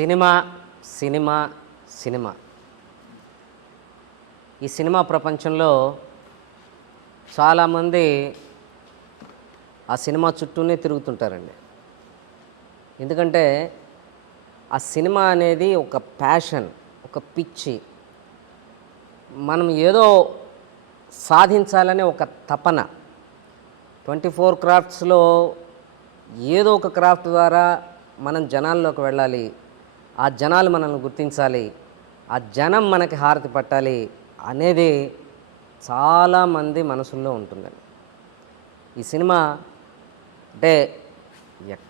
Cinema cinema cinema ఈ cinema ప్రపంచంలో చాలామంది ఆ సినిమా చుట్టూనే తిరుగుతుంటారండి. ఎందుకంటే ఆ సినిమా అనేది ఒక ప్యాషన్, ఒక పిచ్చి. మనం ఏదో సాధించాలనే ఒక తపన. 24 క్రాఫ్ట్స్లో ఏదో ఒక క్రాఫ్ట్ ద్వారా మనం జనాల్లోకి వెళ్ళాలి, ఆ జనాలు మనల్ని గుర్తించాలి, ఆ జనం మనకి హారతి పట్టాలి అనేది చాలామంది మనసుల్లో ఉంటుందండి. ఈ సినిమా అంటే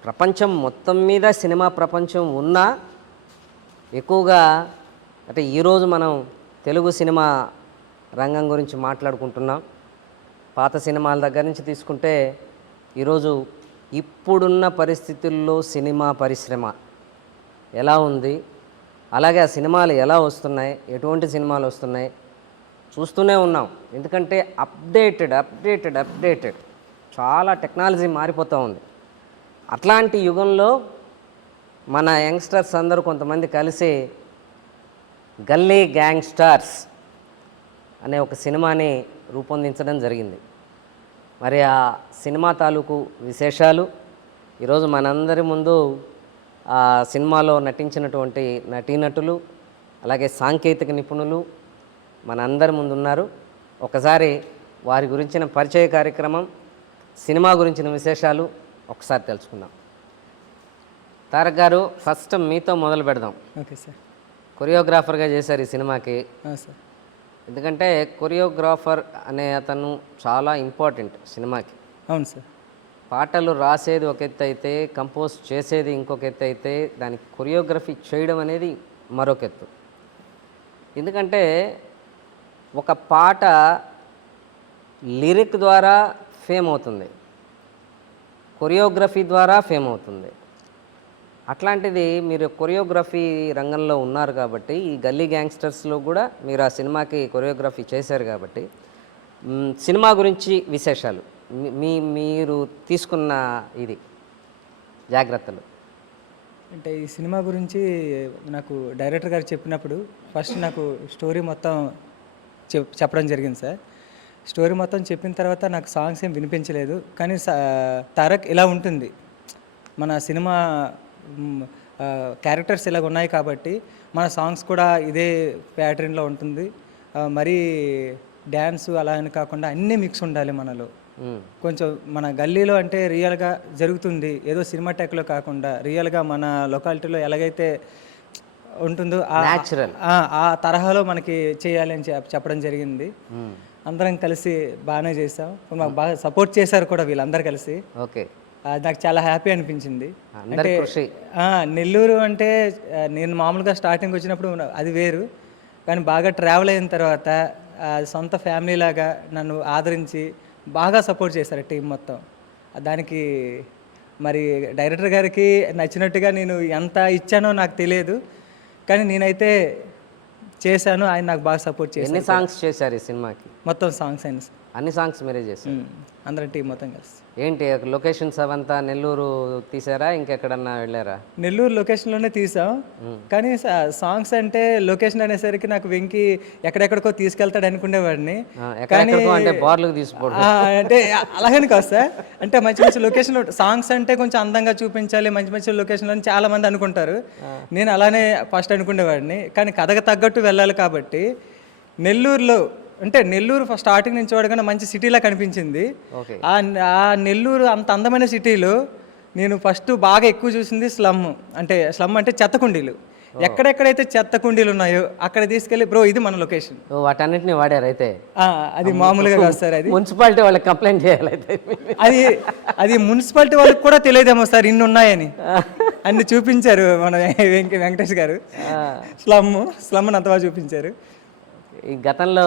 ప్రపంచం మొత్తం మీద సినిమా ప్రపంచం ఉన్నా ఎక్కువగా అంటే ఈరోజు మనం తెలుగు సినిమా రంగం గురించి మాట్లాడుకుంటున్నాం. పాత సినిమాల దగ్గర నుంచి తీసుకుంటే ఈరోజు ఇప్పుడున్న పరిస్థితుల్లో సినిమా పరిశ్రమ ఎలా ఉంది, అలాగే ఆ సినిమాలు ఎలా వస్తున్నాయి, ఎటువంటి సినిమాలు వస్తున్నాయి చూస్తూనే ఉన్నాం. ఎందుకంటే అప్డేటెడ్ చాలా టెక్నాలజీ మారిపోతూ ఉంది. అట్లాంటి యుగంలో మన యంగ్స్టర్స్ అందరూ కొంతమంది కలిసి గల్లీ గ్యాంగ్స్టర్స్ అనే ఒక సినిమాని రూపొందించడం జరిగింది. మరి ఆ సినిమా తాలూకు విశేషాలు ఈరోజు మనందరి ముందు ఆ సినిమాలో నటించినటువంటి నటీనటులు అలాగే సాంకేతిక నిపుణులు మనందరి ముందు ఉన్నారు. ఒకసారి వారి గురించిన పరిచయ కార్యక్రమం, సినిమా గురించిన విశేషాలు ఒకసారి తెలుసుకుందాం. తారక్ గారు, ఫస్ట్ మీతో మొదలు పెడదాం. Okay sir. కొరియోగ్రాఫర్గా చేశారు ఈ సినిమాకి. సార్. ఎందుకంటే కొరియోగ్రాఫర్ అనే అతను చాలా ఇంపార్టెంట్ సినిమాకి. అవును సార్. పాటలు రాసేది ఒక ఎత్తు అయితే, కంపోజ్ చేసేది ఇంకొక ఎత్తు అయితే, దానికి కొరియోగ్రఫీ చేయడం అనేది మరొక ఎత్తు. ఎందుకంటే ఒక పాట లిరిక్ ద్వారా ఫేమ్ అవుతుంది, కొరియోగ్రఫీ ద్వారా ఫేమ్ అవుతుంది. అట్లాంటిది మీరు కొరియోగ్రఫీ రంగంలో ఉన్నారు కాబట్టి, ఈ గల్లీ గ్యాంగ్స్టర్స్లో కూడా మీరు ఆ సినిమాకి కొరియోగ్రఫీ చేశారు కాబట్టి, సినిమా గురించి విశేషాలు, మీరు తీసుకున్న ఇది జాగ్రత్తలు. అంటే ఈ సినిమా గురించి నాకు డైరెక్టర్ గారు చెప్పినప్పుడు ఫస్ట్ నాకు స్టోరీ మొత్తం చెప్పడం జరిగింది సార్. స్టోరీ మొత్తం చెప్పిన తర్వాత నాకు సాంగ్స్ ఏం వినిపించలేదు. కానీ తారక్ ఇలా ఉంటుంది, మన సినిమా క్యారెక్టర్స్ ఇలాగ ఉన్నాయి కాబట్టి మన సాంగ్స్ కూడా ఇదే ప్యాటర్న్లో ఉంటుంది. మరీ డ్యాన్స్ అలా అని కాకుండా అన్నీ మిక్స్ ఉండాలి మనలో. కొంచెం మన గల్లీలో అంటే రియల్గా జరుగుతుంది, ఏదో సినిమా టెక్లో కాకుండా రియల్గా మన లొకాలిటీలో ఎలాగైతే ఉంటుందో ఆ తరహాలో మనకి చేయాలి అని చెప్పడం జరిగింది. అందరం కలిసి బాగానే చేసాం. మాకు బాగా సపోర్ట్ చేశారు కూడా వీళ్ళందరూ కలిసి. ఓకే, నాకు చాలా హ్యాపీ అనిపించింది. అంటే నెల్లూరు అంటే నేను మామూలుగా స్టార్టింగ్ వచ్చినప్పుడు అది వేరు, కానీ బాగా ట్రావెల్ అయిన తర్వాత సొంత ఫ్యామిలీ లాగా నన్ను ఆదరించి బాగా సపోర్ట్ చేశారు టీం మొత్తం. దానికి మరి డైరెక్టర్ గారికి నచ్చినట్టుగా నేను ఎంత ఇచ్చానో నాకు తెలియదు, కానీ నేనైతే చేశాను. ఆయన నాకు బాగా సపోర్ట్ చేశారు. ఎన్ని సాంగ్స్ చేశారు ఈ సినిమాకి? మొత్తం సాంగ్స్ అయినా అన్ని సాంగ్స్ మీరే చేశారు? అందరం టీం మొత్తం కలిసి. ఏంటి లొకేషన్స్ అవంతా నెల్లూరు తీసారా, ఇంకెక్కడన్నా వెళ్ళారా? నెల్లూరు లొకేషన్లోనే తీసాం, కానీ సాంగ్స్ అంటే లొకేషన్ అనేసరికి నాకు వెంకి ఎక్కడెక్కడికో తీసుకెళ్తాడు అనుకునేవాడిని. కానీ అంటే అలాగని కాదు సార్, అంటే మంచి మంచి లొకేషన్లో సాంగ్స్ అంటే కొంచెం అందంగా చూపించాలి, మంచి మంచి లొకేషన్లో చాలా మంది అనుకుంటారు. నేను అలానే ఫస్ట్ అనుకునేవాడిని, కానీ కథకు తగ్గట్టు వెళ్ళాలి కాబట్టి నెల్లూరులో అంటే నెల్లూరు ఫస్ట్ స్టార్టింగ్ నుంచి చూడగానే మంచి సిటీలా కనిపించింది. ఆ నెల్లూరు అంత అందమైన సిటీలో నేను ఫస్ట్ బాగా ఎక్కువ చూసింది స్లమ్ అంటే చెత్త కుండీలు. ఎక్కడెక్కడైతే చెత్త కుండీలు ఉన్నాయో అక్కడ తీసుకెళ్ళి బ్రో ఇది మన లొకేషన్, వాటన్నిటిని వాడారు. అయితే అది మామూలుగా కాదు సార్, అది మున్సిపాలిటీ వాళ్ళకి కంప్లైంట్ చేయాలి. అది మున్సిపాలిటీ వాళ్ళకి కూడా తెలియదేమో సార్ ఇన్ని ఉన్నాయని. అన్ని చూపించారు మన వెంకటేష్ గారు. స్లమ్ అంత బాగా చూపించారు. ఈ గతంలో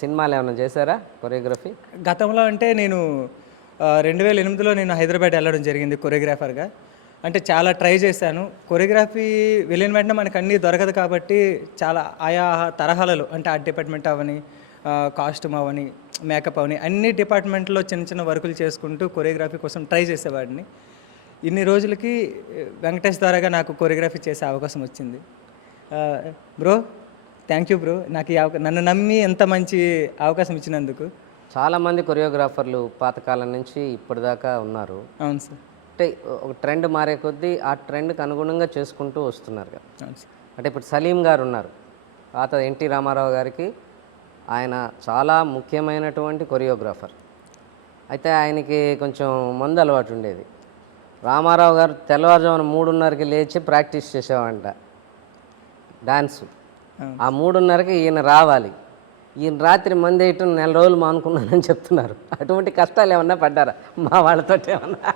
సినిమాలు ఏమైనా చేశారా కొరియోగ్రఫీ? గతంలో అంటే నేను 2008లో నేను హైదరాబాద్ వెళ్ళడం జరిగింది కొరియోగ్రాఫర్గా. అంటే చాలా ట్రై చేశాను. కొరియోగ్రఫీ వెళ్ళిన వెంటనే మనకు అన్నీ దొరకదు కాబట్టి చాలా ఆయా తరహాలలో అంటే ఆర్ట్ డిపార్ట్మెంట్ అవని, కాస్ట్యూమ్ అవని, మేకప్ అవని అన్ని డిపార్ట్మెంట్లో చిన్న చిన్న వర్కులు చేసుకుంటూ కొరియోగ్రఫీ కోసం ట్రై చేసేవాడిని. ఇన్ని రోజులకి వెంకటేష్ ద్వారాగా నాకు కొరియోగ్రఫీ చేసే అవకాశం వచ్చింది. బ్రో థ్యాంక్ యూ బ్రో, నాకు ఈ నన్ను నమ్మి ఎంత మంచి అవకాశం ఇచ్చినందుకు. చాలామంది కొరియోగ్రాఫర్లు పాతకాలం నుంచి ఇప్పటిదాకా ఉన్నారు. అవును సార్. అంటే ఒక ట్రెండ్ మారే కొద్దీ ఆ ట్రెండ్కి అనుగుణంగా చేసుకుంటూ వస్తున్నారు కదా. అవును సార్. అంటే ఇప్పుడు సలీం గారు ఉన్నారు, పాత ఎన్టీ రామారావు గారికి ఆయన చాలా ముఖ్యమైనటువంటి కొరియోగ్రాఫర్. అయితే ఆయనకి కొంచెం మందు అలవాటు ఉండేది. రామారావు గారు తెల్లవారుజామున 3:30కి లేచి ప్రాక్టీస్ చేసేవాడంట డాన్సు. ఆ 3:30కి ఈయన రావాలి. ఈయన రాత్రి మంది వేయటం 4 రోజులు మానుకున్నానని చెప్తున్నారు. అటువంటి కష్టాలు ఏమన్నా పడ్డారా మా వాళ్ళతో ఏమన్నా?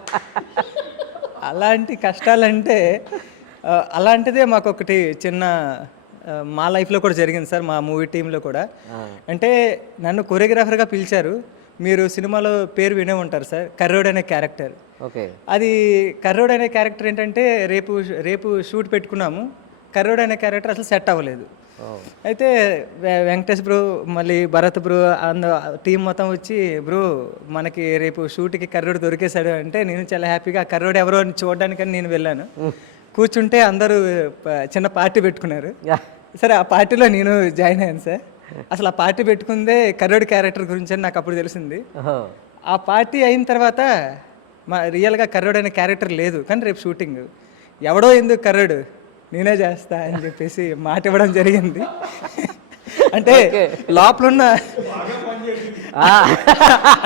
అలాంటి కష్టాలంటే అలాంటిదే మాకు ఒకటి చిన్న మా లైఫ్లో కూడా జరిగింది సార్, మా మూవీ టీంలో కూడా. అంటే నన్ను కొరియోగ్రాఫర్గా పిలిచారు. మీరు సినిమాలో పేరు వినే ఉంటారు సార్, కర్రోడ్ అనే క్యారెక్టర్. ఓకే. అది కర్రోడ్ అనే క్యారెక్టర్ ఏంటంటే రేపు షూట్ పెట్టుకున్నాము. కర్రోడ్ అనే క్యారెక్టర్ అసలు సెట్ అవ్వలేదు. అయితే వెంకటేష్ బ్రో, మళ్ళీ భరత్ బ్రో, టీం మొత్తం వచ్చి బ్రో మనకి రేపు షూట్కి కర్రోడు దొరికేశాడు అంటే నేను చాలా హ్యాపీగా ఆ కర్రోడు ఎవరో అని చూడడానికని నేను వెళ్ళాను. కూర్చుంటే అందరూ చిన్న పార్టీ పెట్టుకున్నారు. సరే ఆ పార్టీలో నేను జాయిన్ అయ్యాను సార్. అసలు ఆ పార్టీ పెట్టుకుందే కర్రోడు క్యారెక్టర్ గురించి అని నాకు అప్పుడు తెలిసింది. ఆ పార్టీ అయిన తర్వాత రియల్గా కర్రోడు అనే క్యారెక్టర్ లేదు, కానీ రేపు షూటింగ్ ఎవడో ఎందుకు కర్రోడు నేనే చేస్తా అని చెప్పేసి మాట ఇవ్వడం జరిగింది. అంటే లోపలున్న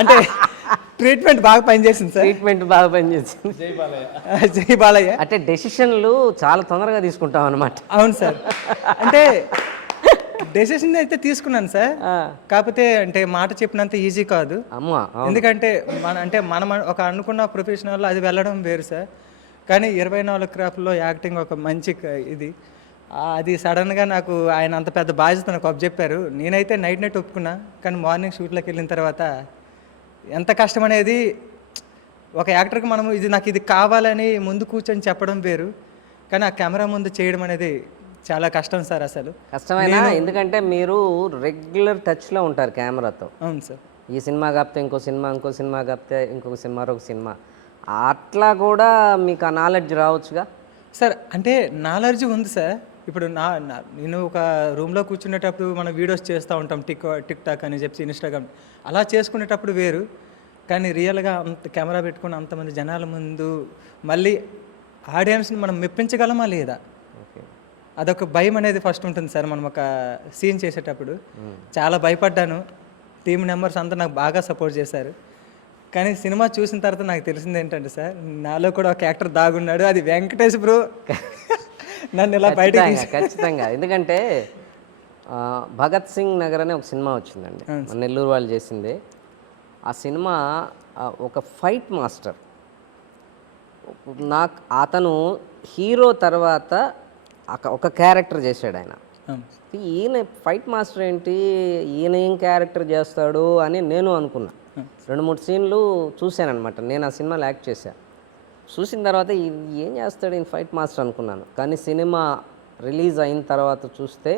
అంటే ట్రీట్మెంట్ బాగా పనిచేసింది సార్. ట్రీట్మెంట్ బాగా పనిచేసింది. జై బాలయ్య. అంటే డెసిషన్లు చాలా తొందరగా తీసుకుంటాం అన్నమాట. అవును సార్. అంటే డెసిషన్ అయితే తీసుకున్నాను సార్, కాకపోతే అంటే మాట చెప్పినంత ఈజీ కాదు. ఎందుకంటే మనం ఒక అనుకున్న ప్రొఫెషనల్ అది వెళ్ళడం వేరు సార్. కానీ 24 క్రాఫ్ట్లో యాక్టింగ్ ఒక మంచి ఇది. అది సడన్గా నాకు ఆయన అంత పెద్ద బాధ్యత నాకు అప్పచెప్పారు. నేనైతే నైట్ ఒప్పుకున్నా, కానీ మార్నింగ్ షూట్లోకి వెళ్ళిన తర్వాత ఎంత కష్టం అనేది, ఒక యాక్టర్కి మనము నాకు ఇది కావాలని ముందు కూర్చొని చెప్పడం వేరు, కానీ ఆ కెమెరా ముందు చేయడం అనేది చాలా కష్టం సార్. అసలు కష్టమైనా, ఎందుకంటే మీరు రెగ్యులర్ టచ్లో ఉంటారు కెమెరాతో. అవును సార్. ఈ సినిమా కాపితే ఇంకో సినిమా కాపితే ఇంకొక సినిమా, అట్లా కూడా మీకు ఆ నాలెడ్జ్ రావచ్చుగా సార్. అంటే నాలెడ్జ్ ఉంది సార్. ఇప్పుడు నేను ఒక రూమ్లో కూర్చునేటప్పుడు మనం వీడియోస్ చేస్తూ ఉంటాం, టిక్ టాక్ అని చెప్పి ఇన్స్టాగ్రామ్, అలా చేసుకునేటప్పుడు వేరు. కానీ రియల్గా అంత కెమెరా పెట్టుకుని అంతమంది జనాల ముందు మళ్ళీ ఆడియన్స్ని మనం మెప్పించగలమా లేదా, అదొక భయం అనేది ఫస్ట్ ఉంటుంది సార్. మనం ఒక సీన్ చేసేటప్పుడు చాలా భయపడ్డాను. టీమ్ మెంబర్స్ అంతా నాకు బాగా సపోర్ట్ చేశారు. కానీ సినిమా చూసిన తర్వాత నాకు తెలిసింది ఏంటంటే సార్, నాలో కూడా ఒక యాక్టర్ దాగున్నాడు, అది వెంకటేష్ బ్రో. నన్ను ఇలా బయట ఖచ్చితంగా. ఎందుకంటే భగత్ సింగ్ నగర్ అనే ఒక సినిమా వచ్చిందండి, నెల్లూరు వాళ్ళు చేసింది. ఆ సినిమా ఒక ఫైట్ మాస్టర్. అతను హీరో తర్వాత ఒక క్యారెక్టర్ చేశాడు ఆయన. ఈయన ఫైట్ మాస్టర్ ఏంటి, ఈయన ఏం క్యారెక్టర్ చేస్తాడు అని నేను అనుకున్నా. 2-3 సీన్లు చూశానమాట. నేను ఆ సినిమాలో యాక్ట్ చేశాను. చూసిన తర్వాత ఏం చేస్తాడు ఈయన ఫైట్ మాస్టర్ అనుకున్నాను. కానీ సినిమా రిలీజ్ అయిన తర్వాత చూస్తే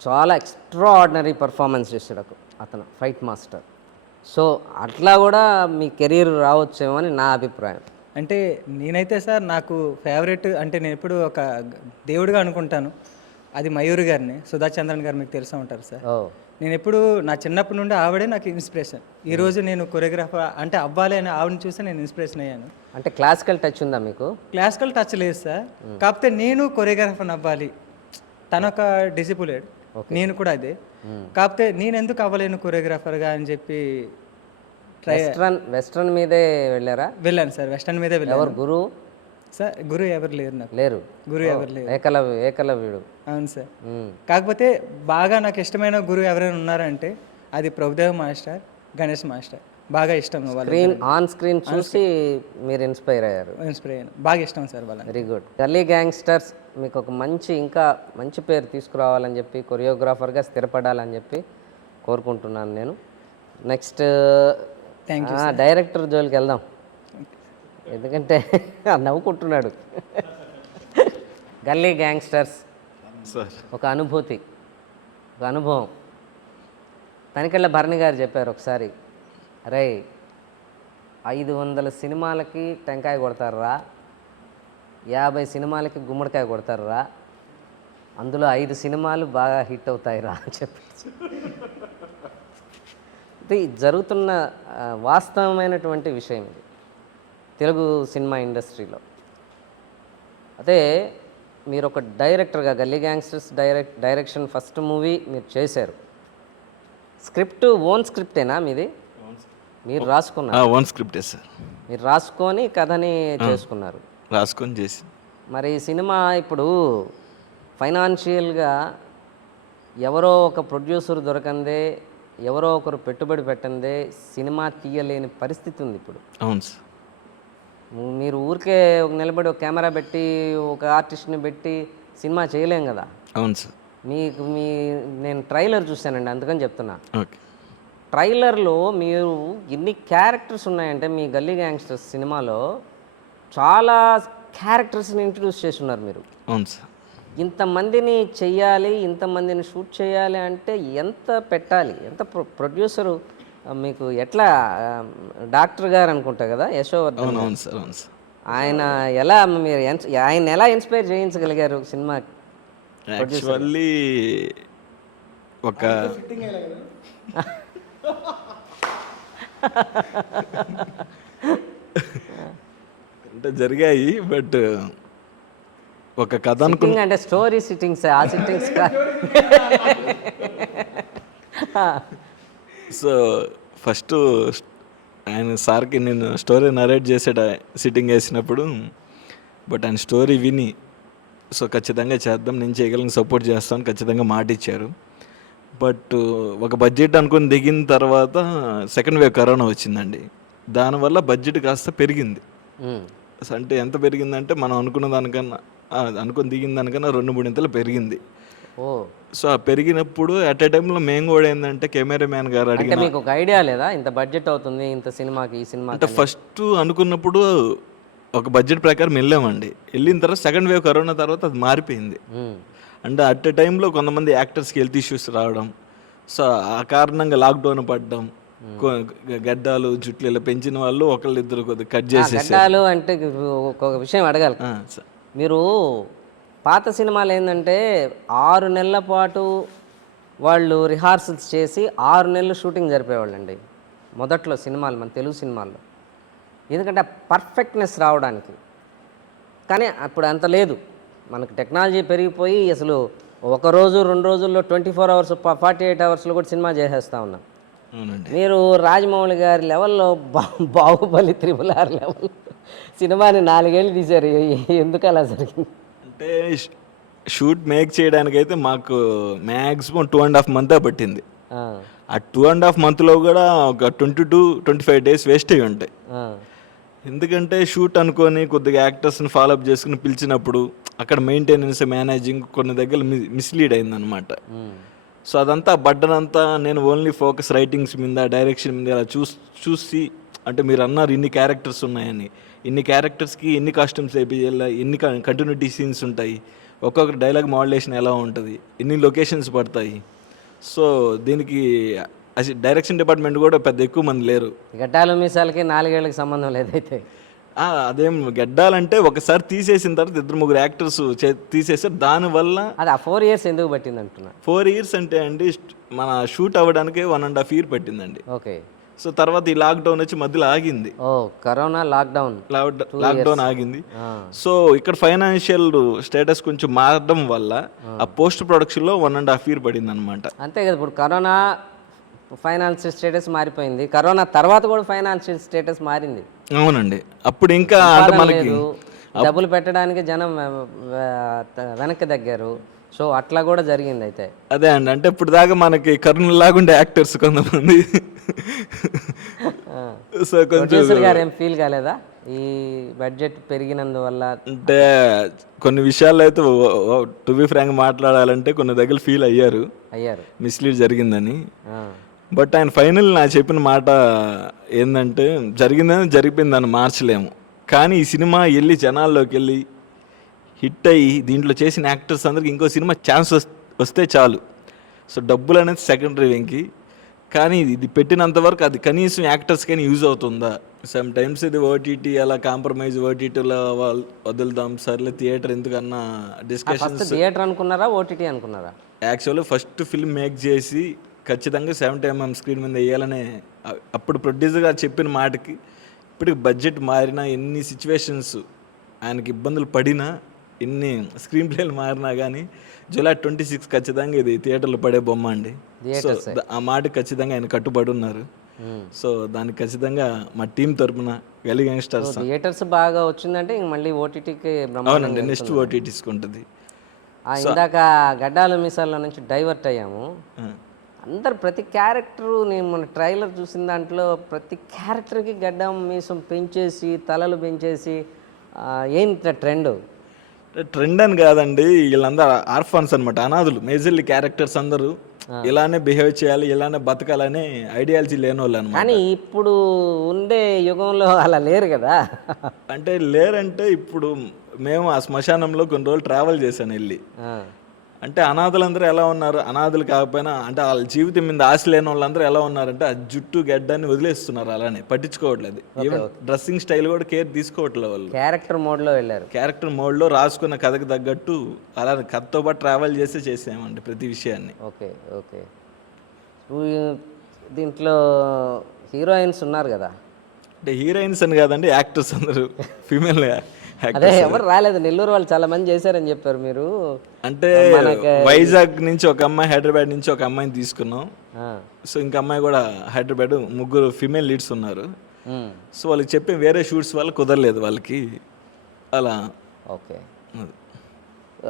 చాలా ఎక్స్ట్రా ఆర్డినరీ పర్ఫార్మెన్స్ చేశాడు అతను ఫైట్ మాస్టర్. సో అట్లా కూడా మీ కెరీర్ రావచ్చేమో అని నా అభిప్రాయం. అంటే నేనైతే సార్ నాకు ఫేవరెట్ అంటే నేను ఎప్పుడు ఒక దేవుడిగా అనుకుంటాను, అది మయూరి గారిని, సుధా చంద్రన్ గారు మీకు తెలిసే ఉంటారు సార్. నేను ఎప్పుడు నా చిన్నప్పటి నుండి ఆవిడే నాకు ఇన్స్పిరేషన్. ఈరోజు నేను కొరియోగ్రాఫర్ అంటే అవ్వాలి అని ఆవిడని చూసి నేను ఇన్స్పిరేషన్ అయ్యాను. అంటే క్లాసికల్ టచ్ ఉందా మీకు? క్లాసికల్ టచ్ లేదు సార్, కాకపోతే నేను కొరియోగ్రాఫర్ అవ్వాలి. తనొక డిసిప్లిన్, నేను కూడా అదే. కాకపోతే నేను ఎందుకు అవ్వలేను కొరియోగ్రాఫర్గా అని చెప్పి వెస్ట్రన్ మీదే వెళ్ళాను సార్. వెస్టర్న్ మీదే వెళ్ళాను. ఎవరు గురువు సార్? గురువు ఎవరు లేరు నాకు. గురువు ఎవరు లేరు. ఏకలవ్యుడు. అవును సార్. కాకపోతే బాగా నాకు ఇష్టమైన గురువు ఎవరైనా ఉన్నారంటే అది ప్రభుదేవ్ మాస్టర్, గణేష్ మాస్టర్. బాగా ఇష్టం. ఆన్ స్క్రీన్ చూసి మీరు ఇన్స్పైర్ అయ్యారు? బాగా ఇష్టం సార్ వాళ్ళ. Very good. గల్లీ గ్యాంగ్స్టర్స్ మీకు ఒక ఇంకా మంచి పేరు తీసుకురావాలని చెప్పి, కొరియోగ్రాఫర్గా స్థిరపడాలని చెప్పి కోరుకుంటున్నాను నేను. నెక్స్ట్ డైరెక్టర్ జోలికి వెళ్దాం, ఎందుకంటే నవ్వుకుంటున్నాడు. గల్లీ గ్యాంగ్స్టర్స్ ఒక అనుభూతి, ఒక అనుభవం. తనికెళ్ళ భరణి గారు చెప్పారు ఒకసారి, అరే 500 సినిమాలకి టెంకాయ కొడతారా, 50 సినిమాలకి గుమ్మడికాయ కొడతారా, అందులో 5 సినిమాలు బాగా హిట్ అవుతాయిరా అని చెప్పేసి. అంటే ఇది జరుగుతున్న వాస్తవమైనటువంటి విషయం ఇది తెలుగు సినిమా ఇండస్ట్రీలో. అయితే మీరు ఒక డైరెక్టర్గా గల్లీ గ్యాంగ్స్టర్స్ డైరెక్షన్ ఫస్ట్ మూవీ మీరు చేశారు. స్క్రిప్ట్ ఓన్ స్క్రిప్టేనా మీది? మీరు రాసుకున్నారు? ఓన్ స్క్రిప్టే సార్. మీరు రాసుకొని కథని చేసుకున్నారు, రాసుకొని చేసి. మరి సినిమా ఇప్పుడు ఫైనాన్షియల్గా ఎవరో ఒక ప్రొడ్యూసర్ దొరకందే, ఎవరో ఒకరు పెట్టుబడి పెట్టందే సినిమా తీయలేని పరిస్థితి ఉంది ఇప్పుడు. అవును సార్. మీరు ఊరికే నిలబడి ఒక కెమెరా పెట్టి ఒక ఆర్టిస్ట్ని పెట్టి సినిమా చేయలేం కదా. అవును సార్. నేను ట్రైలర్ చూశానండి, అందుకని చెప్తున్నా. ఓకే. ట్రైలర్లో మీరు ఎన్ని క్యారెక్టర్స్ ఉన్నాయంటే మీ గల్లీ గ్యాంగ్స్టర్స్ సినిమాలో చాలా క్యారెక్టర్స్ని ఇంట్రడ్యూస్ చేసి ఉన్నారు మీరు. అవును సార్. ఇంతమందిని చెయ్యాలి, ఇంతమందిని షూట్ చేయాలి అంటే ఎంత పెట్టాలి, ఎంత ప్రొడ్యూసరు మీకు ఎట్లా, డాక్టర్ గారు అనుకుంటా కదా యశోవర్ధన్. అవును సార్. అవును సార్. ఆయన ఎలా మీరు ఆయన ఎలా ఇన్స్పైర్ చేయించగలిగారు సినిమా? యాక్చువల్లీ ఒక అంటే జరిగాయి, బట్ ఒక కథ సిట్టింగ్ అంటే స్టోరీ సిట్టింగ్స్, ఆ సిట్టింగ్స్ సో ఫస్ట్ ఆయన సార్కి నేను స్టోరీ నరేట్ చేసేట సిట్టింగ్ వేసినప్పుడు, బట్ ఆయన స్టోరీ విని సో ఖచ్చితంగా చేద్దాం, నేను చేయగలను, సపోర్ట్ చేస్తాను ఖచ్చితంగా మాట ఇచ్చారు. బట్ ఒక బడ్జెట్ అనుకుని దిగిన తర్వాత సెకండ్ వేవ్ కరోనా వచ్చిందండి. దానివల్ల బడ్జెట్ కాస్త పెరిగింది. అంటే ఎంత పెరిగిందంటే మనం అనుకున్న దానికన్నా, అనుకుని దిగిన దానికన్నా 2-3 ఇంతలు పెరిగింది. సో ఆ పెరిగినప్పుడు అట్ ఏ టైంలో మేము కూడా ఏంటంటే కెమెరామ్యాన్ గారు అంటే మీకు ఒక ఐడియా లేదా ఇంత బడ్జెట్ అవుతుంది ఇంత సినిమాకి, ఈ సినిమా అంటే ఫస్ట్ అనుకున్నప్పుడు ఒక బడ్జెట్ ప్రకారం వెళ్ళామండి. వెళ్ళిన తర్వాత సెకండ్ వేవ్ కరోనా తర్వాత అది మారిపోయింది. అంటే అట్ ఏ టైంలో కొంతమంది యాక్టర్స్కి హెల్త్ ఇష్యూస్ రావడం, సో ఆ కారణంగా లాక్డౌన్ పడడం, గడ్డాలు జుట్లు ఇలా పెంచిన వాళ్ళు ఒకళ్ళిద్దరు కొద్దిగా కట్ చేసేసారు. గడ్డాలు అంటే ఒక విషయం అడగాలి. మీరు పాత సినిమాలు ఏంటంటే 6 నెలల పాటు వాళ్ళు రిహార్సల్స్ చేసి 6 నెలలు షూటింగ్ జరిపేవాళ్ళండి మొదట్లో సినిమాలు, మన తెలుగు సినిమాల్లో. ఎందుకంటే పర్ఫెక్ట్నెస్ రావడానికి. కానీ అప్పుడు అంత లేదు, మనకు టెక్నాలజీ పెరిగిపోయి అసలు 1 రోజు 2 రోజుల్లో 24 అవర్స్ 48 అవర్స్లో కూడా సినిమా చేసేస్తూ ఉన్నాం. మీరు రాజమౌళి గారి లెవెల్లో బాహుబలి RRR లెవెల్ సినిమాని 4 ఏళ్ళు తీశారు. ఎందుకు అలా జరిగింది? అంటే షూట్ మేక్ చేయడానికైతే మాకు మ్యాక్సిమం 2.5 మంత్ పట్టింది. ఆ 2.5 మంత్లో కూడా ఒక 22-25 డేస్ వేస్ట్ అయ్యి ఉంటాయి. ఎందుకంటే షూట్ అనుకొని కొద్దిగా యాక్టర్స్ని ఫాలోఅప్ చేసుకుని పిలిచినప్పుడు అక్కడ మెయింటెనెన్స్, మేనేజింగ్ కొన్ని దగ్గర మిస్లీడ్ అయిందనమాట. సో అదంతా బడ్డన్ అంతా నేను ఓన్లీ ఫోకస్ రైటింగ్స్ మీద, డైరెక్షన్ మీద అలా చూసి, అంటే మీరు అన్నారు ఇన్ని క్యారెక్టర్స్ ఉన్నాయని, ఇన్ని క్యారెక్టర్స్కి ఎన్ని కాస్ట్యూమ్స్ వేయాలి, ఎన్ని కంటిన్యూటీ సీన్స్ ఉంటాయి, ఒక్కొక్క డైలాగ్ మాడ్యులేషన్ ఎలా ఉంటుంది, ఎన్ని లొకేషన్స్ పడతాయి. సో దీనికి డైరెక్షన్ డిపార్ట్మెంట్ కూడా పెద్ద ఎక్కువ మంది లేరు. గడ్డాలు మీసాలకి 4 ఏళ్ళకి సంబంధం లేదైతే. అదేం గడ్డాలంటే ఒకసారి తీసేసిన తర్వాత 2-3 యాక్టర్స్ తీసేసారు. దానివల్ల అది ఆ 4 years ఎందుకు పట్టింది అంటున్నా? 4 years అంటే అండి మన షూట్ అవ్వడానికి 1.5 year పట్టిందండి. ఓకే. సో తర్వాత ఈ లాక్డౌన్ వచ్చి మధ్యలో ఆగింది. కరోనా లాక్డౌన్ ఆగింది. సో ఇక్కడ ఫైనాన్షియల్ స్టేటస్ కొంచెం మారడం వల్ల ఆ పోస్ట్ ప్రొడక్షన్లో 1.5 year పడింది అనమాట. అంతే కదా. ఇప్పుడు కరోనా ఫైనాన్షియల్ స్టేటస్ మారిపోయింది, కరోనా తర్వాత కూడా ఫైనాన్షియల్ స్టేటస్ మారింది. అవునండి. అప్పుడు ఇంకా అంటే మనకి డబ్బులు పెట్టడానికి జనం వెనక్కి తగ్గారు. సో అట్లా కూడా జరిగింది. అయితే అదే అండి, అంటే ఇప్పుడు దాకా మనకి కరోనా లాగుండే యాక్టర్స్ కొంతమంది సో ప్రొడ్యూసర్ గారు ఏం ఫీల్ కాలేదా ఈ బడ్జెట్ పెరిగినందువల్ల? అంటే కొన్ని విషయాల్లో అయితే టు బి ఫ్రాంక్ మాట్లాడాలంటే కొన్ని దగ్గర ఫీల్ అయ్యారు మిస్లీడ్ జరిగిందని. బట్ ఆయన ఫైనల్ నా చెప్పిన మాట ఏంటంటే జరిగిందని జరిగిపోయిందని మార్చలేము, కానీ ఈ సినిమా వెళ్ళి జనాల్లోకి వెళ్ళి హిట్ అయ్యి దీంట్లో చేసిన యాక్టర్స్ అందరికి ఇంకో సినిమా ఛాన్స్ వస్తే చాలు. సో డబ్బులు అనేది సెకండరీ వెంకి, కానీ ఇది పెట్టినంత వరకు అది కనీసం యాక్టర్స్కైనా యూజ్ అవుతుందా సమ్ టైమ్స్ ఇది ఓటీటీ అలా కాంప్రమైజ్ ఓటీటీలో వదులుదాం సర్లే థియేటర్ ఎందుకన్నా డిస్కషన్. ఫస్ట్ థియేటర్ అనుకున్నారా, ఓటీటీ అనుకున్నారా? యాక్చువల్లీ ఫస్ట్ ఫిల్మ్ మేక్ చేసి ఖచ్చితంగా 70mm స్క్రీన్ మీద వేయాలనే అప్పుడు ప్రొడ్యూసర్ గారు చెప్పిన మాటకి ఇప్పటికి బడ్జెట్ మారినా, ఎన్ని సిచ్యువేషన్స్ ఆయనకి ఇబ్బందులు పడినా, ఎన్ని స్క్రీన్ ప్లేలు మారినా కానీ జూలై 26 ఖచ్చితంగా ఇది థియేటర్లో పడే బొమ్మ అండి. సో ఆ మాటకి ఖచ్చితంగా ఆయన కట్టుబడి ఉన్నారు. సో దానికి ఖచ్చితంగా మా టీం తరపున గల్లీ గ్యాంగ్స్టర్స్. థియేటర్స్ బాగా వచ్చిందంటే ఇంక మళ్ళీ ఓటీటీకి అవునండి, నెక్స్ట్ ఓటీటీస్కి ఉంటుంది. ఇందాక గడ్డాల మీసాల నుంచి డైవర్ట్ అయ్యాము. అందరు ప్రతి క్యారెక్టరు, నేను మన ట్రైలర్ చూసిన దాంట్లో ప్రతి క్యారెక్టర్కి గడ్డం మీసం పెంచేసి, తలలు పెంచేసి, ఏంటి ట్రెండ్? ట్రెండ్ అని కాదండి, వీళ్ళందరూ ఆర్ఫాన్స్ అనమాట, అనాథులు. మేజర్లీ క్యారెక్టర్స్ అందరూ ఇలానే బిహేవ్ చేయాలి, ఇలానే బతకాలని ఐడియాలజీ లేని వాళ్ళు అనమాట. కానీ ఇప్పుడు ఉండే యుగంలో అలా లేరు కదా. అంటే లేరంటే ఇప్పుడు మేము ఆ శ్మశానంలో కొన్ని రోజులు ట్రావెల్ చేశాను వెళ్ళి. అంటే అనాథులందరూ ఎలా ఉన్నారు, అనాథులు కాకపోయినా అంటే వాళ్ళ జీవితం మీద ఆశ లేని వాళ్ళందరూ ఎలా ఉన్నారంటే ఆ జుట్టు గడ్డాన్ని వదిలేస్తున్నారు, అలానే పట్టించుకోవట్లేదు. ఈవెన్ డ్రెస్సింగ్ స్టైల్ కూడా కేర్ తీసుకోవట్లేదు వాళ్ళు. క్యారెక్టర్ మోడ్లో వెళ్ళారు. క్యారెక్టర్ మోడ్లో రాసుకున్న కథకు తగ్గట్టు అలా కథతో పాటు ట్రావెల్ చేస్తే చేసామండి ప్రతి విషయాన్ని. Okay okay. దీంట్లో హీరోయిన్స్ ఉన్నారు కదా. అంటే హీరోయిన్స్ అని కాదండి, యాక్టర్స్ అందరూ ఫీమేల్. అదే ఎవరు రాలేదు, నెల్లూరు వాళ్ళు చాలా మంది చేశారని చెప్పారు మీరు. అంటే వైజాగ్ నుంచి ఒక అమ్మాయి, హైదరాబాద్ నుంచి ఒక అమ్మాయిని తీసుకున్నాం. సో ఇంకా అమ్మాయి కూడా హైదరాబాద్, ముగ్గురు ఫీమేల్ లీడ్స్ ఉన్నారు. సో వాళ్ళకి చెప్పి వేరే షూట్స్ వల్ల కుదరలేదు వాళ్ళకి అలా. ఓకే.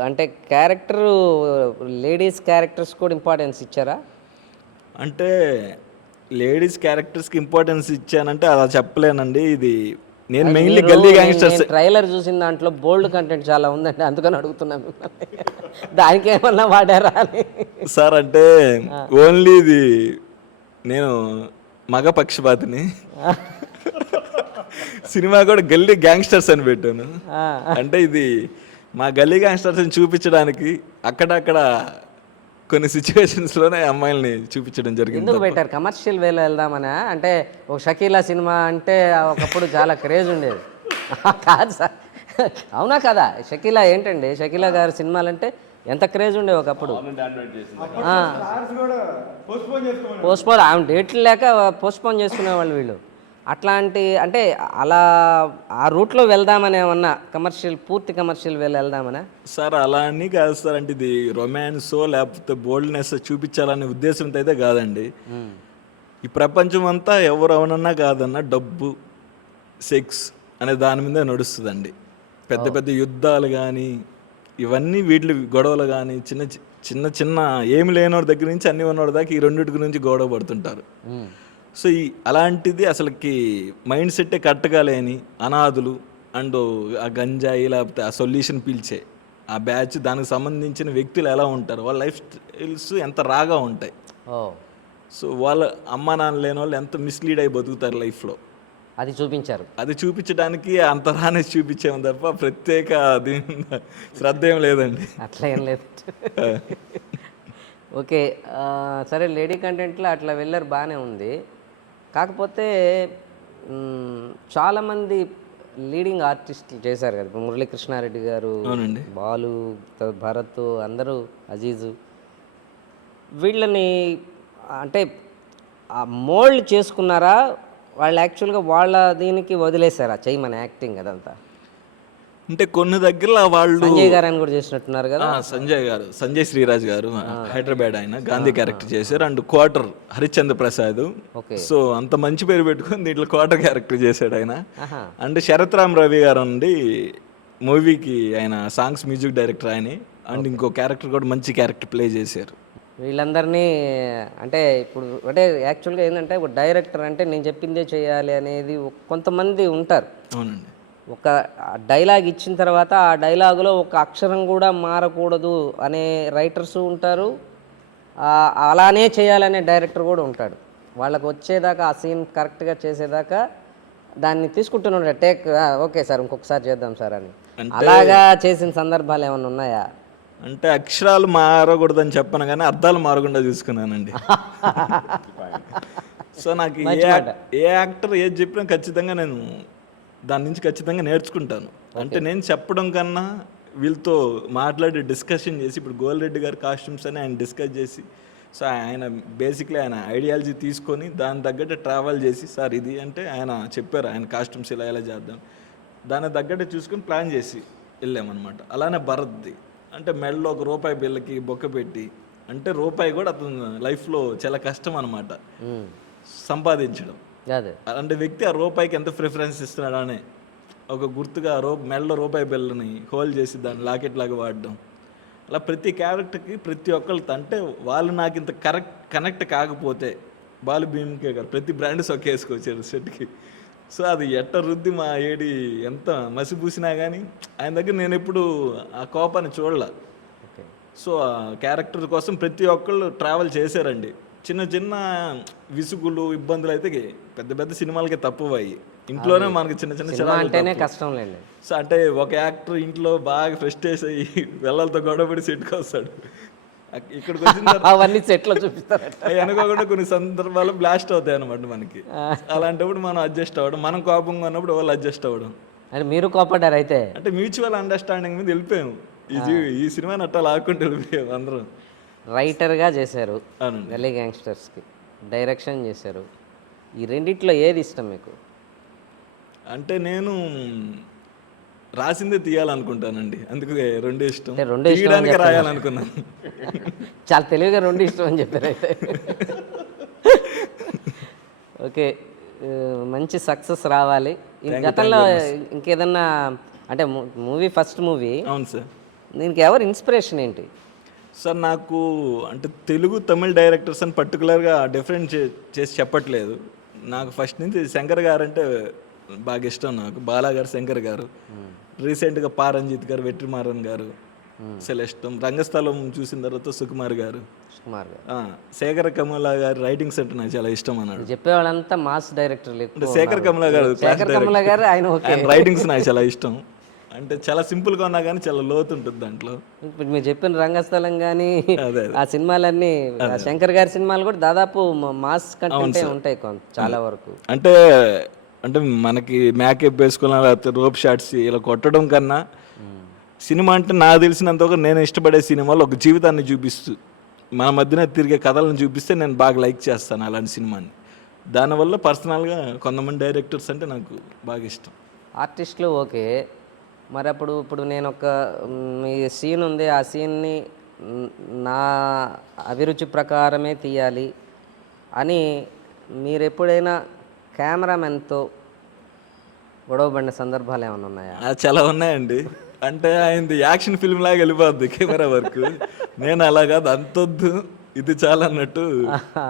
అంటే క్యారెక్టర్, లేడీస్ క్యారెక్టర్స్ కూడా ఇంపార్టెన్స్ ఇచ్చారా? అంటే లేడీస్ క్యారెక్టర్స్కి ఇంపార్టెన్స్ ఇచ్చానంటే అలా చెప్పలేనండి. ఇది నేను మెయిన్లీ గల్లీ గ్యాంగ్స్టర్స్ ట్రైలర్ చూసిన దాంట్లో బోల్డ్ కంటెంట్ చాలా ఉందండి, అందుకని అడుగుతున్నాను. దానికి ఏమన్నా వాడారా అని. సార్ అంటే ఓన్లీ ఇది నేను మగ పక్షపాతిని, సినిమా కూడా గల్లీ గ్యాంగ్స్టర్స్ అని పెట్టాను. అంటే ఇది మా గల్లీ గ్యాంగ్స్టర్స్ని చూపించడానికి అక్కడక్కడ కొన్ని సిచ్యువేషన్స్లోనే అమ్మాయిల్ని చూపించడం జరిగింది. ఎందుకు పెట్టారు? కమర్షియల్ వేలో వెళ్దామనా? అంటే ఒక షకీలా సినిమా అంటే ఒకప్పుడు చాలా క్రేజ్ ఉండేది. కాదు సార్, అవునా కదా? షకీలా ఏంటండి, షకీలా గారి సినిమాలు అంటే ఎంత క్రేజ్ ఉండేవి ఒకప్పుడు. పోస్ట్పోన్, ఆమె డేట్లు లేక పోస్ట్పోన్ చేసుకునేవాళ్ళు వీళ్ళు. అట్లాంటి అంటే అలా ఆ రూట్లో వెళ్దామని ఏమన్నా కమర్షియల్, పూర్తి కమర్షియల్ వేలో వెళ్దామనా? సార్ అలా అని కాదు సార్. అంటే ఇది రొమాన్సో లేకపోతే బోల్డ్నెస్ చూపించాలనే ఉద్దేశంతో అయితే కాదండి. ఈ ప్రపంచం అంతా ఎవరు అవునన్నా కాదన్నా డబ్బు, సెక్స్ అనే దాని మీద నడుస్తుందండి. పెద్ద పెద్ద యుద్ధాలు కానీ ఇవన్నీ, వీటి గొడవలు కానీ, చిన్న చిన్న చిన్న ఏమి లేనివాడి దగ్గర నుంచి అన్ని ఉన్నవాడి దాకా ఈ రెండింటి గురించి గొడవ పడుతుంటారు. సో ఈ అలాంటిది అసలుకి మైండ్ సెట్టే కట్టగలేని అనాథులు అండ్ ఆ గంజాయి లేకపోతే ఆ సొల్యూషన్ పీల్చే ఆ బ్యాచ్, దానికి సంబంధించిన వ్యక్తులు ఎలా ఉంటారు, వాళ్ళ లైఫ్ స్టైల్స్ ఎంత రాగా ఉంటాయి. సో వాళ్ళ అమ్మ నాన్న లేని వాళ్ళు ఎంత మిస్లీడ్ అయి బతుకుతారు లైఫ్లో, అది చూపించారు. అది చూపించడానికి అంత రానే చూపించాము తప్ప ప్రత్యేక శ్రద్ధ ఏం లేదండి. అట్లా ఏం లేదు. ఓకే సరే, లేడీ కంటెంట్లో అట్లా వెళ్ళారు, బాగానే ఉంది. కాకపోతే చాలామంది లీడింగ్ ఆర్టిస్టులు చేశారు కదా. ఇప్పుడు మురళీకృష్ణారెడ్డి గారు, బాలు, భరత్, అందరూ, అజీజు, వీళ్ళని అంటే మోల్డ్ చేసుకున్నారా వాళ్ళు? యాక్చువల్గా వాళ్ళ దీనికి వదిలేశారా చేయమని యాక్టింగ్ అదంతా? అంటే కొన్ని దగ్గర వాళ్ళు సంజయ్ గారు అని కూడా చేసినట్టున్నారు కదా. సంజయ్ గారు, సంజయ్ శ్రీరాజ్ గారు హైదరాబాద్, ఆయన గాంధీ క్యారెక్టర్ చేశారు. And quarter Harishchandra Prasad. So అంత మంచి పేరు పెట్టుకుని దీంట్లో క్వార్టర్ క్యారెక్టర్ చేశాడు ఆయన. అండ్ శరత్ రామ్ రవి గారు అండి, మూవీకి ఆయన సాంగ్స్ మ్యూజిక్ డైరెక్టర్ ఆయన. అండ్ ఇంకో క్యారెక్టర్ కూడా మంచి క్యారెక్టర్ ప్లే చేశారు. వీళ్ళందరినీ అంటే ఇప్పుడు అంటే యాక్చువల్గా ఏంటంటే ఒక డైరెక్టర్ అంటే నేను చెప్పిందే చేయాలి అనేది కొంతమంది ఉంటారు. అవునండి. ఒక డైలాగ్ ఇచ్చిన తర్వాత ఆ డైలాగులో ఒక అక్షరం కూడా మారకూడదు అనే రైటర్స్ ఉంటారు, అలానే చేయాలనే డైరెక్టర్ కూడా ఉంటాడు. వాళ్ళకు వచ్చేదాకా ఆ సీన్ కరెక్ట్గా చేసేదాకా దాన్ని తీసుకుంటున్నాడు. టేక్ ఓకే సార్, ఇంకొకసారి చేద్దాం సార్ అని. అలాగా చేసిన సందర్భాలు ఏమైనా ఉన్నాయా? అంటే అక్షరాలు మారకూడదని చెప్పను కానీ అర్థాలు మారకుండా చూసుకున్నానండి. సో నాకు ఏ యాక్టర్ ఏది చెప్పినా ఖచ్చితంగా నేను దాని నుంచి ఖచ్చితంగా నేర్చుకుంటాను. అంటే నేను చెప్పడం కన్నా వీళ్ళతో మాట్లాడి డిస్కషన్ చేసి, ఇప్పుడు గోల్రెడ్డి గారి కాస్ట్యూమ్స్ అని ఆయన డిస్కస్ చేసి, సో ఆయన బేసిక్లీ ఆయన ఐడియాలజీ తీసుకొని దాని తగ్గట్టు ట్రావెల్ చేసి, సార్ ఇది అంటే ఆయన చెప్పారు ఆయన కాస్ట్యూమ్స్ ఇలా ఎలా చేద్దాం, దానికి తగ్గట్టు చూసుకొని ప్లాన్ చేసి వెళ్ళామన్నమాట. అలానే భరత్ది అంటే మెడలో ₹1 బిళ్ళకి బొక్క పెట్టి, అంటే రూపాయి కూడా అతను లైఫ్లో చాలా కష్టం అనమాట సంపాదించడం. అంటే వ్యక్తి ఆ రూపాయికి ఎంత ప్రిఫరెన్స్ ఇస్తున్నాడు అనే ఒక గుర్తుగా మెడలో ₹1 బిళ్ళని హోల్డ్ చేసి దాన్ని లాకెట్ లాగా వాడడం. అలా ప్రతి క్యారెక్టర్కి ప్రతి ఒక్కళ్ళతో, అంటే వాళ్ళు నాకు ఇంత కనెక్ట్ కాకపోతే బాలు భీమ్కే కాదు ప్రతి బ్రాండ్ సొక్కేసుకొచ్చారు సెట్కి. సో అది ఎట్ట రుద్ది మా ఏడి ఎంత మసిపూసినా కానీ ఆయన దగ్గర నేను ఎప్పుడు ఆ కోపాన్ని చూడలే. సో ఆ క్యారెక్టర్ కోసం ప్రతి ఒక్కళ్ళు ట్రావెల్ చేశారండి. చిన్న చిన్న విసుగులు ఇబ్బందులు అయితే పెద్ద పెద్ద సినిమాలకి తప్పవయ్యి, ఇంట్లోనే మనకి చిన్న చిన్న అంటేనే కష్టం లేండి. సో అంటే ఒక యాక్టర్ ఇంట్లో బాగా ఫ్రస్ట్రేట్ అయ్యి వెళ్ళాలతో గొడవపడి సెట్కి వస్తాడు, ఇక్కడికి వచ్చిన అవన్నీ సెట్లో చూపిస్తారు, అనుకోకుండా కొన్ని సందర్భాలు బ్లాస్ట్ అవుతాయి అనమాట మనకి. అలాంటప్పుడు మనం అడ్జస్ట్ అవ్వడం, మనం కోపంగా ఉన్నప్పుడు వాళ్ళు అడ్జస్ట్ అవ్వడం. అంటే మీరు కోపడ్డారు అయితే? అంటే మ్యూచువల్ అండర్స్టాండింగ్ మీద వెళ్ళిపోయాము. ఈ సినిమాని అట్లా లాక్కుంటూ వెళ్ళిపోయాము అందరం. రైటర్గా చేశారు గల్లీ గ్యాంగ్స్టర్స్కి, డైరెక్షన్ చేశారు. ఈ రెండిట్లో ఏది ఇష్టం మీకు? అంటే నేను రాసిందే తీయాలనుకుంటానండి, అందుకే రెండే ఇష్టం. తీయడానికి రాయాలనుకున్నాను. చాలా తెలివిగా రెండు ఇష్టం అని చెప్పారు అయితే. ఓకే, మంచి సక్సెస్ రావాలి. గతంలో ఇంకేదన్నా అంటే మూవీ ఫస్ట్ మూవీ? అవును సార్. దీనికి ఎవరు ఇన్స్పిరేషన్ ఏంటి సార్? నాకు అంటే తెలుగు తమిళ డైరెక్టర్స్ అని పర్టికులర్గా డిఫరెంట్ చేసి చెప్పట్లేదు. నాకు ఫస్ట్ నుంచి శంకర్ గారు అంటే బాగా ఇష్టం. నాకు బాలా గారు, శంకర్ గారు, రీసెంట్గా పారంజిత్ గారు, వెట్రిమారన్ గారు చాలా ఇష్టం. రంగస్థలం చూసిన తర్వాత సుకుమార్ గారు, శేఖర్ కమలా గారు రైటింగ్స్ అంటే నాకు చాలా ఇష్టం అన్నాడు. చెప్పేవాళ్ళంతా మాస్ డైరెక్టర్లు. శేఖర్ కమలా గారు ఆయన రైటింగ్స్ నాకు చాలా ఇష్టం. అంటే చాలా సింపుల్గా ఉన్నా కానీ చాలా లోతు ఉంటుంది దాంట్లో. ఇప్పుడు మీరు చెప్పిన రంగస్థలం కానీ ఆ సినిమాలన్నీ, శంకర్ గారి సినిమాలు కూడా దాదాపు మాస్ కంటెంటే ఉంటాయి చాలా వరకు. అంటే అంటే మనకి మేకప్ వేసుకున్నా లేకపోతే రోప్ షాట్స్ ఇలా కొట్టడం కన్నా, సినిమా అంటే నాకు తెలిసినంతగా నేను ఇష్టపడే సినిమాలు ఒక జీవితాన్ని చూపిస్తూ మన మధ్యన తిరిగే కథలను చూపిస్తే నేను బాగా లైక్ చేస్తాను అలాంటి సినిమాని. దానివల్ల పర్సనల్గా కొంతమంది డైరెక్టర్స్ అంటే నాకు బాగా ఇష్టం. ఆర్టిస్టులు ఓకే, మరి ఇప్పుడు నేను ఒక మీ సీన్ ఉంది, ఆ సీన్ని నా అభిరుచి ప్రకారమే తీయాలి అని మీరు ఎప్పుడైనా కెమెరామెన్తో గొడవపడిన సందర్భాలు ఏమైనా ఉన్నాయా? చాలా ఉన్నాయండి. అంటే ఆయనది యాక్షన్ ఫిల్మ్ లాగా వెళ్ళిపోద్ది కెమెరా వర్క్. నేను అలా కాదు, అంతొద్దు ఇది చాలా అన్నట్టు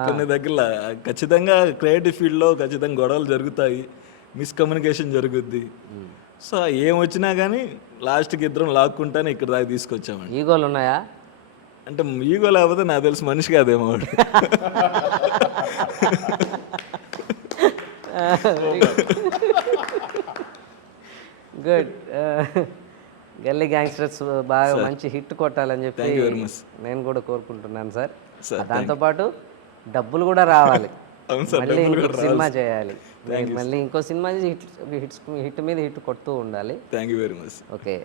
కొన్ని దగ్గర ఖచ్చితంగా క్రియేటివ్ ఫీల్డ్లో ఖచ్చితంగా గొడవలు జరుగుతాయి, మిస్కమ్యూనికేషన్ జరుగుద్ది. సో ఏం వచ్చినా కానీ లాస్ట్కి ఇద్దరం లాక్కుంటానే ఇక్కడ దాకా తీసుకొచ్చామండి. ఈగోలు ఉన్నాయా? అంటే ఈగో లేకపోతే నాకు తెలిసి మనిషి కాదేమో వాడు. గుడ్. గల్లీ గ్యాంగ్స్టర్స్ బాగా మంచి హిట్ కొట్టాలని చెప్పి నేను కూడా కోరుకుంటున్నాను సార్. దాంతోపాటు డబ్బులు కూడా రావాలి, మళ్ళీ ఇంకో సినిమా చేయాలి, మళ్ళీ ఇంకో సినిమా హిట్ మీద హిట్ కొడుతూ ఉండాలి. Thank you very much. Okay,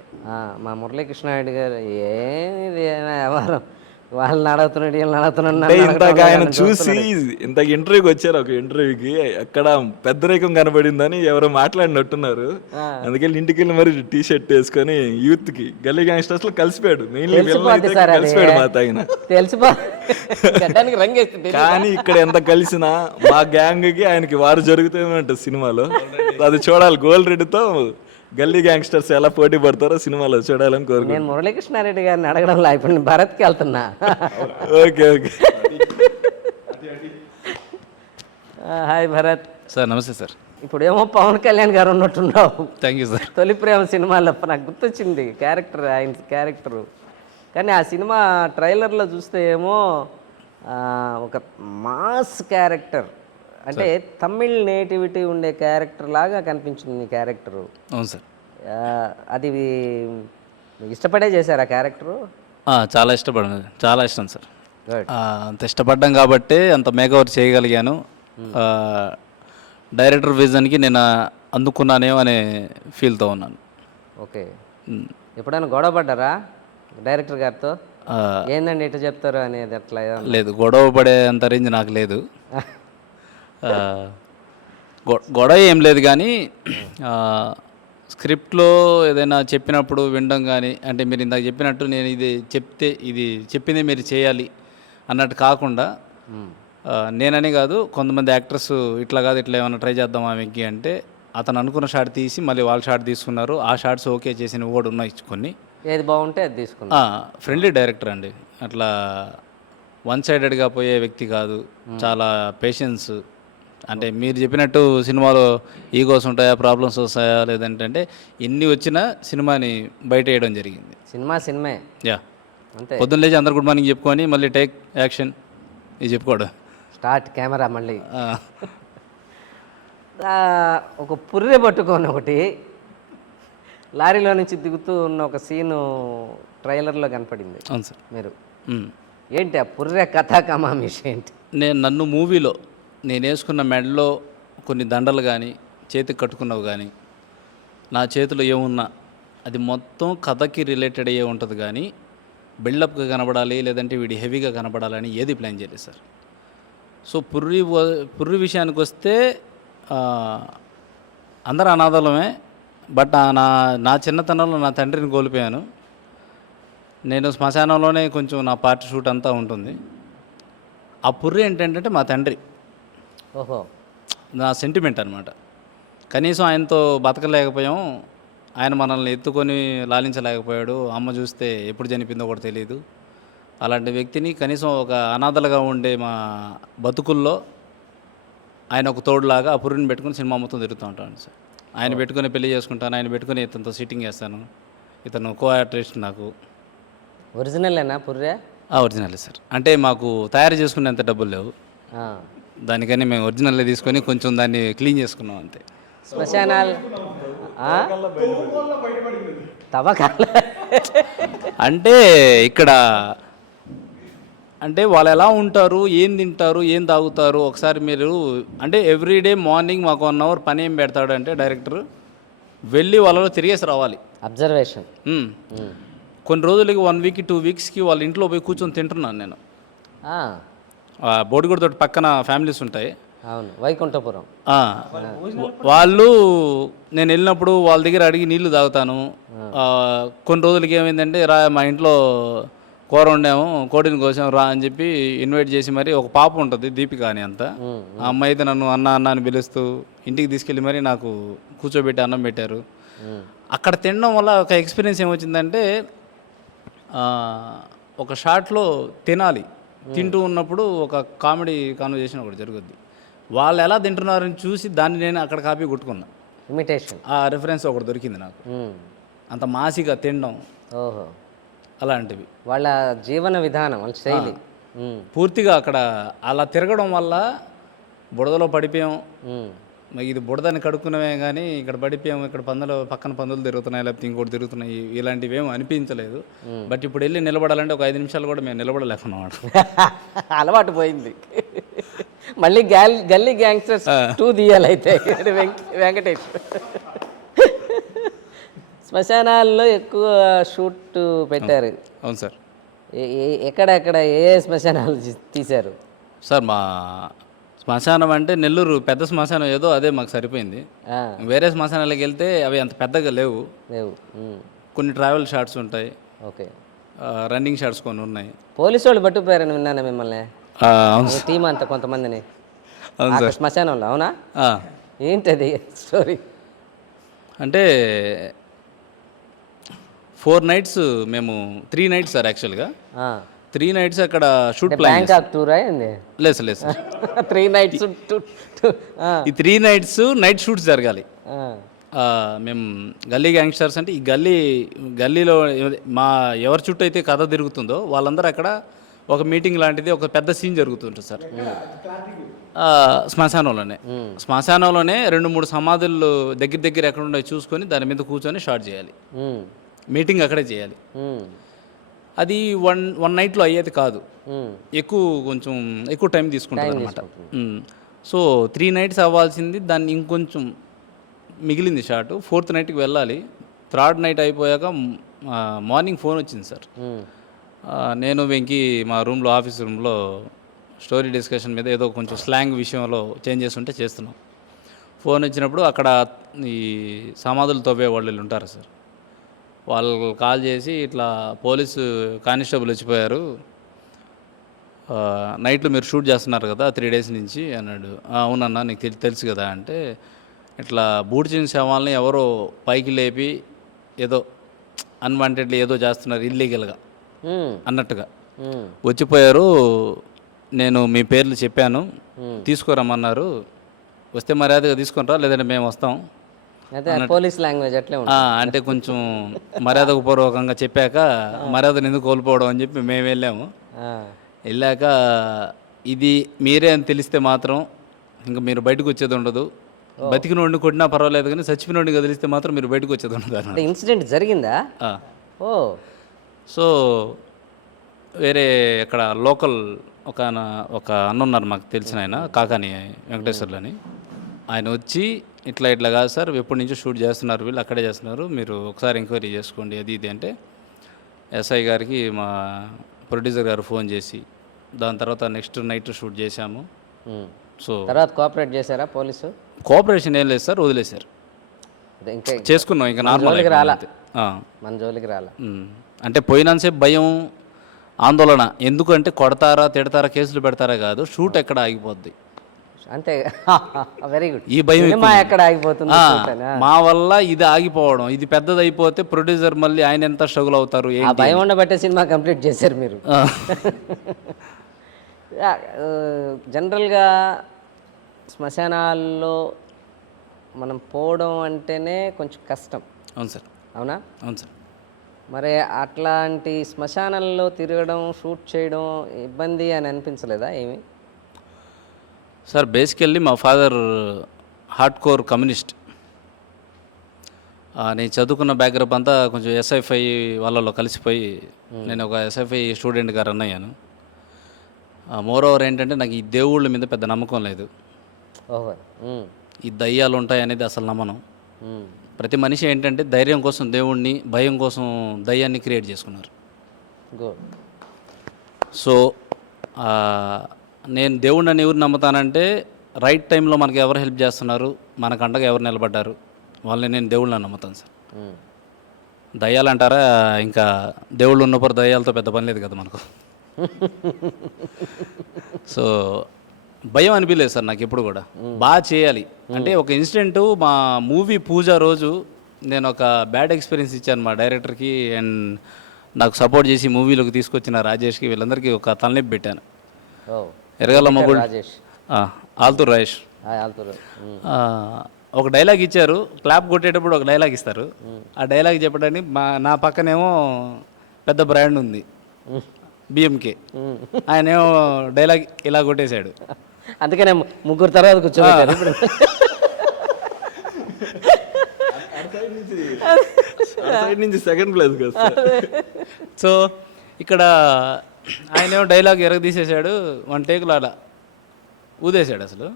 మా మురళీకృష్ణారెడ్డి గారు ఏది వ్యవహారం, వాళ్ళని అడుగుతున్నాడు, వీళ్ళని అడుగుతున్నాడు. ఇంతకు ఆయన చూసి ఇంత ఇంటర్వ్యూకి వచ్చారు, ఒక ఇంటర్వ్యూకి అక్కడ పెద్దరికం కనబడిందని ఎవరో మాట్లాడినట్టున్నారు. అందుకే ఇంటికి వెళ్ళి మరి టీ షర్ట్ వేసుకొని యూత్ కి గల్లీ గ్యాంగ్స్టర్స్ లో కలిసిపోయాడు. కలిసిపోయాడు మా తాగిన కానీ ఇక్కడ ఎంత కలిసినా మా గ్యాంగ్ కి ఆయనకి వారు జరుగుతూనే ఉంటుంది సినిమాలో. అది చూడాలి. గోల్డ్ రెడ్డితో గల్లీ గ్యాంగ్స్టర్స్ ఎలా పోటీ పడతారో సినిమాలో చూడాలని కోరుకుంటున్నాను. నేను మురళీకృష్ణారెడ్డి గారిని అడగడంలో ఇప్పుడు భరత్కి వెళ్తున్నా. Okay okay. Hi Bharat sir. నమస్తే సార్. ఇప్పుడు ఏమో పవన్ కళ్యాణ్ గారు ఉన్నట్టున్నావు. Thank you sir. తొలి ప్రేమ సినిమాలో నాకు గుర్తొచ్చింది క్యారెక్టర్, ఆయన క్యారెక్టరు. కానీ ఆ సినిమా ట్రైలర్లో చూస్తే ఏమో ఒక మాస్ క్యారెక్టర్, అంటే తమిళ్ నేటివిటీ ఉండే క్యారెక్టర్ లాగా కనిపించింది నీ క్యారెక్టరు. అవును సార్. అది ఇష్టపడే చేశారు ఆ క్యారెక్టరు? చాలా ఇష్టపడాను, చాలా ఇష్టం సార్. అంత ఇష్టపడ్డాం కాబట్టి అంత మేకవర్ చేయగలిగాను. డైరెక్టర్ విజన్కి నేను అందుకున్నానేమో అనే ఫీల్తో ఉన్నాను. ఓకే. ఎప్పుడైనా గొడవ పడ్డారా డైరెక్టర్ గారితో? ఏందండి ఇట్లా చెప్తారు అనేది అట్లా ఏమన్నా? లేదు, గొడవ పడే అంత రేంజ్ నాకు లేదు. గొడవ ఏం లేదు, కానీ స్క్రిప్ట్లో ఏదైనా చెప్పినప్పుడు వినడం కానీ, అంటే మీరు ఇందాక చెప్పినట్టు నేను ఇది చెప్తే ఇది చెప్పిందే మీరు చేయాలి అన్నట్టు కాకుండా, నేనని కాదు కొంతమంది యాక్టర్స్ ఇట్లా కాదు ఇట్లా ఏమైనా ట్రై చేద్దాం ఆమెకి అంటే అతను అనుకున్న షాట్ తీసి మళ్ళీ వాళ్ళ షాట్ తీసుకున్నారు. ఆ షాట్స్ ఓకే చేసిన కూడా ఉన్నాయి కొన్ని. ఏది బాగుంటే అది తీసుకున్నా. ఫ్రెండ్లీ డైరెక్టర్ అండి, అట్లా వన్ సైడెడ్గా పోయే వ్యక్తి కాదు. చాలా పేషెన్స్. అంటే మీరు చెప్పినట్టు సినిమాలో ఈగోస్ ఉంటాయా, ప్రాబ్లమ్స్ వస్తాయా లేదంటే ఎన్ని వచ్చినా సినిమాని బయట వేయడం జరిగింది. సినిమా యా, అంతే. పొద్దున్న లేచి అందరు గుడ్ మార్నింగ్ చెప్పుకొని మళ్ళీ టేక్ యాక్షన్ ఇది చెప్పుకోవడం, స్టార్ట్ కెమెరా మళ్ళీ. ఒక పుర్రె పట్టుకొని ఒకటి లారీలో నుంచి దిగుతూ ఉన్న ఒక సీను ట్రైలర్లో కనపడింది. అవును సార్. మీరు ఏంటి ఆ పుర్రె కథా కమామిషి ఏంటి? నన్ను మూవీలో నేను వేసుకున్న మెడలో కొన్ని దండలు కానీ చేతికి కట్టుకున్నవి కానీ నా చేతిలో ఏమున్నా అది మొత్తం కథకి రిలేటెడ్ అయ్యే ఉంటుంది, కానీ బిల్డప్గా కనబడాలి లేదంటే వీడి హెవీగా కనబడాలని ఏది ప్లాన్ చేయలేదు సార్. సో పుర్రి విషయానికి వస్తే అందరూ అనాథలమే. బట్ నా చిన్నతనంలో నా తండ్రిని కోల్పోయాను. నేను శ్మశానంలోనే కొంచెం నా పార్ట్ షూట్ అంతా ఉంటుంది. ఆ పుర్రి ఏంటంటే మా తండ్రి. ఓహో. నా సెంటిమెంట్ అనమాట. కనీసం ఆయనతో బతకలేకపోయాం, ఆయన మనల్ని ఎత్తుకొని లాలించలేకపోయాడు. అమ్మ చూస్తే ఎప్పుడు చనిపోయిందో కూడా తెలియదు. అలాంటి వ్యక్తిని కనీసం ఒక అనాథలుగా ఉండే మా బతుకుల్లో ఆయన ఒక తోడులాగా ఆ పుర్రిని పెట్టుకుని సినిమా మొత్తం తిరుగుతూ ఉంటాను సార్. ఆయన పెట్టుకుని పెళ్లి చేసుకుంటాను, ఆయన పెట్టుకుని ఇతనితో సిట్టింగ్ చేస్తాను. ఇతను కో ఆర్టిస్ట్ నాకు. ఒరిజినలేనా పుర్రె? ఒరిజినలే సార్. అంటే మాకు తయారు చేసుకునేంత డబ్బులు లేవు, దానికని మేము ఒరిజినల్లే తీసుకొని కొంచెం దాన్ని క్లీన్ చేసుకున్నాం అంతే. శ్మశానాలు తవ్వకాల అంటే ఇక్కడ అంటే వాళ్ళు ఎలా ఉంటారు, ఏం తింటారు, ఏం తాగుతారు ఒకసారి మీరు అంటే ఎవ్రీడే మార్నింగ్ మాకు 1 అవర్ పని ఏం పెడతాడు అంటే డైరెక్టర్ వెళ్ళి వాళ్ళలో తిరిగేసి రావాలి. అబ్జర్వేషన్. కొన్ని రోజులకి 1 వీక్ 2 వీక్స్కి వాళ్ళ ఇంట్లో పోయి కూర్చొని తింటున్నాను నేను. బోడిగూడతో పక్కన ఫ్యామిలీస్ ఉంటాయి. అవును, వైకుంఠపురం. వాళ్ళు నేను వెళ్ళినప్పుడు వాళ్ళ దగ్గర అడిగి నీళ్లు తాగుతాను. కొన్ని రోజులకి ఏమైందంటే మా ఇంట్లో కూర వండాము, కోడిని కోసాము రా అని చెప్పి ఇన్వైట్ చేసి మరి ఒక పాప ఉంటుంది దీపిక అని అంతా. ఆ అమ్మాయి అయితే నన్ను అన్న అని పిలుస్తూ ఇంటికి తీసుకెళ్ళి మరి నాకు కూర్చోబెట్టి అన్నం పెట్టారు. అక్కడ తినడం వల్ల ఒక ఎక్స్పీరియన్స్ ఏమొచ్చిందంటే ఒక షాట్లో తినాలి, తింటూ ఉన్నప్పుడు ఒక కామెడీ కాన్వర్జేషన్ ఒకటి జరుగుద్ది. వాళ్ళు ఎలా తింటున్నారని చూసి దాన్ని నేను అక్కడ కాపీ కొట్టుకున్నా. ఇమిటేషన్. ఆ రిఫరెన్స్ ఒకటి దొరికింది నాకు. అంత మాసిగా తినడం. ఓహో. అలాంటివి వాళ్ళ జీవన విధానం, వాళ్ళ శైలి పూర్తిగా అక్కడ అలా తిరగడం వల్ల బుడదలో పడిపోయాం. ఇది బుడదని కడుక్కున్నవే కానీ ఇక్కడ పడిపోయాము, ఇక్కడ పక్కన పందులు తిరుగుతున్నాయి లేకపోతే ఇంకోటి తిరుగుతున్నాయి, ఇలాంటివి ఏమీ అనిపించలేదు. బట్ ఇప్పుడు వెళ్ళి నిలబడాలంటే ఒక 5 నిమిషాలు కూడా మేము నిలబడలేకున్నాం. అలవాటు పోయింది. మళ్ళీ గల్లీ గ్యాంగ్స్టర్స్ 2 తీయాలి అయితే వెంకటేష్. శ్మశానాల్లో ఎక్కువ షూట్ పెట్టారు. అవును సార్. ఎక్కడెక్కడ ఏ శ్మశానాలు తీశారు సార్? మా శ్మశానం అంటే నెల్లూరు పెద్ద శ్మశానం ఏదో అదే మాకు సరిపోయింది. వేరే శ్మశానాలకు వెళ్తే అవి అంత పెద్దగా లేవు. కొన్ని ట్రావెల్ షాట్స్ ఉంటాయి. ఓకే. రన్నింగ్ షాట్స్ కొన్ని ఉన్నాయి. పోలీసు వాళ్ళు పట్టుకుపోయారని విన్నాను మిమ్మల్ని, టీం అంతా కొంతమందిని శ్మశానంలో. అవునా? ఏంటది స్టోరీ? అంటే 4 nights మేము 3 nights సార్ యాక్చువల్గా. 3 nights అక్కడ షూట్ ప్లాన్. బ్యాంకాక్ టూర్ అయింది? లేదు సార్. 3 nights ఈ 3 nights నైట్ షూట్స్ జరగాలి. మేము గల్లీ గ్యాంగ్స్టర్స్ అంటే ఈ గల్లీలో మా ఎవరి చుట్టూ అయితే కథ తిరుగుతుందో వాళ్ళందరూ అక్కడ ఒక మీటింగ్ లాంటిది ఒక పెద్ద సీన్ జరుగుతుంటుంది సార్. శ్మశానంలోనే 2-3 సమాధులు దగ్గర ఎక్కడ ఉండో చూసుకొని దాని మీద కూర్చొని షాట్ చేయాలి. మీటింగ్ అక్కడే చేయాలి. అది 1 nightలో అయ్యేది కాదు, కొంచెం ఎక్కువ టైం తీసుకుంటుంది అనమాట. సో 3 nights అవ్వాల్సింది దాన్ని ఇంకొంచెం మిగిలింది షాట్. 4th నైట్కి వెళ్ళాలి. 3rd నైట్ అయిపోయాక మార్నింగ్ ఫోన్ వచ్చింది సార్. నేను వెంకీ మా రూమ్లో, ఆఫీస్ రూమ్లో స్టోరీ డిస్కషన్ మీద ఏదో కొంచెం స్లాంగ్ విషయంలో చేంజెస్ ఉంటే చేస్తున్నాం. ఫోన్ వచ్చినప్పుడు అక్కడ ఈ సమాధులు తవ్వే వాళ్ళు ఉంటారు సార్, వాళ్ళు కాల్ చేసి ఇట్లా పోలీసు కానిస్టేబుల్ వచ్చిపోయారు, నైట్లో మీరు షూట్ చేస్తున్నారు కదా 3 days నుంచి అన్నాడు. అవునన్నా నీకు తెలుసు కదా అంటే, ఇట్లా బూడ్చిన శవాల్ని ఎవరో పైకి లేపి ఏదో అన్వాంటెడ్లీ ఏదో చేస్తున్నారు ఇల్లీగల్గా అన్నట్టుగా వచ్చిపోయారు. నేను మీ పేర్లు చెప్పాను, తీసుకురమ్మన్నారు, వస్తే మర్యాదగా తీసుకునిరా లేదంటే మేము వస్తాం. పోలీస్ లాంగ్వేజ్ అట్లే అంటే కొంచెం మర్యాదపూర్వకంగా చెప్పాక మర్యాదను ఎందుకు కోల్పోవడం అని చెప్పి మేము వెళ్ళాము. వెళ్ళాక ఇది మీరే అని తెలిస్తే మాత్రం ఇంకా మీరు బయటకు వచ్చేది ఉండదు, బతికినోడిని కొట్టినా పర్వాలేదు కానీ చచ్చిపోయినోడిని కదిలిస్తే మాత్రం మీరు బయటకు వచ్చేది ఉండదు అన్నమాట. ఇన్సిడెంట్ జరిగిందా? ఓ. సో వేరే ఇక్కడ లోకల్ ఒక అన్న ఉన్నారు మాకు తెలిసిన ఆయన, కాకాని వెంకటేశ్వర్లు అని, ఆయన వచ్చి ఇట్లా కాదు సార్, ఎప్పటి నుంచో షూట్ చేస్తున్నారు వీళ్ళు, అక్కడే చేస్తున్నారు, మీరు ఒకసారి ఎంక్వైరీ చేసుకోండి అది ఇది అంటే, ఎస్ఐ గారికి మా ప్రొడ్యూసర్ గారు ఫోన్ చేసి దాని తర్వాత నెక్స్ట్ నైట్ షూట్ చేశాము. సో తర్వాత కోఆపరేట్ చేశారా పోలీసు? కోఆపరేషన్ ఏం లేదు సార్, వదిలేశారు. ఇంకా చేసుకున్నాం ఇంకా నార్మల్ రాలా, మన జోలికి రాలా. అంటే పోయినంతసేపు భయం, ఆందోళన, ఎందుకంటే కొడతారా తిడతారా కేసులు పెడతారా కాదు, షూట్ ఎక్కడ ఆగిపోద్ది అంతే. Very good. ఈ భయం ఎక్కడ ఆగిపోతుంది, మా వల్ల ఇది ఆగిపోవడం, ఇది పెద్దది అయిపోతే ప్రొడ్యూసర్ మళ్ళీ ఆయన ఎంత స్ట్రగుల్ అవుతారు, భయం ఉండబట్టే సినిమా కంప్లీట్ చేశారు మీరు. జనరల్గా శ్మశానాల్లో మనం పోవడం అంటేనే కొంచెం కష్టం. అవును సార్. అవునా? అవును సార్. మరి అట్లాంటి శ్మశానంలో తిరగడం, షూట్ చేయడం ఇబ్బంది అని అనిపించలేదా ఏమి? సార్ బేసికల్లీ మా ఫాదర్ హార్డ్ కోర్ కమ్యూనిస్ట్. నేను చదువుకున్న బ్యాక్గ్రౌండ్ అంతా కొంచెం ఎస్ఎఫ్ఐ వాళ్ళలో కలిసిపోయి నేను ఒక ఎస్ఎఫ్ఐ స్టూడెంట్గా రన్ అయ్యాను. మోర్ ఓవర్ ఏంటంటే నాకు ఈ దేవుళ్ళ మీద పెద్ద నమ్మకం లేదు, ఈ దయ్యాలు ఉంటాయి అనేది అసలు నమ్మను. ప్రతి మనిషి ఏంటంటే ధైర్యం కోసం దేవుణ్ణి, భయం కోసం దయ్యాన్ని క్రియేట్ చేసుకున్నారు. సో నేను దేవుడిని అని ఎవరు నమ్ముతానంటే, రైట్ టైంలో మనకి ఎవరు హెల్ప్ చేస్తున్నారు, మనకు అండగా ఎవరు నిలబడ్డారు, వాళ్ళని నేను దేవుళ్ళని నమ్ముతాను సార్. దయ్యాలు అంటారా, ఇంకా దేవుళ్ళు ఉన్నప్పుడు దయ్యాలతో పెద్ద పని లేదు కదా మనకు. సో భయం అనిపించలేదు సార్ నాకు ఎప్పుడు కూడా. బాగా చేయాలి అంటే ఒక ఇన్సిడెంట్, మా మూవీ పూజ రోజు నేను ఒక బ్యాడ్ ఎక్స్పీరియన్స్ ఇచ్చాను మా డైరెక్టర్కి అండ్ నాకు సపోర్ట్ చేసి మూవీలోకి తీసుకొచ్చిన రాజేష్కి, వీళ్ళందరికీ ఒక తలనొప్పి పెట్టాను. ఎరగల్లమ్మ గుడి, ఆల్తూర్ రాజేష్, ఒక డైలాగ్ ఇచ్చారు, క్లాప్ కొట్టేటప్పుడు ఒక డైలాగ్ ఇస్తారు. ఆ డైలాగ్ చెప్పడానికి నా పక్కనేమో పెద్ద బ్రాండ్ ఉంది బిఎంకే, ఆయనేమో డైలాగ్ ఇలా కొట్టేశాడు. అందుకనే ముగ్గురు తర్వాత కూర్చోబెట్టారు. సెకండ్ ప్లేస్ కదా. సో ఇక్కడ ఆయనేమో డైలాగ్ ఎరగదీసేసాడు, 1 టేకులు అలా ఊదేశాడు అసలు.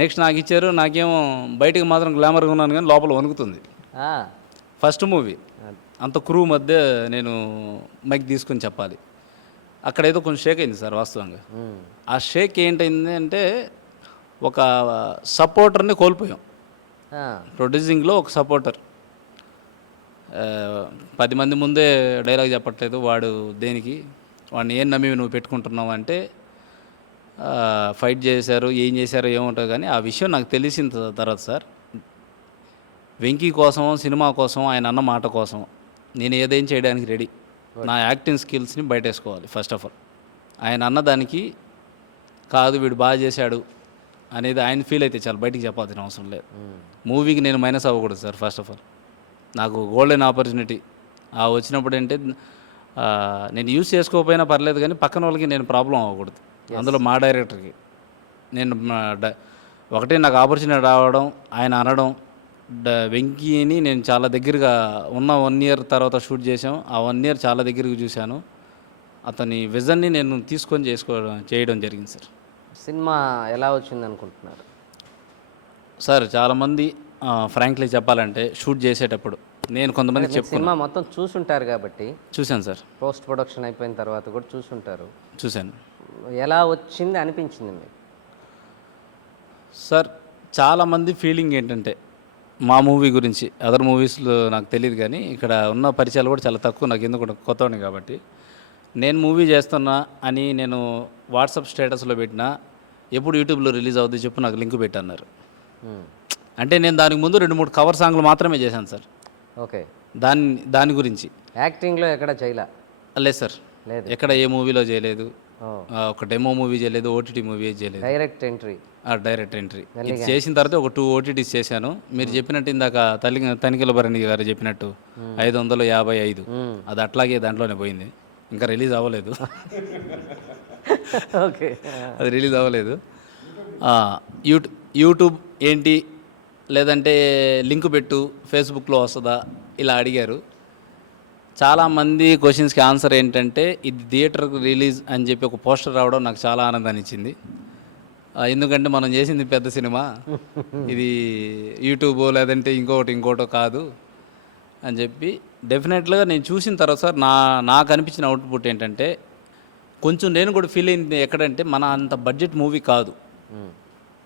నెక్స్ట్ నాకు ఇచ్చారు, నాకేమో బయటకు మాత్రం గ్లామర్గా ఉన్నాను కానీ లోపల వణుకుతుంది. ఫస్ట్ మూవీ అంత క్రూ మధ్య నేను మైక్ తీసుకొని చెప్పాలి, అక్కడ ఏదో కొంచెం షేక్ అయింది సార్ వాస్తవంగా. ఆ షేక్ ఏంటైంది అంటే ఒక సపోర్టర్ని కోల్పోయాం. ప్రొడ్యూసింగ్లో ఒక సపోర్టర్ 10 మంది ముందే డైలాగ్ చెప్పట్లేదు, వాడు దేనికి, వాడిని ఏం నమ్మి నువ్వు పెట్టుకుంటున్నావు అంటే, ఫైట్ చేశారు ఏం చేశారో ఏముంటుంది కానీ ఆ విషయం నాకు తెలిసిన తర్వాత సార్, వెంకీ కోసం, సినిమా కోసం, ఆయన అన్న మాట కోసం నేను ఏదైనా చేయడానికి రెడీ. నా యాక్టింగ్ స్కిల్స్ని బయటేసుకోవాలి ఫస్ట్ ఆఫ్ ఆల్. ఆయన అన్నదానికి కాదు వీడు బాగా చేశాడు అనేది ఆయన ఫీల్ అయితే చాలు, బయటికి చెప్పాల్సిన అవసరం లేదు. మూవీకి నేను మైనస్ అవ్వకూడదు సార్. ఫస్ట్ ఆఫ్ ఆల్ నాకు గోల్డెన్ ఆపర్చునిటీ వచ్చినప్పుడు అంటే నేను యూజ్ చేసుకోకపోయినా పర్లేదు కానీ పక్కన వాళ్ళకి నేను ప్రాబ్లం అవ్వకూడదు. అందులో మా డైరెక్టర్కి నేను ఒకటే నాకు ఆపర్చునిటీ రావడం, ఆయన అనడం, వెంకీని నేను చాలా దగ్గరగా ఉన్న 1 year తర్వాత షూట్ చేసాం. ఆ 1 year చాలా దగ్గరగా చూశాను. అతని విజన్ని నేను తీసుకొని చేయడం జరిగింది సార్. సినిమా ఎలా వచ్చింది అనుకుంటున్నారు? సార్ చాలామంది ఫ్రాంక్లీ చెప్పాలంటే షూట్ చేసేటప్పుడు నేను కొంతమంది సినిమా మొత్తం చూసుంటారు కాబట్టి, చూశాను సార్, పోస్ట్ ప్రొడక్షన్ అయిపోయిన తర్వాత కూడా చూసుంటారు. చూశాను ఎలా వచ్చింది అనిపించింది మీకు? సార్. చాలామంది ఫీలింగ్ ఏంటంటే మా మూవీ గురించి, అదర్ మూవీస్లో నాకు తెలియదు కానీ ఇక్కడ ఉన్న పరిచయాలు కూడా చాలా తక్కువ, నాకు ఎందుకు కొత్తవాడిని కాబట్టి. నేను మూవీ చేస్తున్నా అని నేను వాట్సాప్ స్టేటస్లో పెట్టినా ఎప్పుడు యూట్యూబ్లో రిలీజ్ అవుద్ది చెప్పు నాకు లింక్ పెట్టన్నారు. అంటే నేను దానికి ముందు 2-3 కవర్ సాంగ్లు మాత్రమే చేశాను సార్. ఓకే. దాని గురించి యాక్టింగ్లో ఎక్కడ చేయలే? లేదు సార్, లేదు. ఎక్కడ ఏ మూవీలో చేయలేదు, ఒక డెమో మూవీ చేయలేదు, ఓటీటీ మూవీ చేయలేదు, డైరెక్ట్ ఎంట్రీ. Direct entry. ఇది చేసిన తర్వాత ఒక 2 ఓటీటీస్ చేశాను. మీరు చెప్పినట్టు ఇందాక తనిఖీల భరణి గారు చెప్పినట్టు 555 అది అట్లాగే దాంట్లోనే పోయింది, ఇంకా రిలీజ్ అవ్వలేదు. ఓకే. అది రిలీజ్ అవ్వలేదు. యూట్యూబ్ ఏంటి, లేదంటే లింక్ పెట్టు ఫేస్బుక్లో వస్తుందా ఇలా అడిగారు. చాలామంది క్వశ్చన్స్కి ఆన్సర్ ఏంటంటే ఇది థియేటర్కి రిలీజ్ అని చెప్పి ఒక పోస్టర్ రావడం నాకు చాలా ఆనందాన్ని ఇచ్చింది. ఎందుకంటే మనం చేసింది పెద్ద సినిమా, ఇది యూట్యూబో లేదంటే ఇంకోటో కాదు అని చెప్పి డెఫినెట్గా నేను చూసిన తర్వాత సార్ నాకు అనిపించిన అవుట్పుట్ ఏంటంటే కొంచెం నేను కూడా ఫీల్ అయింది ఎక్కడంటే మన అంత బడ్జెట్ మూవీ కాదు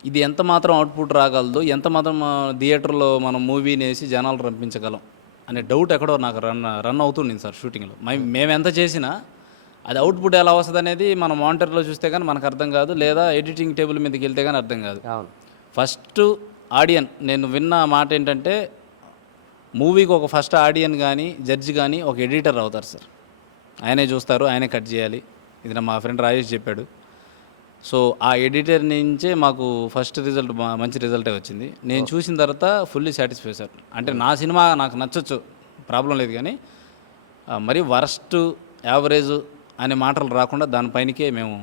ఇది, ఎంత మాత్రం అవుట్పుట్ రాగలదు, ఎంత మాత్రం థియేటర్లో మనం మూవీని వేసి జనాలు రంపించగలం అనే డౌట్ ఎక్కడో నాకు రన్ అవుతుంది సార్ షూటింగ్లో. మేము ఎంత చేసినా అది అవుట్పుట్ ఎలా వస్తుంది అనేది మనం మానిటర్లో చూస్తే కానీ మనకు అర్థం కాదు, లేదా ఎడిటింగ్ టేబుల్ మీదకి వెళ్తే కానీ అర్థం కాదు. ఫస్ట్ ఆడియన్ నేను విన్న మాట ఏంటంటే మూవీకి ఒక ఫస్ట్ ఆడియన్ కానీ జడ్జి కానీ ఒక ఎడిటర్ అవుతారు సార్. ఆయనే చూస్తారు, ఆయనే కట్ చేయాలి. ఇది మా ఫ్రెండ్ రాజేష్ చెప్పాడు. సో ఆ ఎడిటర్ నుంచే మాకు ఫస్ట్ రిజల్ట్ మంచి రిజల్టే వచ్చింది. నేను చూసిన తర్వాత ఫుల్లీ సాటిస్ఫై సార్. అంటే నా సినిమా నాకు నచ్చచ్చు, ప్రాబ్లం లేదు, కానీ మరీ వరస్ట్ యావరేజ్ అనే మాటలు రాకుండా దానిపైనకే మేము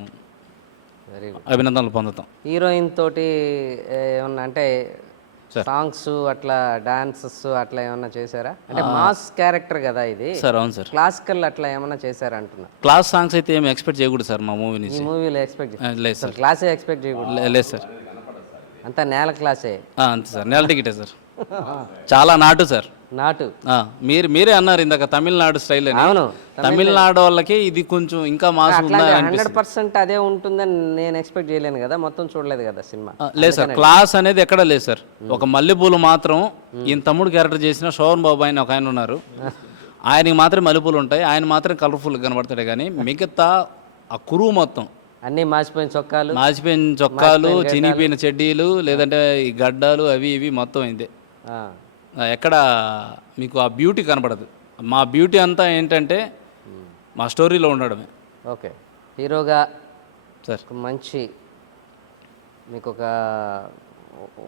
అభినందనలు పొందుతాం. హీరోయిన్ తోటి ఏమన్నా అంటే సాంగ్స్ అట్లా డాన్సెస్ అట్లా ఏమన్నా చేశారా? అంటే మాస్ క్యారెక్టర్ కదా ఇది సార్. అవును సార్. క్లాసికల్ అట్లా ఏమన్నా చేశారా అంటున్నా? క్లాస్ సాంగ్స్ అయితే ఏమి ఎక్స్పెక్ట్ చేయకూడదు సార్ మా మూవీ నుంచి. ఈ మూవీలో ఎక్స్పెక్ట్ లేదు సార్, క్లాసే ఎక్స్పెక్ట్ చేయకూడదు. లేదు సార్, అంతా నేల క్లాసే. అంతే సార్, నేల టికెటే సార్. చాలా నాటు సార్, నాటు. మీరే అన్నారు ఇందాక తమిళనాడు స్టైల్ అని. అవును, తమిళనాడు వాళ్ళకి ఇది కొంచెం ఇంకా మాస్ 100% అదే ఉంటుందని నేను ఎక్స్పెక్ట్ చేయలేను కదా, మొత్తం చూడలేదు కదా సినిమా. లేదు సార్, క్లాస్ అనేది ఎక్కడ లేదు సార్. ఒక మల్లెపూలు మాత్రం ఈయన తమ్ముడు క్యారెక్టర్ చేసిన శోభన్ బాబు అని ఒక ఆయన ఉన్నారు, ఆయనకి మాత్రం మల్లెపూలు ఉంటాయి, ఆయన మాత్రం కలర్ఫుల్ కనబడతాడు. కానీ మిగతా ఆ కురువు మొత్తం అన్నీ మాసిపోయిన చొక్కాలు, చినిగిపోయిన చెడ్డీలు, లేదంటే ఈ గడ్డాలు అవి ఇవి మొత్తం ఇదే. ఎక్కడ మీకు ఆ బ్యూటీ కనపడదు. మా బ్యూటీ అంతా ఏంటంటే మా స్టోరీలో ఉండడమే. ఓకే. హీరోగా సార్ మంచి మీకు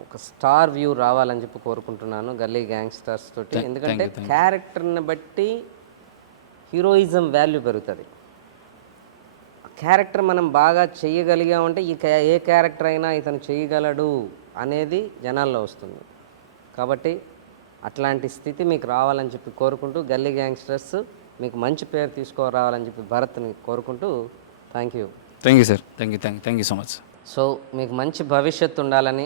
ఒక స్టార్ వ్యూ రావాలని చెప్పి కోరుకుంటున్నాను గల్లీ గ్యాంగ్స్టర్స్ తోటి. ఎందుకంటే క్యారెక్టర్ని బట్టి హీరోయిజం వాల్యూ పెరుగుతుంది. క్యారెక్టర్ మనం బాగా చేయగలిగామంటే ఏ క్యారెక్టర్ అయినా ఇతను చేయగలడు అనేది జనాల్లో వస్తుంది. కాబట్టి అట్లాంటి స్థితి మీకు రావాలని చెప్పి కోరుకుంటూ గల్లీ గ్యాంగ్స్టర్స్ మీకు మంచి పేరు తీసుకురావాలని చెప్పి భరత్ని కోరుకుంటూ thank you sir. Thank you so much. So మీకు మంచి భవిష్యత్తు ఉండాలని,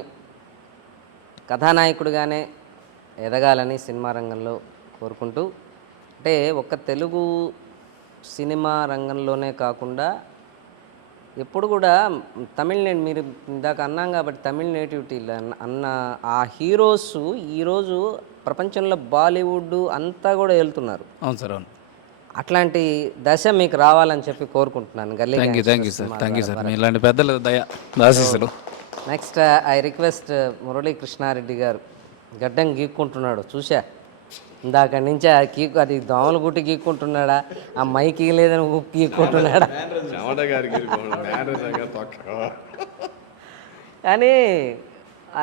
కథానాయకుడిగానే ఎదగాలని సినిమా రంగంలో కోరుకుంటూ, అంటే ఒక్క తెలుగు సినిమా రంగంలోనే కాకుండా ఎప్పుడు కూడా మీరు ఇందాక అన్నాం కాబట్టి తమిళ నేటివిటీ అన్న ఆ హీరోస్ ఈరోజు ప్రపంచంలో బాలీవుడ్ అంతా కూడా వెళ్తున్నారు. అవును సార్, అవును. అట్లాంటి దశ మీకు రావాలని చెప్పి కోరుకుంటున్నాను గల్లీ. Thank you sir. ఇలాంటి పెద్దల దయాశీస్సులు. Next I request Murali Krishnareddy గారు. గడ్డం గీక్కుంటున్నాడు చూసా ఇందాక నుంచి. అది దోమల గుట్టి గీక్కుంటున్నాడా, ఆ మైకి లేదని గీక్కుంటున్నాడా కానీ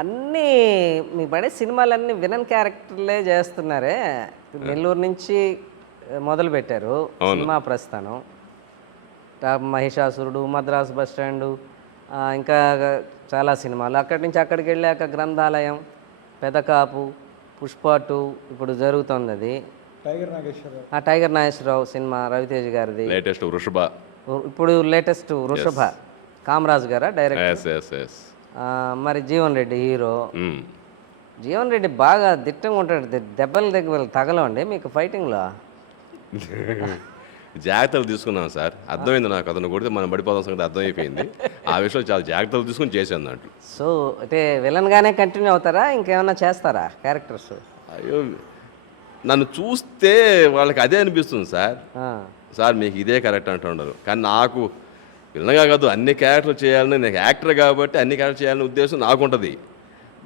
అన్నీ మీ పడే సినిమాలన్నీ విలన్ క్యారెక్టర్లే చేస్తున్నారే. నెల్లూరు నుంచి మొదలు పెట్టారు సినిమా ప్రస్థానం. మహిషాసురుడు, మద్రాసు బస్ స్టాండు, ఇంకా చాలా సినిమాలు. అక్కడి నుంచి అక్కడికి వెళ్ళాక గ్రంథాలయం, పెదకాపు, పుష్ప 2 ఇప్పుడు జరుగుతుంది. అది టైగర్ నాగేశ్వరరావు సినిమా రవితేజ్ గారిది. లేటెస్ట్ వృషభ. ఇప్పుడు లేటెస్ట్ వృషభ. కామరాజ్ గారా డైరెక్టర్? Yes yes yes. మరి జీవన్ రెడ్డి హీరో. జీవన్ రెడ్డి బాగా దిట్టంగా ఉంటాడు, దెబ్బలు తగలండి మీకు ఫైటింగ్లో? జాగ్రత్తలు తీసుకున్నాం సార్, అర్థమైంది నాకు. అతను కొడితే మనం పడిపోదాం సంగతి అర్థమైపోయింది. ఆ విషయంలో చాలా జాగ్రత్తలు తీసుకుని చేశాను దాంట్లో. సో అంటే విలన్గానే కంటిన్యూ అవుతారా, ఇంకేమైనా చేస్తారా క్యారెక్టర్స్? అయ్యో, నన్ను చూస్తే వాళ్ళకి అదే అనిపిస్తుంది సార్. సార్ మీకు ఇదే కరెక్ట్ అంటూ ఉండరు, కానీ నాకు విలన్గా కాదు అన్ని క్యారెక్టర్లు చేయాలని, నేను యాక్టర్ కాబట్టి అన్ని క్యారెక్టర్ చేయాలనే ఉద్దేశం నాకు ఉంటుంది.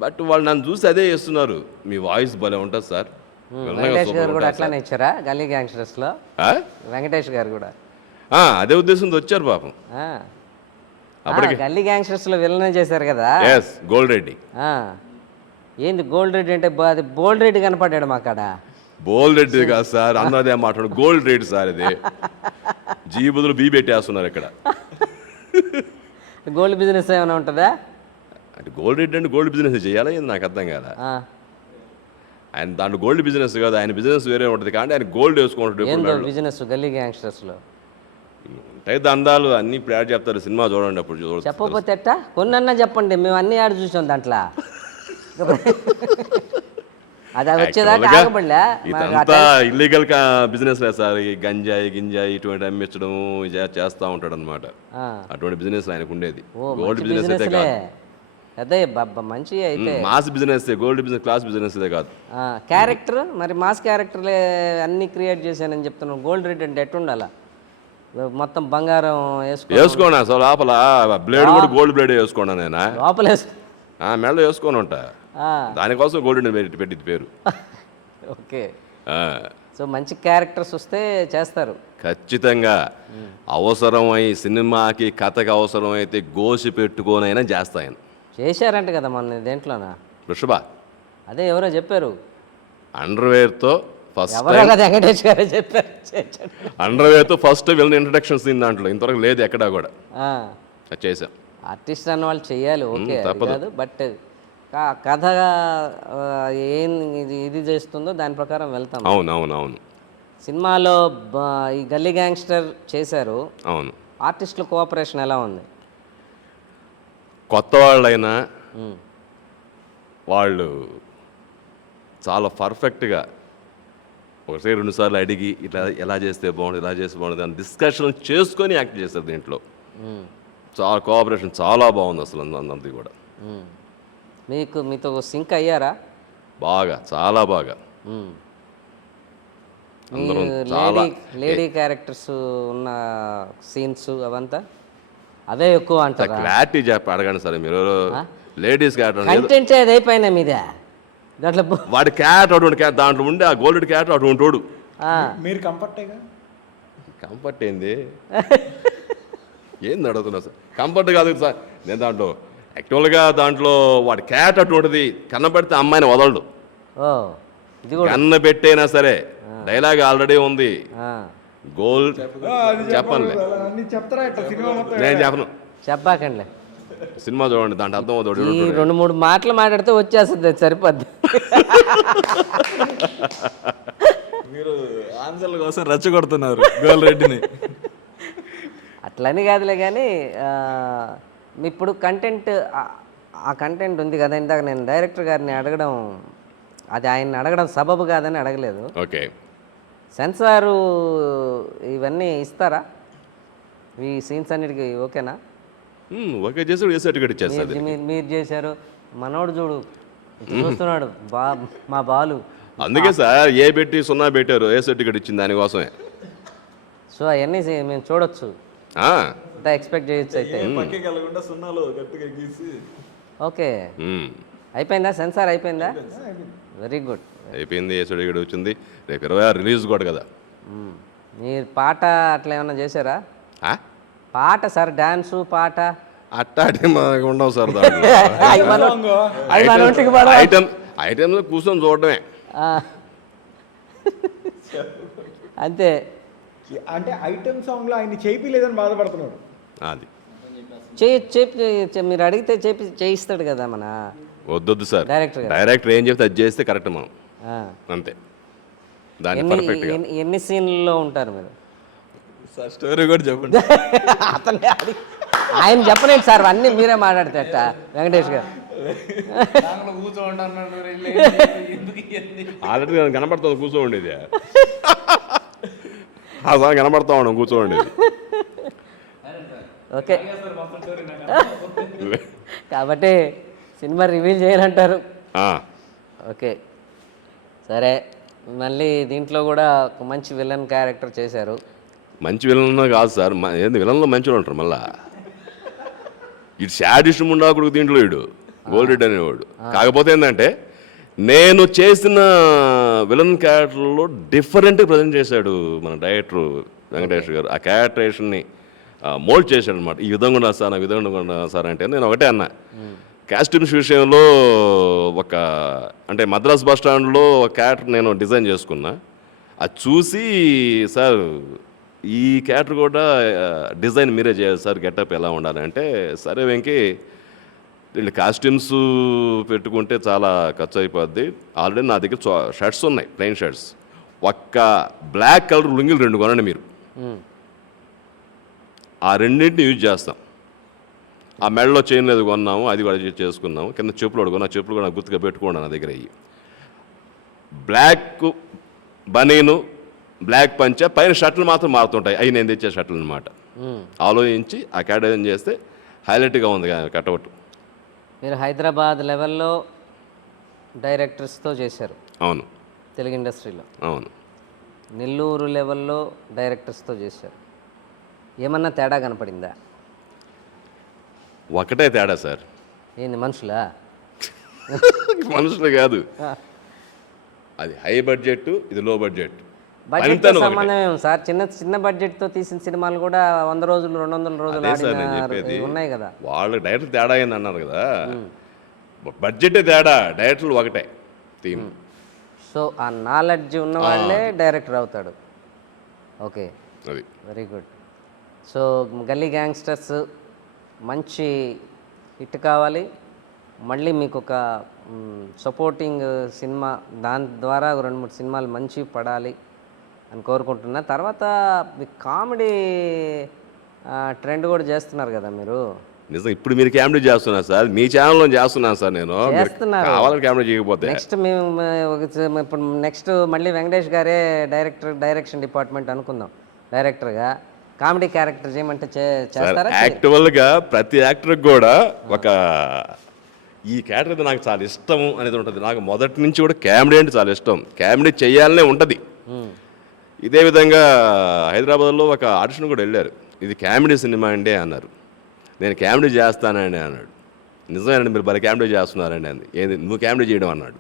బట్ వాళ్ళు నన్ను చూసి అదే చేస్తున్నారు. మీ వాయిస్ భలే ఉంటుంది సార్. వెంకటేష్ గారు కూడా అట్లానే ఇచ్చారా గల్లీ గ్యాంగ్స్టర్స్లో? వెంకటేష్ గారు కూడా అదే ఉద్దేశంతో వచ్చారు పాపం. గల్లీ గ్యాంగ్స్టర్స్లో విలనే చేశారు కదా. Yes, gold Reddy. ఏంది గోల్డ్ రెడ్డి అంటే? అది బోల్డ్ రెడ్డి కనపడ్డాడు మా కాడ. బోల్డ్ రెడ్డి కాదు సార్, అన్నదే మాట్లాడు, గోల్డ్ రెడ్డి సార్. ఇది జీ బదులు బీ పెట్టేస్తున్నారు ఇక్కడ. గోల్డ్ బిజినెస్ ఏమైనా ఉంటుందా? అంటే గోల్డ్ రెడ్డి అంటే గోల్డ్ బిజినెస్ చేయాలా, ఇది నాకు అర్థం కాదా. ఆయన దాంట్లో గోల్డ్ బిజినెస్ కాదు, ఆయన బిజినెస్ వేరే ఉంటుంది. కానీ ఆయన గోల్డ్ వేసుకుంటాడు. బిజినెస్ గల్లీ గ్యాంగ్స్టర్స్లో ఉంటాయి దందాలు అన్ని. ఇప్పుడు యాడ్ చెప్తారు, సినిమా చూడండి అప్పుడు చూడండి. చెప్పకపోతే ఎట్టా? కొన్నన్నా చెప్పండి, మేము అన్ని యాడ్ చూసాం దాంట్లో. అది వచ్చేదాకా ఆగబడలే. ఇదంతా ఇల్లీగల్ బిజినెస్ లేదు సార్. ఈ గింజాయి ఇటువంటి అమ్మించడం చేస్తూ ఉంటాడు అనమాట. అటువంటి బిజినెస్ ఆయనకు ఉండేది. గోల్డ్ బిజినెస్ అయితే కాదు. అదే మంచి అయితే mass business, gold business class business కాదు. క్యారెక్టర్ మరి మాస్ క్యారెక్టర్లే అన్ని క్రియేట్ చేశానని చెప్తున్నాను. గోల్డ్ రెడ్ అంటే ఎట్టుండాలా? మొత్తం బంగారం వేసుకోండి అసలు, లోపల బ్లేడ్ కూడా గోల్డ్ బ్లేడ్ వేసుకోండి. నేను లోపల మెడలో వేసుకొని ఉంటా, దానికోసం గోల్డ్ పెట్టింది పేరు. ఓకే. సో మంచి క్యారెక్టర్స్ వస్తే చేస్తారు ఖచ్చితంగా. అవసరమై సినిమాకి కథకి అవసరం అయితే గోసి పెట్టుకోనైనా చేస్తాయని చేశారంట కదా మొన్న దేంట్లోనా? వృషభ. అదే ఎవరో చెప్పారు, అండర్వేర్తో ఫస్ట్ వెంకటేష్ గారే చెప్పారు. అండర్వేర్తో ఫస్ట్ వెళ్ళిన ఇంట్రడక్షన్ సీన్ దాంట్లో ఇంతవరకు లేదు ఎక్కడా కూడా. చేసాం. ఆర్టిస్ట్ అన్న వాళ్ళు చెయ్యాలి, ఓకే కాదు. బట్ కథ ఏం ఇది చేస్తుందో దాని ప్రకారం వెళ్తాం. అవును. సినిమాలో ఈ గల్లీ గ్యాంగ్స్టర్ చేశారు. అవును. ఆర్టిస్టుల కోఆపరేషన్ ఎలా ఉంది? కొత్త వాళ్ళైనా వాళ్ళు చాలా పర్ఫెక్ట్గా ఒకసారి 2 సార్లు అడిగి ఇట్లా ఎలా చేస్తే బాగుంటుంది, ఇలా చేస్తే బాగుంటుంది అని డిస్కషన్ చేసుకొని యాక్ట్ చేస్తారు దీంట్లో. చాలా కోఆపరేషన్ చాలా బాగుంది అసలు అందరిది కూడా. మీతో సింక్ అయ్యారా? బాగా, చాలా బాగా. లేడీ క్యారెక్టర్స్ ఉన్న సీన్స్ అవంతా అవే ఎక్కువ అంటారా? క్లారిటీ అడగండి సార్ మీరు. లేడీస్ క్యారెక్టర్ కంటెంట్ అది అయిపోయినా మీదే దాంట్లో. వాడి క్యారెక్టర్ అటువంటి దాంట్లో ఉండే ఆ గోల్డ్ క్యారెక్టర్ అటువంటి వాడు. మీరు కంఫర్టేగా? కంఫర్ట్ ఏంది ఏంది అడుగుతున్నా సార్? కంఫర్ట్ కాదు సార్. నేను దాంట్లో యాక్చువల్గా దాంట్లో వాడి క్యారెక్టర్ అటువంటిది. కన్నబెడితే అమ్మాయిని వదలడు. కన్న పెట్టైనా సరే డైలాగ్ ఆల్రెడీ ఉంది. గోల్డ్ చెప్పండి, నేను చెప్పను. చెప్పాకండి, సినిమా చూడండి, దాంట్లో అర్థం అవుతుంది. 2-3 మాటలు మాట్లాడితే వచ్చేస్తుంది, సరిపోద్ది. మీరు ఆన్సర్ల కోసం రెచ్చగొడుతున్నారు గోల్డ్ రెడ్డిని. అట్లని కాదులే కానీ ఇప్పుడు కంటెంట్, ఆ కంటెంట్ ఉంది కదా. ఇందాక నేను డైరెక్టర్ గారిని అడగడం, అది ఆయన్ని అడగడం సబబు కాదని అడగలేదు. ఓకే. సెన్సారు ఇవన్నీ ఇస్తారా? ఈ సీన్స్ అన్నిటికీ ఓకేనా? ఓకే చేసాడు, ఏ సర్టిఫికేట్ ఇచ్చేస్తుంది. మీరు చేశారు, మనోడు చూడు చూస్తున్నాడు, మా బాలు. అందుకే సార్ ఏ పెట్టి 0 పెట్టారు, ఏ సర్టిఫికేట్ ఇచ్చింది దానికోసమే. సో అవన్నీ మేము చూడొచ్చు, ఎక్స్పెక్ట్ చేయొచ్చు. అయితే ఓకే, అయిపోయిందా? సెన్సార్ అయిపోయిందా? వెరీ గుడ్, అయిపోయింది. ఏ సర్టిఫికేట్ వచ్చింది. రేపు 26 రిలీజ్ కూడా కదా. మీరు పాట అట్లా ఏమన్నా చేశారా? పాట సార్, డాన్సు పాట అట్టాటే మనకు ఉండవు సార్. ఐటమ్ కూర్చొని చూడటమే అంతే. అంటే ఐటమ్ సాంగ్లో ఆయన చేయిలేదని బాధపడుతున్నాడు. అది మీరు అడిగితే చేయిస్తాడు కదా మన. వద్దొద్దు సార్, డైరెక్టర్ ఏం చెప్తే అది చేస్తే కరెక్ట్ మనం, అంతే. దాన్ని పర్ఫెక్ట్గా. ఎన్ని సీన్లలో ఉంటారు మీరు? సార్ స్టోరీ కూడా చెప్పండి. అతనే ఆయన చెప్పలేదు సార్, అన్నీ మీరే మాట్లాడతాట వెంకటేష్ గారు. ఆల్రెడీ నేను కనబడుతుంది కూర్చోండేది, ఆ సార్ కనబడతా ఉన్నాం కూర్చోండేది. ఓకే, కాబట్టి సినిమా రివీల్ చేయాలంటారు. ఓకే సరే, మళ్ళీ దీంట్లో కూడా ఒక మంచి విలన్ క్యారెక్టర్ చేశారు. మంచి విలన్ కాదు సార్, ఏంది విలన్లో మంచిగా ఉంటారు మళ్ళా. ఇటు శాడిస్ట్ ముండా కొడుకు దీంట్లో ఇడు గోల్డెడ్ అనేవాడు. కాకపోతే ఏంటంటే నేను చేసిన విలన్ క్యారెక్టర్లో డిఫరెంట్ ప్రజెంట్ చేశాడు మన డైరెక్టర్ వెంకటేష్ గారు. ఆ క్యారెక్టరేషన్ని మోల్డ్ చేశాడు అనమాట. ఈ విధంగా ఉన్నా సార్, ఆ విధంగా ఉన్నా సార్ అంటే నేను ఒకటే అన్నా, కాస్ట్యూమ్స్ విషయంలో అంటే మద్రాస్ బస్ స్టాండ్లో ఒక క్యారెక్టర్ నేను డిజైన్ చేసుకున్నా. అది చూసి సార్ ఈ క్యారెక్టర్ కూడా డిజైన్ మీరే చేయాలి సార్, గెటప్ ఎలా ఉండాలి అంటే, సరే వెంకీ వీళ్ళు కాస్ట్యూమ్స్ పెట్టుకుంటే చాలా ఖర్చు అయిపోద్ది, ఆల్రెడీ నా దగ్గర షర్ట్స్ ఉన్నాయి, ప్లెయిన్ షర్ట్స్, ఒక్క బ్లాక్ కలర్ లుంగిలు 2 కొనండి మీరు, ఆ రెండింటిని యూజ్ చేస్తాం. ఆ మెడలో చైన్ లేదు కొన్నాము, అది కూడా చేసుకున్నాము. కింద చెప్పులు కూడా కొన్నా, చెప్పులు కూడా గుర్తుగా పెట్టుకోండి నా దగ్గర. అయ్యి బ్లాక్ బనీను, బ్లాక్ పంచ, పైన షర్ట్లు మాత్రం మారుతుంటాయి, అవి నేను తెచ్చే షర్ట్లు అనమాట. ఆలోచించి ఆ క్యాడైజన్ చేస్తే హైలైట్గా ఉంది కట్అవుట్. మీరు హైదరాబాద్ లెవెల్లో డైరెక్టర్స్తో చేశారు. అవును, తెలుగు ఇండస్ట్రీలో. అవును. నెల్లూరు లెవెల్లో డైరెక్టర్స్తో చేశారు. ఏమన్నా తేడా కనపడిందా? ఒకటే తేడా సార్. ఏంది, మనుషులా? మనుషులు కాదు, అది హై బడ్జెట్, ఇది లో బడ్జెట్. బడ్జెట్ సంబంధం ఏం సార్? చిన్న బడ్జెట్తో తీసిన సినిమాలు కూడా 100 రోజులు 200 రోజులు ఆడిన ఉన్నాయి కదా. వాళ్ళ డైరెక్టర్ తేడా అయింది అన్నారు కదా, బడ్జెటే తేడా, డైరెక్టర్లు ఒకటే థీమ్. సో ఆ నాలెడ్జ్ ఉన్న వాళ్ళే డైరెక్టర్ అవుతాడు. ఓకే, అది వెరీ గుడ్. సో గల్లీ గ్యాంగ్స్టర్స్ మంచి హిట్ కావాలి, మళ్ళీ మీకు ఒక సపోర్టింగ్ సినిమా, దాని ద్వారా 2-3 సినిమాలు మంచి పడాలి అని కోరుకుంటున్నా. తర్వాత మీ కామెడీ ట్రెండ్ కూడా చేస్తున్నారు కదా మీరు. నిజం, ఇప్పుడు మీరు కామెడీ చేస్తున్నారు సార్, మీ ఛానల్లో చేస్తున్నాను సార్ నేను. కావాలని కామెడీ చేయకపోతే నెక్స్ట్ మేము ఇప్పుడు నెక్స్ట్ మళ్ళీ వెంకటేష్ గారే డైరెక్షన్ డిపార్ట్మెంట్ అనుకుందాం. డైరెక్టర్గా కామెడీ క్యారెక్టర్ చేయమంటే చేస్తారా? యాక్చువల్గా ప్రతి యాక్టర్కి కూడా ఒక ఈ క్యారెక్టర్ నాకు చాలా ఇష్టము అనేది ఉంటుంది. నాకు మొదటి నుంచి కూడా కామెడీ అంటే చాలా ఇష్టం, కామెడీ చేయాలనే ఉంటుంది. ఇదే విధంగా హైదరాబాద్లో ఒక ఆడిషన్ కూడా వెళ్ళారు, ఇది కామెడీ సినిమా అండి అన్నారు. నేను కామెడీ చేస్తానండి అన్నాడు. నిజమేనండి, మీరు భలే కామెడీ చేస్తున్నారండి అంది. ఏది నువ్వు కామెడీ చేయడం అన్నాడు.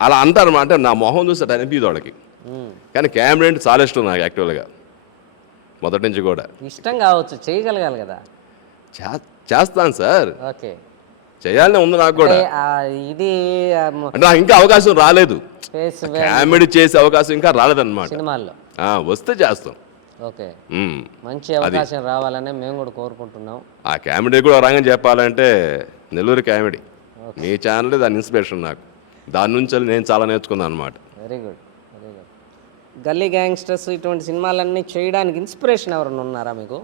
అలా అంటారు అంటే నా మొహం చూస్తే అనిపించదు వాళ్ళకి, కానీ కామెడీ అంటే చాలా ఇష్టం నాకు యాక్చువల్గా మొదటి నుంచి కూడా. ఇష్టం కావచ్చు, చేయగలగాలి కదా. చేస్తాను సార్, ఓకే, చేయాలనే ఉంది నాకు కూడా. ఇది అంటే నాకు ఇంకా అవకాశం రాలేదు, కామెడీ చేసే అవకాశం ఇంకా రాలేదన్నమాట. సినిమాల్లో వస్తే చేస్తాం. ఓకే, మంచి అవకాశం రావాలనే మేము కూడా కోరుకుంటున్నాం. ఆ కామెడీ కూడా రంగం చెప్పాలంటే నెల్లూరు కామెడీ, మీ ఛానల్ దాని ఇన్స్పిరేషన్ నాకు, దాని నుంచి నేను చాలా నేర్చుకున్నాను అనమాట. Very good, very good. గల్లీ గ్యాంగ్స్టర్స్ ఇటువంటి సినిమాలన్నీ చేయడానికి ఇన్స్పిరేషన్ ఎవరైనా ఉన్నారా మీకు?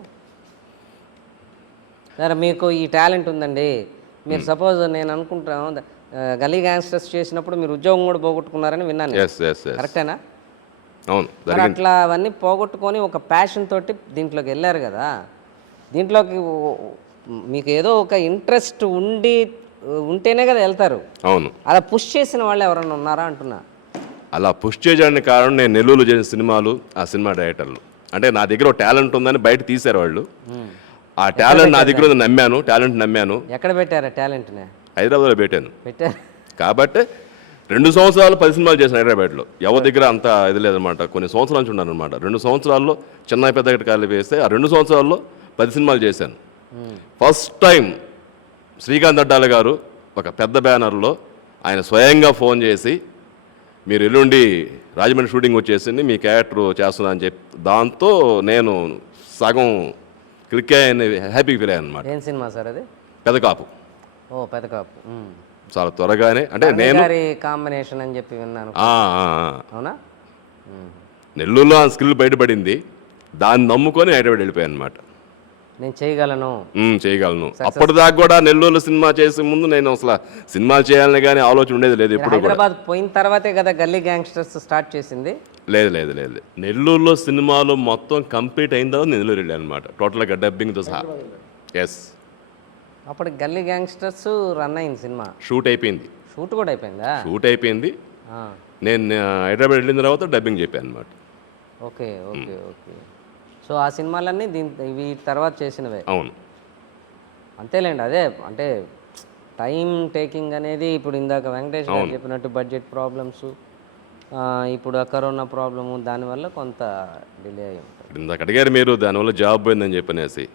సరే, మీకు ఈ టాలెంట్ ఉందండి, మీరు సపోజ్ నేను అనుకుంటాను గల్లీ గ్యాంగ్స్టర్స్ చేసినప్పుడు మీరు ఉద్యోగం కూడా పోగొట్టుకున్నారని విన్నాను, కరెక్టేనా? అవును. మరి అట్లా అవన్నీ పోగొట్టుకొని ఒక ప్యాషన్ తోటి దీంట్లోకి వెళ్ళారు కదా. దీంట్లోకి మీకు ఏదో ఒక ఇంట్రెస్ట్ ఉంటేనే కదా వెళ్తారు. అవును. అలా పుష్ చేసిన వాళ్ళు ఎవరైనా ఉన్నారా అంటున్నా. అలా పుష్ చేయడానికి కారణం నేను నెల్లూరులో చేసిన సినిమాలు, ఆ సినిమా డైరెక్టర్లు. అంటే నా దగ్గర టాలెంట్ ఉందని బయట తీశారు వాళ్ళు. ఆ టాలెంట్ నా దగ్గర నమ్మాను, టాలెంట్ నమ్మాను. ఎక్కడ పెట్టారా టాలెంట్ని? హైదరాబాద్లో పెట్టాను. పెట్టారు కాబట్టి 2 సంవత్సరాలు 10 సినిమాలు చేసిన హైదరాబాద్లో. ఎవరి దగ్గర అంత ఇది లేదనమాట, కొన్ని సంవత్సరాల నుంచి ఉన్నాను అనమాట. 2 సంవత్సరాల్లో చిన్న పెద్ద కలిపి వేస్తే ఆ 2 సంవత్సరాల్లో 10 సినిమాలు చేశాను. ఫస్ట్ టైం శ్రీకాంత్ అడ్డాల గారు ఒక పెద్ద బ్యానర్లో ఆయన స్వయంగా ఫోన్ చేసి, మీరు ఎల్లుండి రాజమండ్రి షూటింగ్ వచ్చేసింది, మీ క్యారెక్టర్ చేస్తున్నా అని చెప్పి, దాంతో నేను సగం క్లిక్ అయ్యని హ్యాపీగా ఫీల్ అయ్యాను అనమాట. ఏం సినిమా సార్ అది? పెదకాపు. ఓ, పెదకాపు. చాలా త్వరగానే, అంటే నేను కాంబినేషన్ అని చెప్పి విన్నాను. అవునా? నెల్లూరులో ఆ స్కిల్ బయటపడింది, దాన్ని నమ్ముకొని హైదరాబాద్ వెళ్ళిపోయాను అనమాట. నేను చేయగలను. చేయగలను. అప్పటిదాకా కూడా నెల్లూరు సినిమా చేసే ముందు నేను అసలు సినిమాలు చేయాలని కానీ ఆలోచన ఉండేది లేదు ఎప్పుడు కూడా. హైదరాబాద్ పోయిన తర్వాతే కదా గల్లీ గ్యాంగ్స్టర్స్ స్టార్ట్ చేసింది. లేదు లేదు లేదు లేదు. నెల్లూరులో సినిమాలు మొత్తం కంప్లీట్ అయిన తర్వాత నెల్లూరు వెళ్ళాను అనమాట, టోటల్గా డబ్బింగ్తో సహా. ఎస్, అప్పుడు గల్లీ గ్యాంగ్స్టర్స్ రన్ అయింది సినిమా, షూట్ అయిపోయింది. షూట్ కూడా అయిపోయిందా? షూట్ అయిపోయింది. ఆ, నేను హైదరాబాద్ వెళ్ళిన తర్వాత డబ్బింగ్ చెప్పాను అనమాట. Okay okay okay. సో ఆ సినిమాలన్నీ ఇవి తర్వాత చేసినవే. అవును, అంతేలేండి. అదే అంటే టైం టేకింగ్ అనేది ఇప్పుడు ఇందాక వెంకటేష్ గారు చెప్పినట్టు బడ్జెట్ ప్రాబ్లమ్స్, ఇప్పుడు ఆ కరోనా ప్రాబ్లము, దానివల్ల కొంత డిలే అయి ఉంటుంది. ఇందాక అడిగారు మీరు దానివల్ల జాబ్ పోయిందని చెప్పనేసి.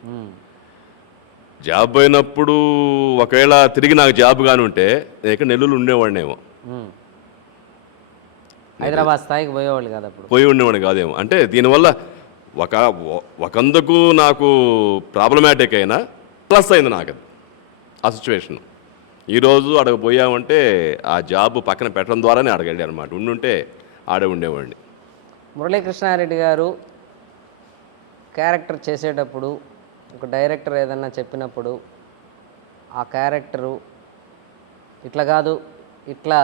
జాబ్ పోయినప్పుడు ఒకవేళ తిరిగి నాకు జాబ్ కానీ ఉంటే నేను ఇక్కడ నెల్లూరు ఉండేవాడినేమో, హైదరాబాద్ స్థాయికి పోయేవాళ్ళు కదా అప్పుడు. పోయి ఉండేవాడిని కాదేమో. అంటే దీనివల్ల ఒకందుకు నాకు ప్రాబ్లమాటిక్ అయినా ప్లస్ అయింది నాకు ఆ సిచ్యువేషన్. ఈరోజు అక్కడికి పోయామంటే ఆ జాబ్ పక్కన పెట్టడం ద్వారానే అడగండి అనమాట. ఉండుంటే ఆడే ఉండేవాడిని. మురళీకృష్ణారెడ్డి గారు క్యారెక్టర్ చేసేటప్పుడు ఒక డైరెక్టర్ ఏదన్నా చెప్పినప్పుడు ఆ క్యారెక్టరు ఇట్లా కాదు ఇట్లా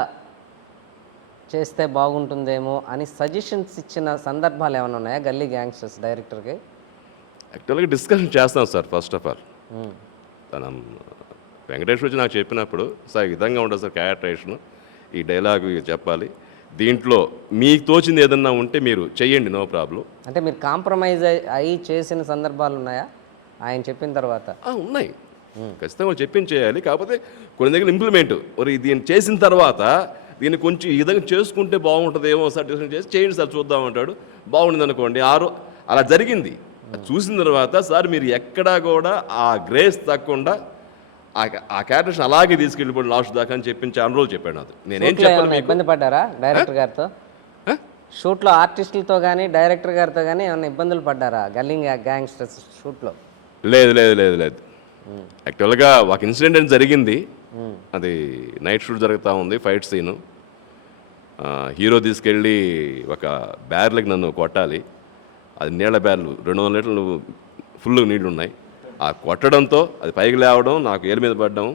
చేస్తే బాగుంటుందేమో అని సజెషన్స్ ఇచ్చిన సందర్భాలు ఏమైనా ఉన్నాయా గల్లీ గ్యాంగ్స్టర్స్ డైరెక్టర్కి? యాక్చువల్గా డిస్కషన్ చేస్తాం సార్. ఫస్ట్ ఆఫ్ ఆల్ తన వెంకటేష్ వచ్చి నాకు చెప్పినప్పుడు, సార్ ఈ విధంగా ఉంటుంది సార్ క్యారెక్టరేషన్, ఈ డైలాగ్ చెప్పాలి, దీంట్లో మీకు తోచింది ఏదన్నా ఉంటే మీరు చెయ్యండి, నో ప్రాబ్లం. అంటే మీరు కాంప్రమైజ్ అయ్యి చేసిన సందర్భాలు ఉన్నాయా ఆయన చెప్పిన తర్వాత? ఉన్నాయి, ఖచ్చితంగా చెప్పింది చేయాలి. కాకపోతే కొన్ని దగ్గర ఇంప్లిమెంట్ దీన్ని చేసిన తర్వాత దీన్ని కొంచెం ఈ విధంగా చేసుకుంటే బాగుంటుందేమో సార్, డిస్కషన్ చేసి చేయండి సార్ చూద్దామంటాడు. బాగుండింది అనుకోండి, అలా జరిగింది. చూసిన తర్వాత సార్ మీరు ఎక్కడా కూడా ఆ గ్రేస్ తగ్గకుండా ఆ క్యారెక్టర్ అలాగే తీసుకెళ్ళిపోయి లాస్ట్ దాకా అని చెప్పి చాలా రోజులు చెప్పాడు నాకు. నేనేం చెప్పాను. ఇబ్బంది పడ్డారా డైరెక్టర్ గారితో? షూట్లో ఆర్టిస్టులతో కానీ డైరెక్టర్ గారితో కానీ ఏమైనా ఇబ్బందులు పడ్డారా గల్లీ గ్యాంగ్స్టర్స్ షూట్లో? లేదు లేదు లేదు లేదు. యాక్చువల్గా ఒక ఇన్సిడెంట్ జరిగింది. అది నైట్ షూట్ జరుగుతూ ఉంది, ఫైట్ సీను. హీరో తీసుకెళ్ళి ఒక బ్యార్లకి నన్ను కొట్టాలి. అది నీళ్ళ బ్యార్లు 200 లీటర్లు ఫుల్ నీళ్ళు ఉన్నాయి. ఆ కొట్టడంతో అది పైకి లేవడం, నాకు ఏలు మీద పడడం,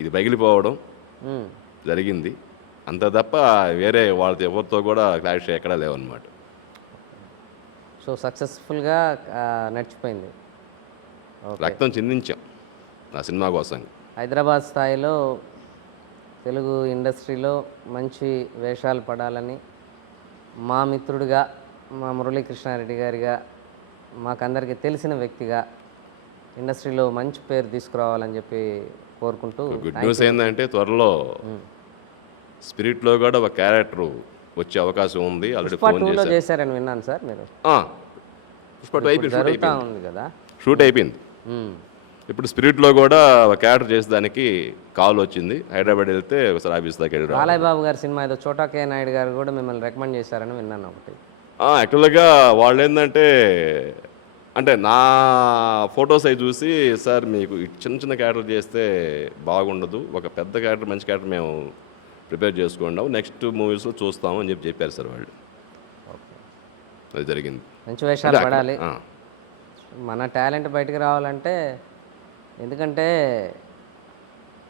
ఇది పగిలిపోవడం జరిగింది. అంత తప్ప వేరే వాళ్ళతో ఎవరితో కూడా క్లాష్ ఎక్కడా లేవన్నమాట. సో సక్సెస్ఫుల్గా నడిచిపోయింది. రక్తం చిందించాం నా సినిమా కోసం. హైదరాబాద్ స్థాయిలో తెలుగు ఇండస్ట్రీలో మంచి వేషాలు పడాలని మా మిత్రుడిగా, మా మురళీకృష్ణారెడ్డి గారిగా, మాకందరికీ తెలిసిన వ్యక్తిగా ఇండస్ట్రీలో మంచి పేరు తీసుకురావాలని చెప్పి కోరుకుంటూ. గుడ్ న్యూస్ ఏంటంటే త్వరలో స్పిరిట్లో కూడా ఒక క్యారెక్టర్ వచ్చే అవకాశం ఉంది. ఆల్రెడీ ఫోన్ పుష్ప 2లో చేశారని విన్నాను సార్ మీరు. పుష్ప 2 అయిపోయింది, జరుగుతూ ఉంది కదా, షూట్ అయిపోయింది. ఇప్పుడు స్పిరిట్లో కూడా ఒక క్యారెక్టర్ చేసేదానికి కాల్ వచ్చింది. హైదరాబాద్ వెళ్తే ఒకసారి ఆఫీస్ దాకా వెళ్ళి బాలయ్య బాబు గారి సినిమా ఏదో చోటా కే నాయుడు గారు కూడా మిమ్మల్ని రికమెండ్ చేశారని విన్నాను ఒకటి. యాక్చువల్గా వాళ్ళు ఏంటంటే అంటే నా ఫొటోస్ అవి చూసి, సార్ మీకు చిన్న చిన్న క్యారెక్టర్ చేస్తే బాగుండదు, ఒక పెద్ద క్యారెక్టర్ మంచి క్యారెక్టర్ మేము ప్రిపేర్ చేసుకున్నాము, నెక్స్ట్ మూవీస్లో చూస్తాము అని చెప్పారు సార్ వాళ్ళు. అది జరిగింది. మంచి వేషాలు పడాలి, మన టాలెంట్ బయటకు రావాలంటే. ఎందుకంటే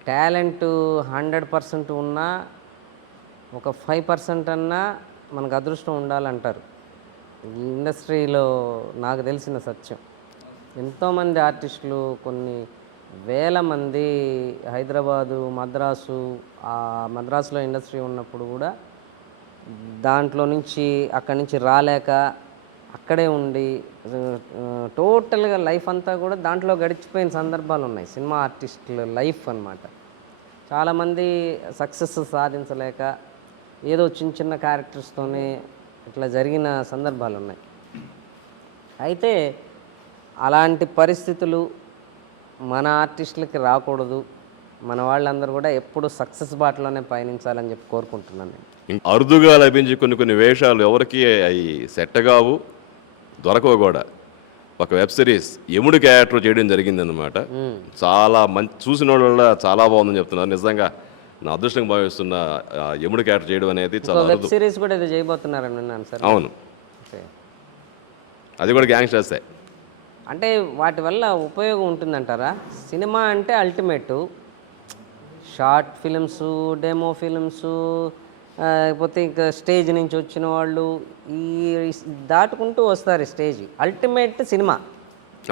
టాలెంట్ 100% ఉన్నా ఒక 5% అన్నా మనకు అదృష్టం ఉండాలంటారు ఈ ఇండస్ట్రీలో. నాకు తెలిసిన సత్యం, ఎంతోమంది ఆర్టిస్టులు, కొన్ని వేల మంది హైదరాబాదు, మద్రాసు, ఆ మద్రాసులో ఇండస్ట్రీ ఉన్నప్పుడు కూడా దాంట్లో నుంచి అక్కడి నుంచి రాలేక అక్కడే ఉండి టోటల్గా లైఫ్ అంతా కూడా దాంట్లో గడిచిపోయిన సందర్భాలు ఉన్నాయి. సినిమా ఆర్టిస్టుల లైఫ్ అన్నమాట. చాలామంది సక్సెస్ సాధించలేక ఏదో చిన్న చిన్న క్యారెక్టర్స్తోనే ఇట్లా జరిగిన సందర్భాలు ఉన్నాయి. అయితే అలాంటి పరిస్థితులు మన ఆర్టిస్టులకి రాకూడదు. మన వాళ్ళందరూ కూడా ఎప్పుడు సక్సెస్ బాటలోనే పయనించాలని చెప్పి కోరుకుంటున్నాను నేను. అరుదుగా లభించి కొన్ని వేషాలు ఎవరికి అవి సెట్ కావు, దొరకవు కూడా. ఒక వెబ్ సిరీస్ యముడు క్యారెక్టర్ చేయడం జరిగిందనమాట. చాలా మంచి, చూసిన వాళ్ళ చాలా బాగుందని చెప్తున్నారు. నిజంగా నా అదృష్టంగా భావిస్తున్న యముడు క్యారెక్టర్ చేయడం అనేది చాలా వెబ్ సిరీస్ కూడా ఇది చేయబోతున్నారని విన్నాను సార్. అవును, అది కూడా గ్యాంగ్స్టర్సే. అంటే వాటి వల్ల ఉపయోగం ఉంటుందంటారా? సినిమా అంటే అల్టిమేటు షార్ట్ ఫిలిమ్స్, డెమో ఫిలిమ్స్, లేకపోతే ఇంకా స్టేజ్ నుంచి వచ్చిన వాళ్ళు ఈ దాటుకుంటూ వస్తారు స్టేజ్. అల్టిమేట్ సినిమా,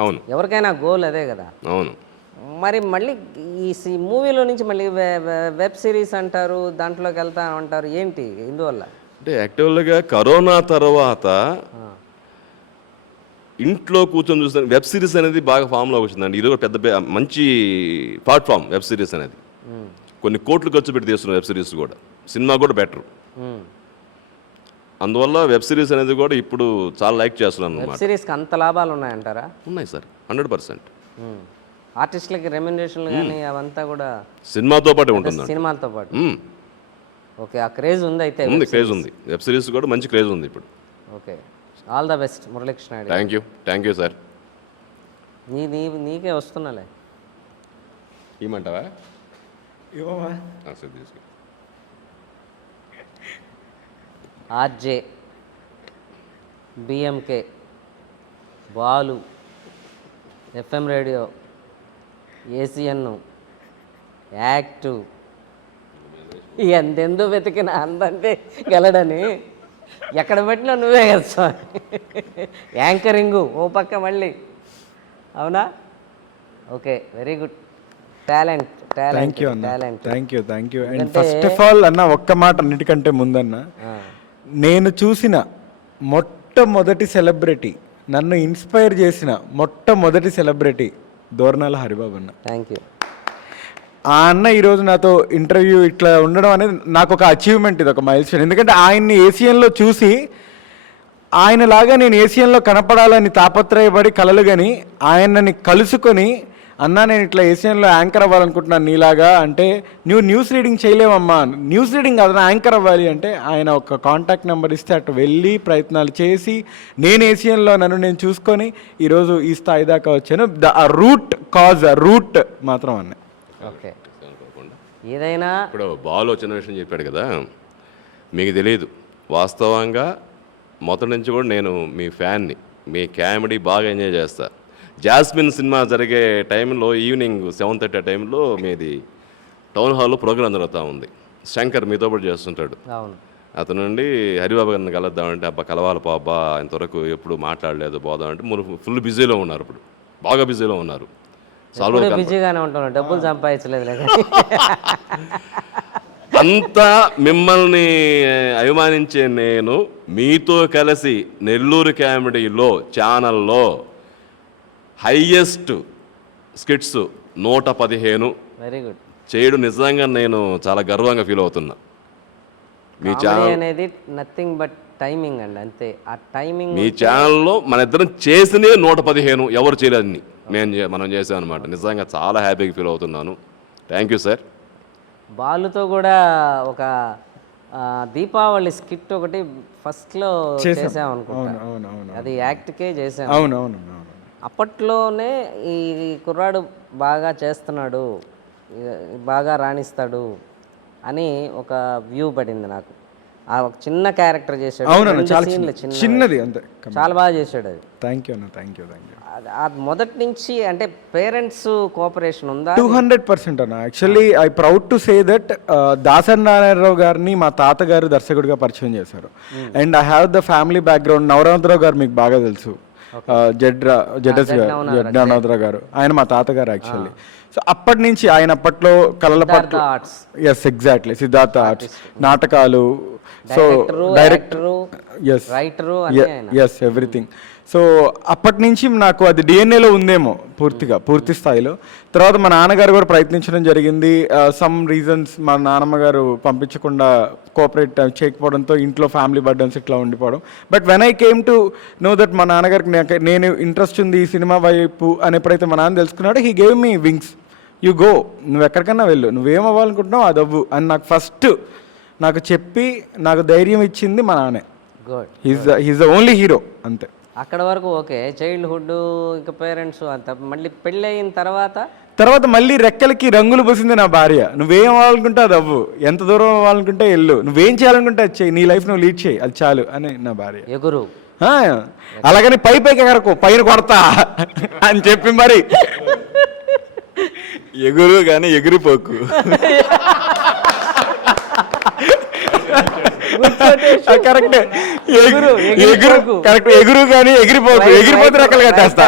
అవును ఎవరికైనా గోల్ అదే కదా. అవును. మరి మళ్ళీ ఈ మూవీలో నుంచి మళ్ళీ వెబ్ సిరీస్ అంటారు, దాంట్లోకి వెళ్తా అంటారు, ఏంటి ఇందువల్ల? అంటే యాక్టివ్గా కరోనా తర్వాత ఇంట్లో కూర్చొని చూస్తే వెబ్ సిరీస్ అనేది బాగా ఫామ్లోకి వచ్చిందండి. ఇది కూడా పెద్ద మంచి ప్లాట్ఫామ్ వెబ్ సిరీస్ అనేది. కొన్ని కోట్లు ఖర్చు పెట్టి తీస్తున్నారు వెబ్ సిరీస్ కూడా. సినిమా కూడా బెటర్. అందువల్ల వెబ్ సిరీస్ అనేది కూడా ఇప్పుడు చాలా లైక్ చేస్తున్నాను వెబ్ అన్నమాట. సిరీస్కి అంత లాభాలు ఉన్నాయంటారా? ఉన్నాయి సార్, 100%. ఆర్టిస్టులకి రెమ్యునరేషన్లు కానీ అవంతా కూడా సినిమాతో పాటు ఉంటుంది. సినిమాలతో పాటు ఓకే, ఆ క్రేజ్ ఉంది అయితే. ఉంది, క్రేజ్ ఉంది. వెబ్ సిరీస్ కూడా మంచి క్రేజ్ ఉంది ఇప్పుడు. Okay, all the best Muralikrishna Reddy. Thank you sir. నీకే వస్తున్నాలే. ఏమంటావా? RJ, BMK, Balu, FM radio, ACN, act, ఎందెందో వెతికిన అందంటే గెలడని ఎక్కడ పెట్టినా నువ్వే కదా స్వామి. యాంకరింగు ఓ పక్క మళ్ళీ, అవునా? Okay, very good. Talent. Thank you అన్న, thank you. And first of all అన్న, ఒక్క మాట అన్నిటికంటే ముందన్న, నేను చూసిన మొట్టమొదటి సెలబ్రిటీ, నన్ను ఇన్స్పైర్ చేసిన మొట్టమొదటి సెలబ్రిటీ దోర్నాల హరిబాబు అన్న. Thank you. ఆ అన్న ఈరోజు నాతో ఇంటర్వ్యూ ఇట్లా ఉండడం అనేది నాకు ఒక అచీవ్మెంట్, ఇది ఒక మైల్ స్టోన్. ఎందుకంటే ఆయన్ని ఏసియన్లో చూసి ఆయనలాగా నేను ఏసియన్లో కనపడాలని తాపత్రయపడి కలలు కానీ ఆయనని కలుసుకొని, అన్నా నేను ఇట్లా ఏసియన్లో యాంకర్ అవ్వాలనుకుంటున్నాను నీలాగా అంటే, నువ్వు న్యూస్ రీడింగ్ చేయలేవమ్మా, న్యూస్ రీడింగ్ కాదు యాంకర్ అవ్వాలి అంటే, ఆయన ఒక కాంటాక్ట్ నెంబర్ ఇస్తే అటు వెళ్ళి ప్రయత్నాలు చేసి నేను ఏసియన్లో నన్ను నేను చూసుకొని ఈరోజు ఈ స్థాయి దాకా వచ్చాను. రూట్ మాత్రం అన్న. ఓకే, ఏదైనా ఇప్పుడు బాలు చిన్న విషయం చెప్పాడు కదా, మీకు తెలియదు, వాస్తవంగా మొదటి నుంచి కూడా నేను మీ ఫ్యాన్ని, మీ కామెడీ బాగా ఎంజాయ్ చేస్తా. జాస్మిన్ సినిమా జరిగే టైంలో ఈవినింగ్ 7:30 ఆ టైంలో మీది టౌన్ హాల్లో ప్రోగ్రాం జరుగుతూ ఉంది. శంకర్ మీతో పాటు చేస్తుంటాడు. అవును, అతను నుండి హరిబాబు గారిని కలుద్దామంటే, అబ్బా కలవాలి పాపా, ఇంతవరకు ఎప్పుడు మాట్లాడలేదు పోదామంటే ఫుల్ బిజీలో ఉన్నారు. ఇప్పుడు బాగా బిజీలో ఉన్నారు. బిజీగానే ఉంటున్నాను, డబ్బులు సంపాదించలేదు. అంతా మిమ్మల్ని అభిమానించే నేను మీతో కలిసి నెల్లూరు కామెడీలో ఛానల్లో హైయెస్ట్ స్కిట్స్ 115 వెరీ గుడ్ చేయడం నిజంగా నేను చాలా గర్వంగా ఫీల్ అవుతున్నా. మీ ఛానల్ అనేది నథింగ్ బట్ టైమింగ్ అండి, అంతే. ఆ టైమింగ్ మీ ఛానల్లో మన ఇద్దరం చేసినే 115 ఎవరు చేయలేదని మనం చేసాం అనమాట. నిజంగా చాలా హ్యాపీగా ఫీల్ అవుతున్నాను. Thank you sir. బాలుతో కూడా ఒక దీపావళి స్కిట్ ఒకటి ఫస్ట్లో చేసాం అనుకుంటా. అది యాక్ట్కే చేసాం. అవునవును. అప్పట్లోనే ఈ కుర్రాడు బాగా చేస్తున్నాడు, బాగా రాణిస్తాడు అని ఒక వ్యూ పడింది నాకు. ఆ ఒక చిన్న క్యారెక్టర్ చేశాడు, చిన్నది అంతే, చాలా బాగా చేశాడు. అది థ్యాంక్ యూ. అది మొదటి నుంచి అంటే పేరెంట్స్ కోఆపరేషన్ ఉందా? 200% అన్న. Actually I proud to say that Dasari Narayanarao గారిని మా తాతగారు దర్శకుడిగా పరిచయం చేశారు. And I have the family background. Navaratrarao గారు మీకు బాగా తెలుసు, నవరాత్రరావు గారు, ఆయన మా తాతగారు యాక్చువల్లీ. సో అప్పటి నుంచి ఆయన అప్పట్లో కళల పట్ల, ఎస్ ఎగ్జాక్ట్లీ, సిద్ధార్థ ఆర్ట్స్, నాటకాలు, so director, yes everything. So అప్పటి నుంచి నాకు అది డిఎన్ఏలో ఉందేమో పూర్తి స్థాయిలో. తర్వాత మా నాన్నగారు కూడా ప్రయత్నించడం జరిగింది. సమ్ రీజన్స్ మా నాన్నమ్మ గారు పంపించకుండా కోఆపరేట్ చేయకపోవడంతో ఇంట్లో ఫ్యామిలీ బర్డన్స్ ఇట్లా ఉండిపోవడం. But when I came to know that మా నాన్నగారికి నేను ఇంట్రెస్ట్ ఉంది ఈ సినిమా వైపు అని ఎప్పుడైతే మా నాన్న తెలుసుకున్నాడో, he gave me wings, you go, నువ్వు ఎక్కడికన్నా వెళ్ళు, నువ్వేం అవ్వాలనుకుంటున్నావు అది అవ్వు అని నాకు ఫస్ట్ నాకు చెప్పి నాకు ధైర్యం ఇచ్చింది మా నాన్నే. హీస్ ద ఓన్లీ హీరో, అంతే. అక్కడ వరకు ఓకే, చైల్డ్హుడ్ ఇంకా పేరెంట్స్ అంత. మళ్ళీ పెళ్ళి అయిన తర్వాత మళ్ళీ రెక్కలకి రంగులు పూసింది నా భార్య. నువ్వేం అవ్వాలనుకుంటే అది అవ్వు, ఎంత దూరం అవ్వాలనుకుంటే వెళ్ళు, నువ్వేం చేయాలనుకుంటే అది చెయ్యి, నీ లైఫ్ నువ్వు లీడ్ చేయి, అది చాలు అని నా భార్య. ఎగురు అలాగని పైకి ఎగరకు పైన కొడతా అని చెప్పి మరి ఎగురు కానీ ఎగిరిపోకు. కరెక్ట్, కరెక్ట్, ఎగురు కానీ ఎగిరిపోకు, ఎగిరిపోతే రెక్కలు కట్టేస్తా.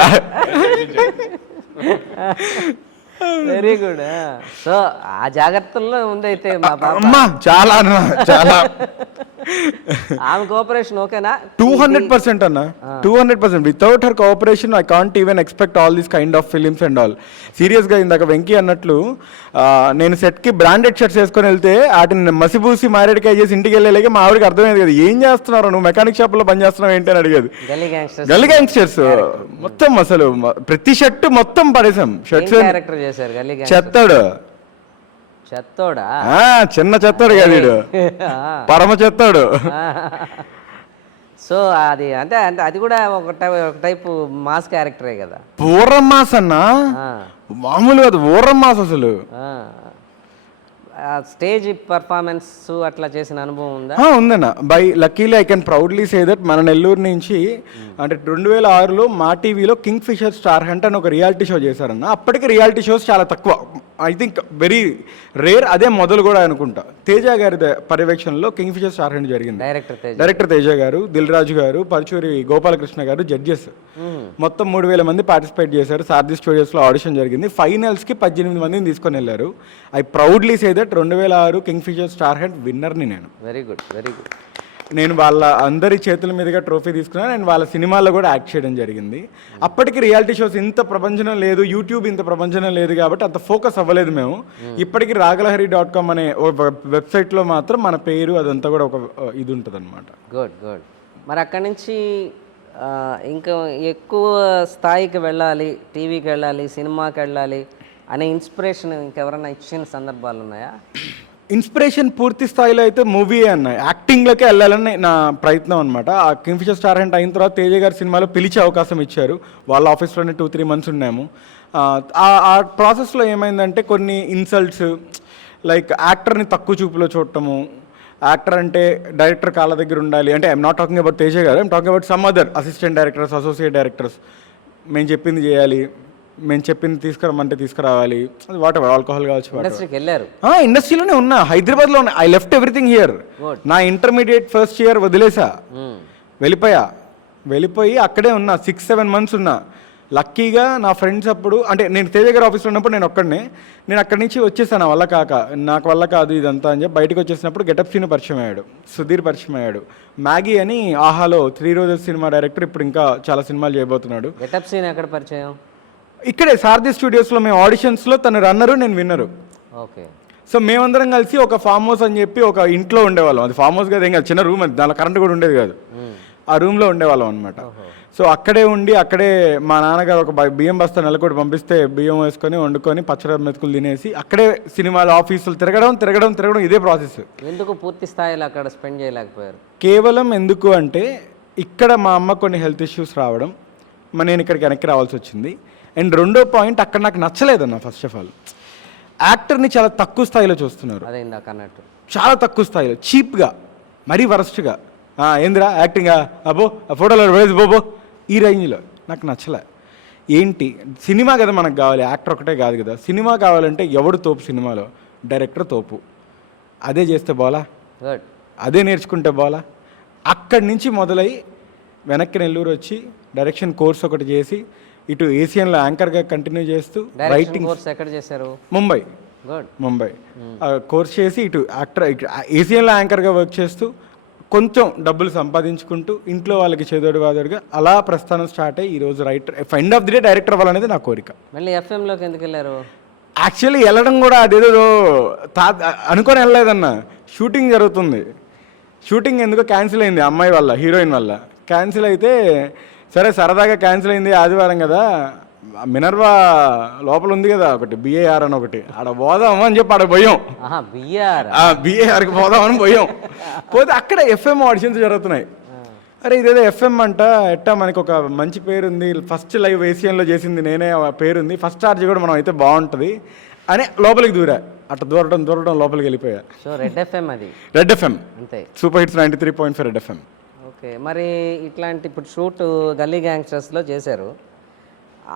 Very good. సో ఆ జాగ్రత్తల్లో ఉందైతే మా పాప. అమ్మా చాలా చాలా ఆమె కోఆపరేషన్ ఓకేనా? 200% అన్న, 200%. Without her cooperation I can't even expect all these kind of films and all. సీరియస్గా ఇందాక వెంకీ అన్నట్లు నేను సెట్కి బ్రాండెడ్ షర్ట్స్ వేసుకొని వెళ్తే వాటిని మసిబూసి మారేడికాయ చేసి ఇంటికి వెళ్ళలేక మా ఆవిడకి అర్థమైంది కదా, ఏం చేస్తున్నారు నువ్వు, మెకానిక్ షాప్లో పని చేస్తున్నావు ఏంటి అని అడిగేది. గల్లీ గ్యాంగ్స్టర్స్ మొత్తం అసలు ప్రతి షర్ట్ మొత్తం పడేసాం. షర్ట్స్ క్యారెక్టర్ చేశారు గల్లీ గ్యాంగ్. చెత్తాడు, చెత్తోడా? చిన్న చెత్తాడు కాదు వీడు, పరమ చెత్తాడు. సో అది అంటే అంటే అది కూడా ఒక టైపు మాస్ క్యారెక్టరే కదా. పూర్వం మాస్ అన్న, మామూలు కాదు పూర్వం మాస్ అసలు. స్టేజ్ పర్ఫార్మెన్స్ అట్లా చేసిన అనుభవం ఉందా? ఉందన్న. By luckily I can proudly say that మన నెల్లూరు నుంచి అంటే 2006లో మా టీవీలో కింగ్ ఫిషర్ స్టార్ హంట్ అని ఒక రియాలిటీ షో చేశారన్న. అప్పటికి రియాలిటీ షోస్ చాలా తక్కువ, ఐ థింక్ వెరీ రేర్, అదే మొదలు కూడా అనుకుంటా. తేజ గారి పర్యవేక్షణలో కింగ్ ఫిషర్ స్టార్ హంట్ జరిగింది. డైరెక్టర్ తేజ గారు, దిల్ రాజు గారు, పరుచూరి గోపాలకృష్ణ గారు జడ్జెస్. మొత్తం 3000 మంది పార్టిసిపేట్ చేశారు. సారథి స్టూడియోస్లో ఆడిషన్ జరిగింది. ఫైనల్స్కి 18 మందిని తీసుకొని వెళ్ళారు. I proudly say that 2006 Kingfisher star hunt విన్నర్ని నేను. Very good, very good. నేను వాళ్ళ అందరి చేతుల మీదుగా ట్రోఫీ తీసుకున్నాను. నేను వాళ్ళ సినిమాల్లో కూడా యాక్ట్ చేయడం జరిగింది. అప్పటికి రియాలిటీ షోస్ ఇంత ప్రపంచం లేదు, యూట్యూబ్ ఇంత ప్రపంచం లేదు కాబట్టి అంత ఫోకస్ అవ్వలేదు మేము. ఇప్పటికి రాగలహరి.com అనే వెబ్సైట్లో మాత్రం మన పేరు అదంతా కూడా ఒక ఇది ఉంటుంది అనమాట. Good good. మరి అక్కడి నుంచి ఇంకా ఎక్కువ స్థాయికి వెళ్ళాలి, టీవీకి వెళ్ళాలి, సినిమాకి వెళ్ళాలి అనే ఇన్స్పిరేషన్ ఇంకెవరైనా ఇచ్చిన సందర్భాలు ఉన్నాయా? ఇన్స్పిరేషన్ పూర్తి స్థాయిలో అయితే మూవీ అన్న, యాక్టింగ్లోకే వెళ్ళాలని నా ప్రయత్నం అనమాట. ఆ కింగ్ఫిషర్ స్టార్ హంట్ అయిన తర్వాత తేజ గారి సినిమాలో పిలిచే అవకాశం ఇచ్చారు. వాళ్ళ ఆఫీస్లోనే 2-3 months ఉన్నాము. ఆ ప్రాసెస్లో ఏమైందంటే కొన్ని ఇన్సల్ట్స్, లైక్ యాక్టర్ని తక్కువ చూపులో చూడటము, యాక్టర్ అంటే డైరెక్టర్ కాళ్ళ దగ్గర ఉండాలి అంటే I'm not talking about Teja గారు, I'm talking about some other assistant directors, associate directors. మేము చెప్పింది చేయాలి, మేము చెప్పింది తీసుకురమ్మంటే తీసుకురావాలి, వాట్ ఎవర్, ఆల్కహాల్ కావచ్చు. ఇండస్ట్రీలోనే ఉన్నా, హైదరాబాద్లో ఉన్నా. I left everything here. నా ఇంటర్మీడియట్ ఫస్ట్ ఇయర్ వదిలేసా, వెళ్ళిపోయి అక్కడే ఉన్నా. 6-7 months ఉన్నా. లక్కీగా నా ఫ్రెండ్స్ అప్పుడు అంటే నేను తేజ గారి ఆఫీస్లో ఉన్నప్పుడు నేను ఒక్కడనే, నేను అక్కడి నుంచి వచ్చేసాను. వల్ల కాక నాకు వల్ల కాదు ఇదంతా అని చెప్పి బయటకు వచ్చేసినప్పుడు గెటప్ సీన్ పరిచయం అయ్యాడు, సుధీర్ పరిచయం అయ్యాడు. మ్యాగీ అని ఆహాలో 3 రోజెస్ సినిమా డైరెక్టర్, ఇప్పుడు ఇంకా చాలా సినిమాలు చేయబోతున్నాడు. గెటప్ సీన్ ఎక్కడ పరిచయం? ఇక్కడే సారథి స్టూడియోస్లో మేము ఆడిషన్స్లో తను రన్నరు, నేను విన్నరు. ఓకే. సో మేమందరం కలిసి ఒక ఫామ్ హౌస్ అని చెప్పి ఒక ఇంట్లో ఉండేవాళ్ళం. అది ఫామ్ హౌస్ కదా, ఏం కాదు, చిన్న రూమ్, అది దానిలో కరెంట్ కూడా ఉండేది కాదు. ఆ రూమ్లో ఉండేవాళ్ళం అనమాట. సో అక్కడే ఉండి అక్కడే మా నాన్నగారు ఒక బియ్యం బస్తా నెలకొట్టి పంపిస్తే బియ్యం వేసుకొని వండుకొని పచ్చడి మెతుకులు తినేసి అక్కడే సినిమాలు, ఆఫీసులు తిరగడం ఇదే ప్రాసెస్. ఎందుకు పూర్తి స్థాయిలో అక్కడ స్పెండ్ చేయలేకపోయారు? కేవలం ఎందుకు అంటే ఇక్కడ మా అమ్మ కొన్ని హెల్త్ ఇష్యూస్ రావడం, నేను ఇక్కడికి వెనక్కి రావాల్సి వచ్చింది. అండ్ రెండో పాయింట్, అక్కడ నాకు నచ్చలేదన్న. ఫస్ట్ ఆఫ్ ఆల్ యాక్టర్ని చాలా తక్కువ స్థాయిలో చూస్తున్నారు. అదే ఇందాక అన్నట్టు చాలా తక్కువ స్థాయిలో, చీప్గా, మరీ వరస్ట్గా. ఏందిరా యాక్టింగా, అబ్బో ఆ ఫోటోలో వేసి బోబో, ఈ రేంజ్లో నాకు నచ్చలే. ఏంటి సినిమా కదా మనకు కావాలి, యాక్టర్ ఒకటే కాదు కదా. సినిమా కావాలంటే ఎవడు తోపు సినిమాలో? డైరెక్టర్ తోపు. అదే చేస్తే బాలా, అదే నేర్చుకుంటే బాలా. అక్కడి నుంచి మొదలై వెనక్కి నెల్లూరు వచ్చి డైరెక్షన్ కోర్స్ ఒకటి చేసి ఇటు ఏసియన్లో యాంకర్గా కంటిన్యూ చేస్తూ రైటింగ్ ఎక్కడ చేశారు? ముంబై కోర్స్ చేసి ఇటు యాక్టర్ ఏసియన్లో యాంకర్గా వర్క్ చేస్తూ కొంచెం డబ్బులు సంపాదించుకుంటూ ఇంట్లో వాళ్ళకి చేదోడు వాదోడుగా అలా ప్రస్థానం స్టార్ట్ అయ్యి ఈరోజు writer, end of the day director అవ్వాలనేది నా కోరిక. మళ్ళీ ఎఫ్ఎంలోకి ఎందుకు వెళ్ళారు? యాక్చువల్లీ వెళ్ళడం కూడా అదేదో అనుకొని వెళ్ళలేదన్న. షూటింగ్ జరుగుతుంది, షూటింగ్ ఎందుకో క్యాన్సిల్ అయింది అమ్మాయి వల్ల, హీరోయిన్ వల్ల క్యాన్సిల్ అయితే, సరే సరదాగా క్యాన్సిల్ అయింది, ఆదివారం కదా, మినర్వా లోపల ఉంది కదా ఒకటి బిఏఆర్ అని ఒకటి, ఆడ పోదాము అని చెప్పి ఆడ పోయాం. బిఏఆర్కి పోదామని పోయాం. పోతే అక్కడ ఎఫ్ఎం ఆడిషన్స్ జరుగుతున్నాయి. అరే ఇదేదో ఎఫ్ఎం అంట, ఎట్టా మనకి ఒక మంచి పేరు ఉంది, ఫస్ట్ లైవ్ ఏసియన్లో చేసింది నేనే, పేరుంది, ఫస్ట్ ఛార్జ్ కూడా మనం అయితే బాగుంటుంది అని లోపలికి దూరా. అట్లా దూరడం లోపలికి వెళ్ళిపోయా. సో రెడ్ ఎఫ్ఎం, అది రెడ్ ఎఫ్ఎం అంతే, super hits 93.5 red FM. Okay, మరి ఇట్లాంటి ఇప్పుడు షూట్ గల్లీ గ్యాంగ్స్టర్స్లో చేశారు,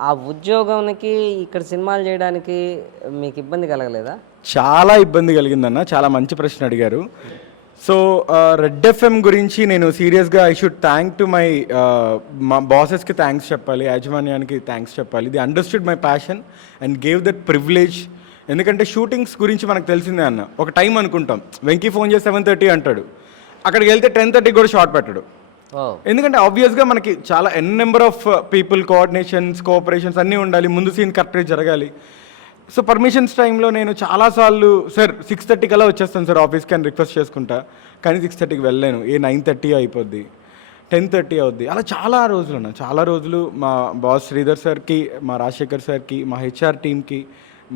ఆ ఉద్యోగానికి ఇక్కడ సినిమాలు చేయడానికి మీకు ఇబ్బంది కలగలేదా? చాలా ఇబ్బంది కలిగిందన్న, చాలా మంచి ప్రశ్న అడిగారు. సో రెడ్ ఎఫ్ఎం గురించి నేను సీరియస్గా ఐ షుడ్ థ్యాంక్ టు మా బాసెస్కి థ్యాంక్స్ చెప్పాలి, యాజమాన్యానికి థ్యాంక్స్ చెప్పాలి. The understood my passion and gave that privilege. ఎందుకంటే షూటింగ్స్ గురించి మనకు తెలిసిందే అన్న, ఒక టైం అనుకుంటాం, వెంకీ ఫోన్ చేసి 7:30 అంటాడు, అక్కడికి వెళ్తే 10:30 కూడా షార్ట్ పెట్టాడు. ఎందుకంటే ఆబ్వియస్గా మనకి చాలా number of people, coordinations, cooperations అన్నీ ఉండాలి, ముందు సీన్ కరెక్ట్గా జరగాలి. సో పర్మిషన్స్ టైంలో నేను చాలాసార్లు సార్ 6:30 కల్లా వచ్చేస్తాను సార్ ఆఫీస్కి అని రిక్వెస్ట్ చేసుకుంటా, కానీ 6:30కి వెళ్ళలేను, 9:30 అయిపోద్ది, 10:30 అవుద్ది. అలా చాలా రోజులు మా బాస్ శ్రీధర్ సార్కి, మా రాజశేఖర్ సార్కి, మా హెచ్ఆర్ టీమ్కి,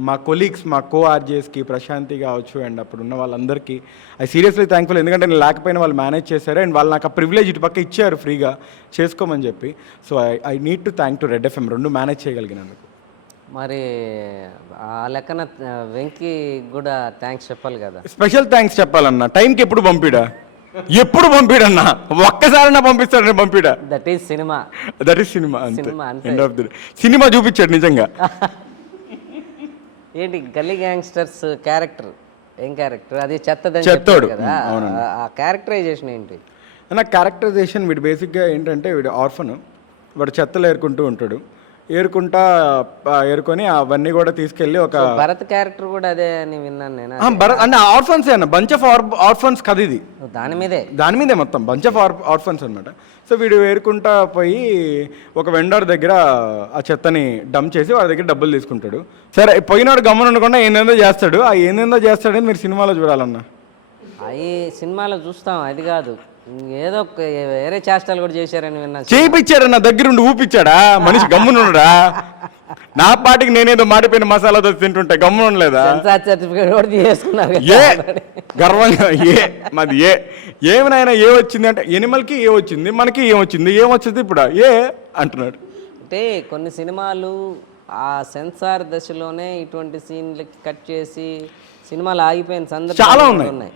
మా కొలీగ్స్, మా ఆర్జేస్కి, ప్రశాంతి కావచ్చు, అండ్ అప్పుడు ఉన్న వాళ్ళందరికీ ఐ సీరియస్లీ థ్యాంక్ఫుల్. ఎందుకంటే నేను లేకపోయినా వాళ్ళు మేనేజ్ చేశారు, అండ్ వాళ్ళు నాకు ఆ ప్రివిలేజ్ ఇటు పక్క ఇచ్చారు ఫ్రీగా చేసుకోమని చెప్పి. So I need to thank to red FM, రెండు మేనేజ్ చేయగలిగినందుకు. మరి ఆ లెక్కన వెంకీ కూడా థ్యాంక్స్ చెప్పాలి కదా. స్పెషల్ థ్యాంక్స్ చెప్పాలన్నా, టైంకి ఎప్పుడు పంపిడన్నా, ఒక్కసారైనా పంపిస్తాడని పంపిడా. దట్ ఈస్ సినిమా, సినిమా అంతే. సినిమా చూపించాడు నిజంగా. ఏంటి గల్లీ గ్యాంగ్స్టర్స్ క్యారెక్టర్, ఏం క్యారెక్టర్ అది? చెత్తోడు కదా, ఆ క్యారెక్టరైజేషన్ ఏంటి? నా క్యారెక్టరైజేషన్ వీడు బేసిక్గా ఏంటంటే, వీడు ఆర్ఫన్, వాడు చెత్తలు ఏరుకొని అవన్నీ కూడా తీసుకెళ్ళి ఒక భరత్ క్యారెక్టర్ కూడా అదే అని విన్నాను నేను. భరత్ అంటే ఆర్ఫన్స్ అన్న, బంచ్ ఆఫ్ ఆర్ఫన్స్ కథ ఇది, దాని మీదే మొత్తం బంచ్ ఆఫ్ ఆర్ఫన్స్ అనమాట. సో వీడు ఏరుకుంటా పోయి ఒక వెండర్ దగ్గర ఆ చెత్తని డంప్ చేసి వాడి దగ్గర డబ్బులు తీసుకుంటాడు. సరే పోయినాడు గమ్మున ఉండకుండా ఏందేందో చేస్తాడు, ఆ ఏందేందో చేస్తాడని మీరు సినిమాలో చూడాలన్నా. అవి సినిమాలో చూస్తాం, అది కాదు, ఏదో వేరే చేష్టాలు కూడా చేశారని విన్నా. చేయించాడన్న, దగ్గరుండి ఊపిచ్చాడా మనిషి, గమ్మునుండా. నా పాటికి నేనేదో మాడిపోయిన మసాలాతో తింటుంటే గమ్మునుండలేదా? సర్టిఫికేట్ కూడా తీసుకున్నారు. గర్వంగా మాది ఏమైనా ఏ వచ్చింది అంటే, ఎనిమల్కి ఏ వచ్చింది, మనకి ఏమొచ్చింది ఇప్పుడు అంటున్నాడు. అంటే కొన్ని సినిమాలు ఆ సెన్సార్ దశలోనే ఇటువంటి సీన్లకి కట్ చేసి సినిమాలు ఆగిపోయిన సందర్భాలు చాలా ఉన్నాయి.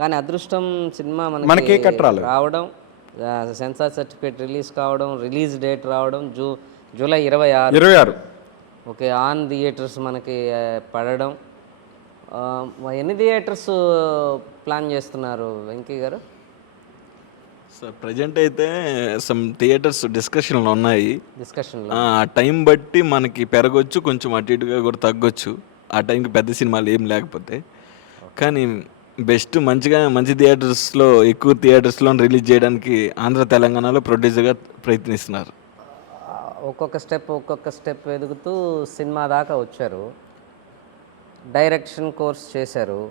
కానీ అదృష్టం సినిమా మనకి రావడం, సెన్సార్ సర్టిఫికేట్ రిలీజ్ కావడం, రిలీజ్ డేట్ రావడం జూలై 26. ఓకే, ఆన్ థియేటర్స్ మనకి పడడం. ఎన్ని థియేటర్స్ ప్లాన్ చేస్తున్నారు వెంకీ గారు? సార్ ప్రజెంట్ అయితే సమ్ థియేటర్స్ డిస్కషన్లో ఉన్నాయి. డిస్కషన్లో ఆ టైం బట్టి మనకి పెరగొచ్చు, కొంచెం అటు ఇటుగా కూడా తగ్గొచ్చు, ఆ టైంకి పెద్ద సినిమాలు ఏం లేకపోతే. కానీ బెస్ట్ మంచి థియేటర్స్లో, ఎక్కువ థియేటర్స్లో రిలీజ్ చేయడానికి ఆంధ్ర తెలంగాణలో ప్రొడ్యూసర్గా ప్రయత్నిస్తున్నారు. ఒక్కొక్క స్టెప్ ఎదుగుతూ సినిమా దాకా వచ్చారు, డైరెక్షన్ కోర్స్ చేశారు.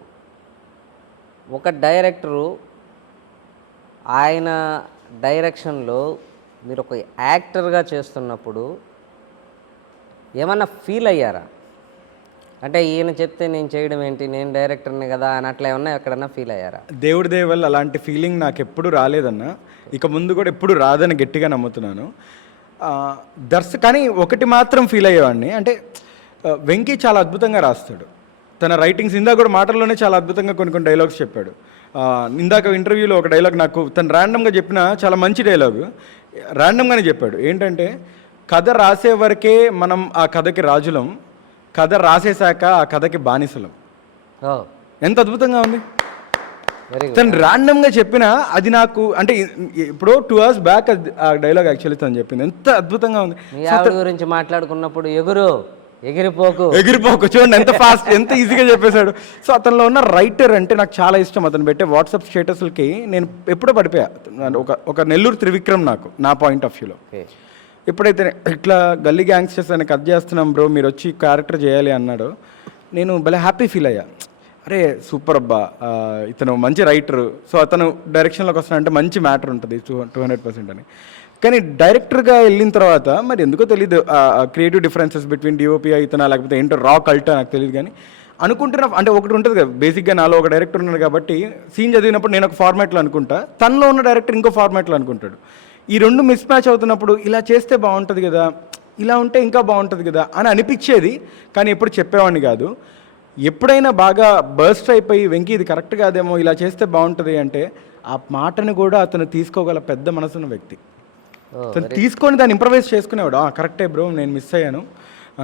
ఒక డైరెక్టరు ఆయన డైరెక్షన్లో మీరు ఒక యాక్టర్గా చేస్తున్నప్పుడు ఏమన్నా ఫీల్ అయ్యారా? అంటే ఈయన చెప్తే నేను చేయడం ఏంటి, నేను డైరెక్టర్ని కదా అని అట్లా ఏమన్నా ఎక్కడన్నా ఫీల్ అయ్యారా? దేవుడి దేవల్ల అలాంటి ఫీలింగ్ నాకు ఎప్పుడు రాలేదన్న, ఇక ముందు కూడా ఎప్పుడు రాదని గట్టిగా నమ్ముతున్నాను. కానీ ఒకటి మాత్రం ఫీల్ అయ్యేవాడిని, అంటే వెంకీ చాలా అద్భుతంగా రాస్తాడు. తన రైటింగ్స్ ఇందాక కూడా మాటల్లోనే చాలా అద్భుతంగా కొన్ని డైలాగ్స్ చెప్పాడు. ఇందాక ఇంటర్వ్యూలో ఒక డైలాగ్ నాకు తను ర్యాండమ్గా చెప్పిన చాలా మంచి డైలాగు, ర్యాండమ్గానే చెప్పాడు. ఏంటంటే, కథ రాసే వరకే మనం ఆ కథకి రాజులం, కథ రాసేశాక ఆ కథకి బానిసలం. ఎంత అద్భుతంగా ఉంది. తను ర్యాండమ్గా చెప్పిన అది నాకు, అంటే ఇప్పుడు 2 hours బ్యాక్ ఆ డైలాగ్ యాక్చువల్లీ తను చెప్పింది, ఎంత అద్భుతంగా ఉంది. గురించి మాట్లాడుకున్నప్పుడు ఎగిరిపోకు చూడండి ఎంత ఫాస్ట్, ఎంత ఈజీగా చెప్పేశాడు. సో అతనిలో ఉన్న రైటర్ అంటే నాకు చాలా ఇష్టం. అతను పెట్టే వాట్సాప్ స్టేటస్లకి నేను ఎప్పుడో పడిపోయా. ఒక నెల్లూరు త్రివిక్రమ్ నాకు, నా పాయింట్ ఆఫ్ వ్యూలో. ఎప్పుడైతే ఇట్లా గల్లీ గ్యాంగ్స్టర్స్ అని కట్ చేస్తున్నాం బ్రో, మీరు వచ్చి క్యారెక్టర్ చేయాలి అన్నాడు, నేను భలే హ్యాపీ ఫీల్ అయ్యా. అరే సూపర్ అబ్బా, ఇతను మంచి రైటరు, సో అతను డైరెక్షన్లోకి వస్తున్నాడంటే మంచి మ్యాటర్ ఉంటుంది 200% అని. కానీ డైరెక్టర్గా వెళ్ళిన తర్వాత మరి ఎందుకో తెలియదు, క్రియేటివ్ డిఫరెన్సెస్ బిట్వీన్ డిఓపి ఇతనా లేకపోతే ఏంటో రా కల్టా నాకు తెలియదు. కానీ అనుకుంటున్నా, అంటే ఒకటి ఉంటుంది కదా బేసిక్గా, నాలో ఒక డైరెక్టర్ ఉన్నాడు కాబట్టి సీన్ చదివినప్పుడు నేను ఒక ఫార్మాట్లో అనుకుంటా, తనలో ఉన్న డైరెక్టర్ ఇంకో ఫార్మాట్లో అనుకుంటాడు. ఈ రెండు మిస్ మ్యాచ్ అవుతున్నప్పుడు ఇలా చేస్తే బాగుంటుంది కదా, ఇలా ఉంటే ఇంకా బాగుంటుంది కదా అని అనిపించేది, కానీ ఎప్పుడు చెప్పేవాడిని కాదు. ఎప్పుడైనా బాగా బర్స్ట్ అయిపోయి వెంకీ ఇది కరెక్ట్ కాదేమో ఇలా చేస్తే బాగుంటుంది అంటే ఆ మాటను కూడా అతను తీసుకోగల పెద్ద మనసున్న వ్యక్తి. అతను తీసుకొని దాన్ని ఇంప్రవైజ్ చేసుకునేవాడు. కరెక్టే బ్రో, నేను మిస్ అయ్యాను,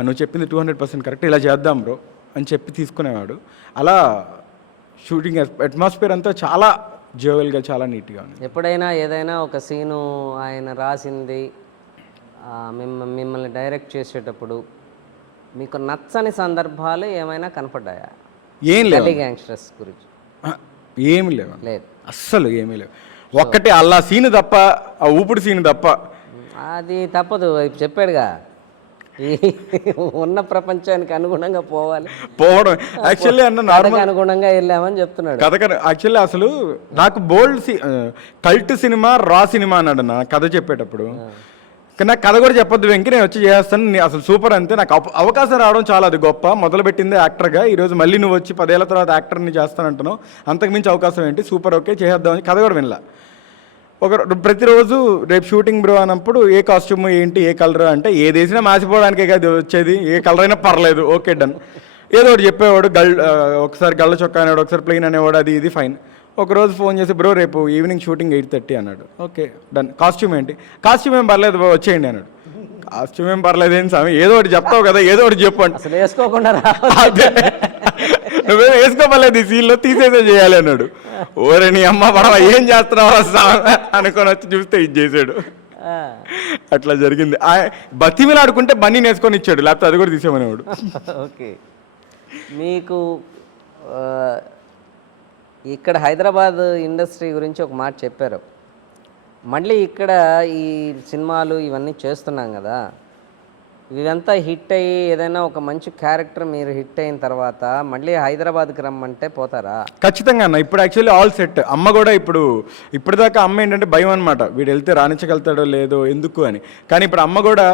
నువ్వు చెప్పింది 200% కరెక్ట్, ఇలా చేద్దాం బ్రో అని చెప్పి తీసుకునేవాడు. అలా షూటింగ్ అట్మాస్ఫియర్ అంతా చాలా జోవెల్గా, చాలా నీట్గా ఉంది. ఎప్పుడైనా ఏదైనా ఒక సీను ఆయన రాసింది మిమ్మల్ని డైరెక్ట్ చేసేటప్పుడు మీకు నచ్చని సందర్భాలు ఏమైనా కనపడ్డాయా? ఏం లేవు గ్యాంగ్స్టర్స్ గురించి ఏమి లేవు, లేదు అస్సలు ఏమీ లేవు. ఒక్కటే అల్లా సీను తప్ప, ఆ ఊపిడి సీను తప్ప. అది తప్పదు, చెప్పాడుగా ఈ ఉన్న ప్రపంచానికి అనుగుణంగా పోవడం. యాక్చువల్లీ అన్న నార్మల్ అనుగుణంగా వెళ్ళామని చెప్తున్నాడు కథ. యాక్చువల్లీ అసలు నాకు బోల్డ్ కల్ట్ సినిమా, రా సినిమా అన్నాడు నా కథ చెప్పేటప్పుడు. కానీ నాకు కథ కూడా చెప్పొద్దు వెంకీ, నేను వచ్చి చేస్తాను, అసలు సూపర్ అంతే. నాకు అవకాశం రావడం చాలా అది గొప్ప. మొదలుపెట్టింది యాక్టర్గా, ఈరోజు మళ్ళీ నువ్వు వచ్చి 10 ఏళ్ల తర్వాత యాక్టర్ని చేస్తానంటున్నావు, అంతకుమించి అవకాశం ఏంటి, సూపర్, ఓకే చేద్దామని కథ కూడా వినలా. ప్రతిరోజు రేపు షూటింగ్ బ్రో అన్నప్పుడు ఏ కాస్ట్యూమ్ ఏంటి, ఏ కలర్ అంటే ఏది వేసినా మాసిపోవడానికే కదా వచ్చేది, ఏ కలర్ అయినా పర్లేదు, ఓకే డన్. ఏదో ఒకటి చెప్పేవాడు, ఒకసారి గళ్ళ చొక్కా అనేవాడు, ఒకసారి ప్లెయిన్ అనేవాడు, అది ఇది ఫైన్. ఒకరోజు ఫోన్ చేసి బ్రో రేపు ఈవినింగ్ షూటింగ్ 8:30 అన్నాడు. Okay done. కాస్ట్యూమ్ ఏంటి? కాస్ట్యూమ్ ఏం పర్లేదు బ్రో వచ్చేయండి అన్నాడు. కాస్ట్యూమ్ ఏం పర్లేదు ఏం స్వామి, ఏదో ఒకటి చెప్తావు కదా, ఏదో ఒకటి చెప్పు అంటే. అసలు వేసుకోకుండా అదే నువ్వేం వేసుకోపర్లేదు, ఈ సీన్లో తీసేసే చేయాలి అన్నాడు. ఓరే నీ అమ్మ పడవ ఏం చేస్తున్నావు అనుకొని వచ్చి చూస్తే ఇది చేశాడు. అట్లా జరిగింది. బతిమిలాడుకుంటే బన్నీ నేసుకొని ఇచ్చాడు, లేకపోతే అది కూడా తీసేమనేవాడు. ఓకే, మీకు ఇక్కడ హైదరాబాద్ ఇండస్ట్రీ గురించి ఒక మాట చెప్పారు. మళ్ళీ ఇక్కడ ఈ సినిమాలు ఇవన్నీ చేస్తున్నాం కదా, ఇదంతా హిట్ అయ్యి ఏదైనా ఒక మంచి క్యారెక్టర్ మీరు హిట్ అయిన తర్వాత మళ్ళీ హైదరాబాద్కి రమ్మంటే పోతారా? ఖచ్చితంగా అన్న. ఇప్పుడు యాక్చువల్లీ ఆల్ సెట్. అమ్మ కూడా ఇప్పటిదాకా అమ్మ ఏంటంటే భయం అనమాట, వీడు వెళ్తే రాణించగలుగుతాడో లేదో ఎందుకు అని. కానీ ఇప్పుడు అమ్మ కూడా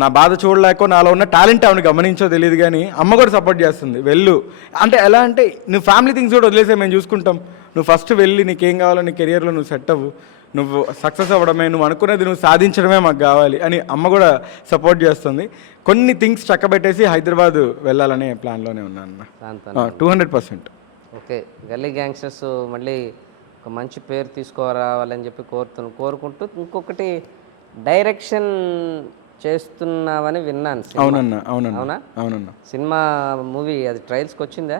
నా బాధ చూడలేకో నాలో ఉన్న టాలెంట్ ఆమెను గమనించో తెలియదు, కానీ అమ్మ కూడా సపోర్ట్ చేస్తుంది. వెళ్ళు అంటే ఎలా అంటే, నువ్వు ఫ్యామిలీ థింగ్స్ కూడా వదిలేసే మేము చూసుకుంటాం, నువ్వు ఫస్ట్ వెళ్ళి నీకేం కావాలో నీ కెరియర్లో నువ్వు సెట్ అవ్వు, నువ్వు సక్సెస్ అవ్వడమే, నువ్వు అనుకున్నది నువ్వు సాధించడమే మాకు కావాలి అని అమ్మ కూడా సపోర్ట్ చేస్తుంది. కొన్ని థింగ్స్ చక్కబెట్టేసి హైదరాబాద్ వెళ్ళాలనే ప్లాన్లోనే ఉన్నాను 200%. ఓకే, గల్లీ గ్యాంగ్స్టర్స్ మళ్ళీ ఒక మంచి పేరు తీసుకురావాలని చెప్పి కోరుకుంటూ, ఇంకొకటి డైరెక్షన్ చేస్తున్నావని విన్నాను. అవునన్నా. సినిమా మూవీ అది ట్రయల్స్కి వచ్చిందా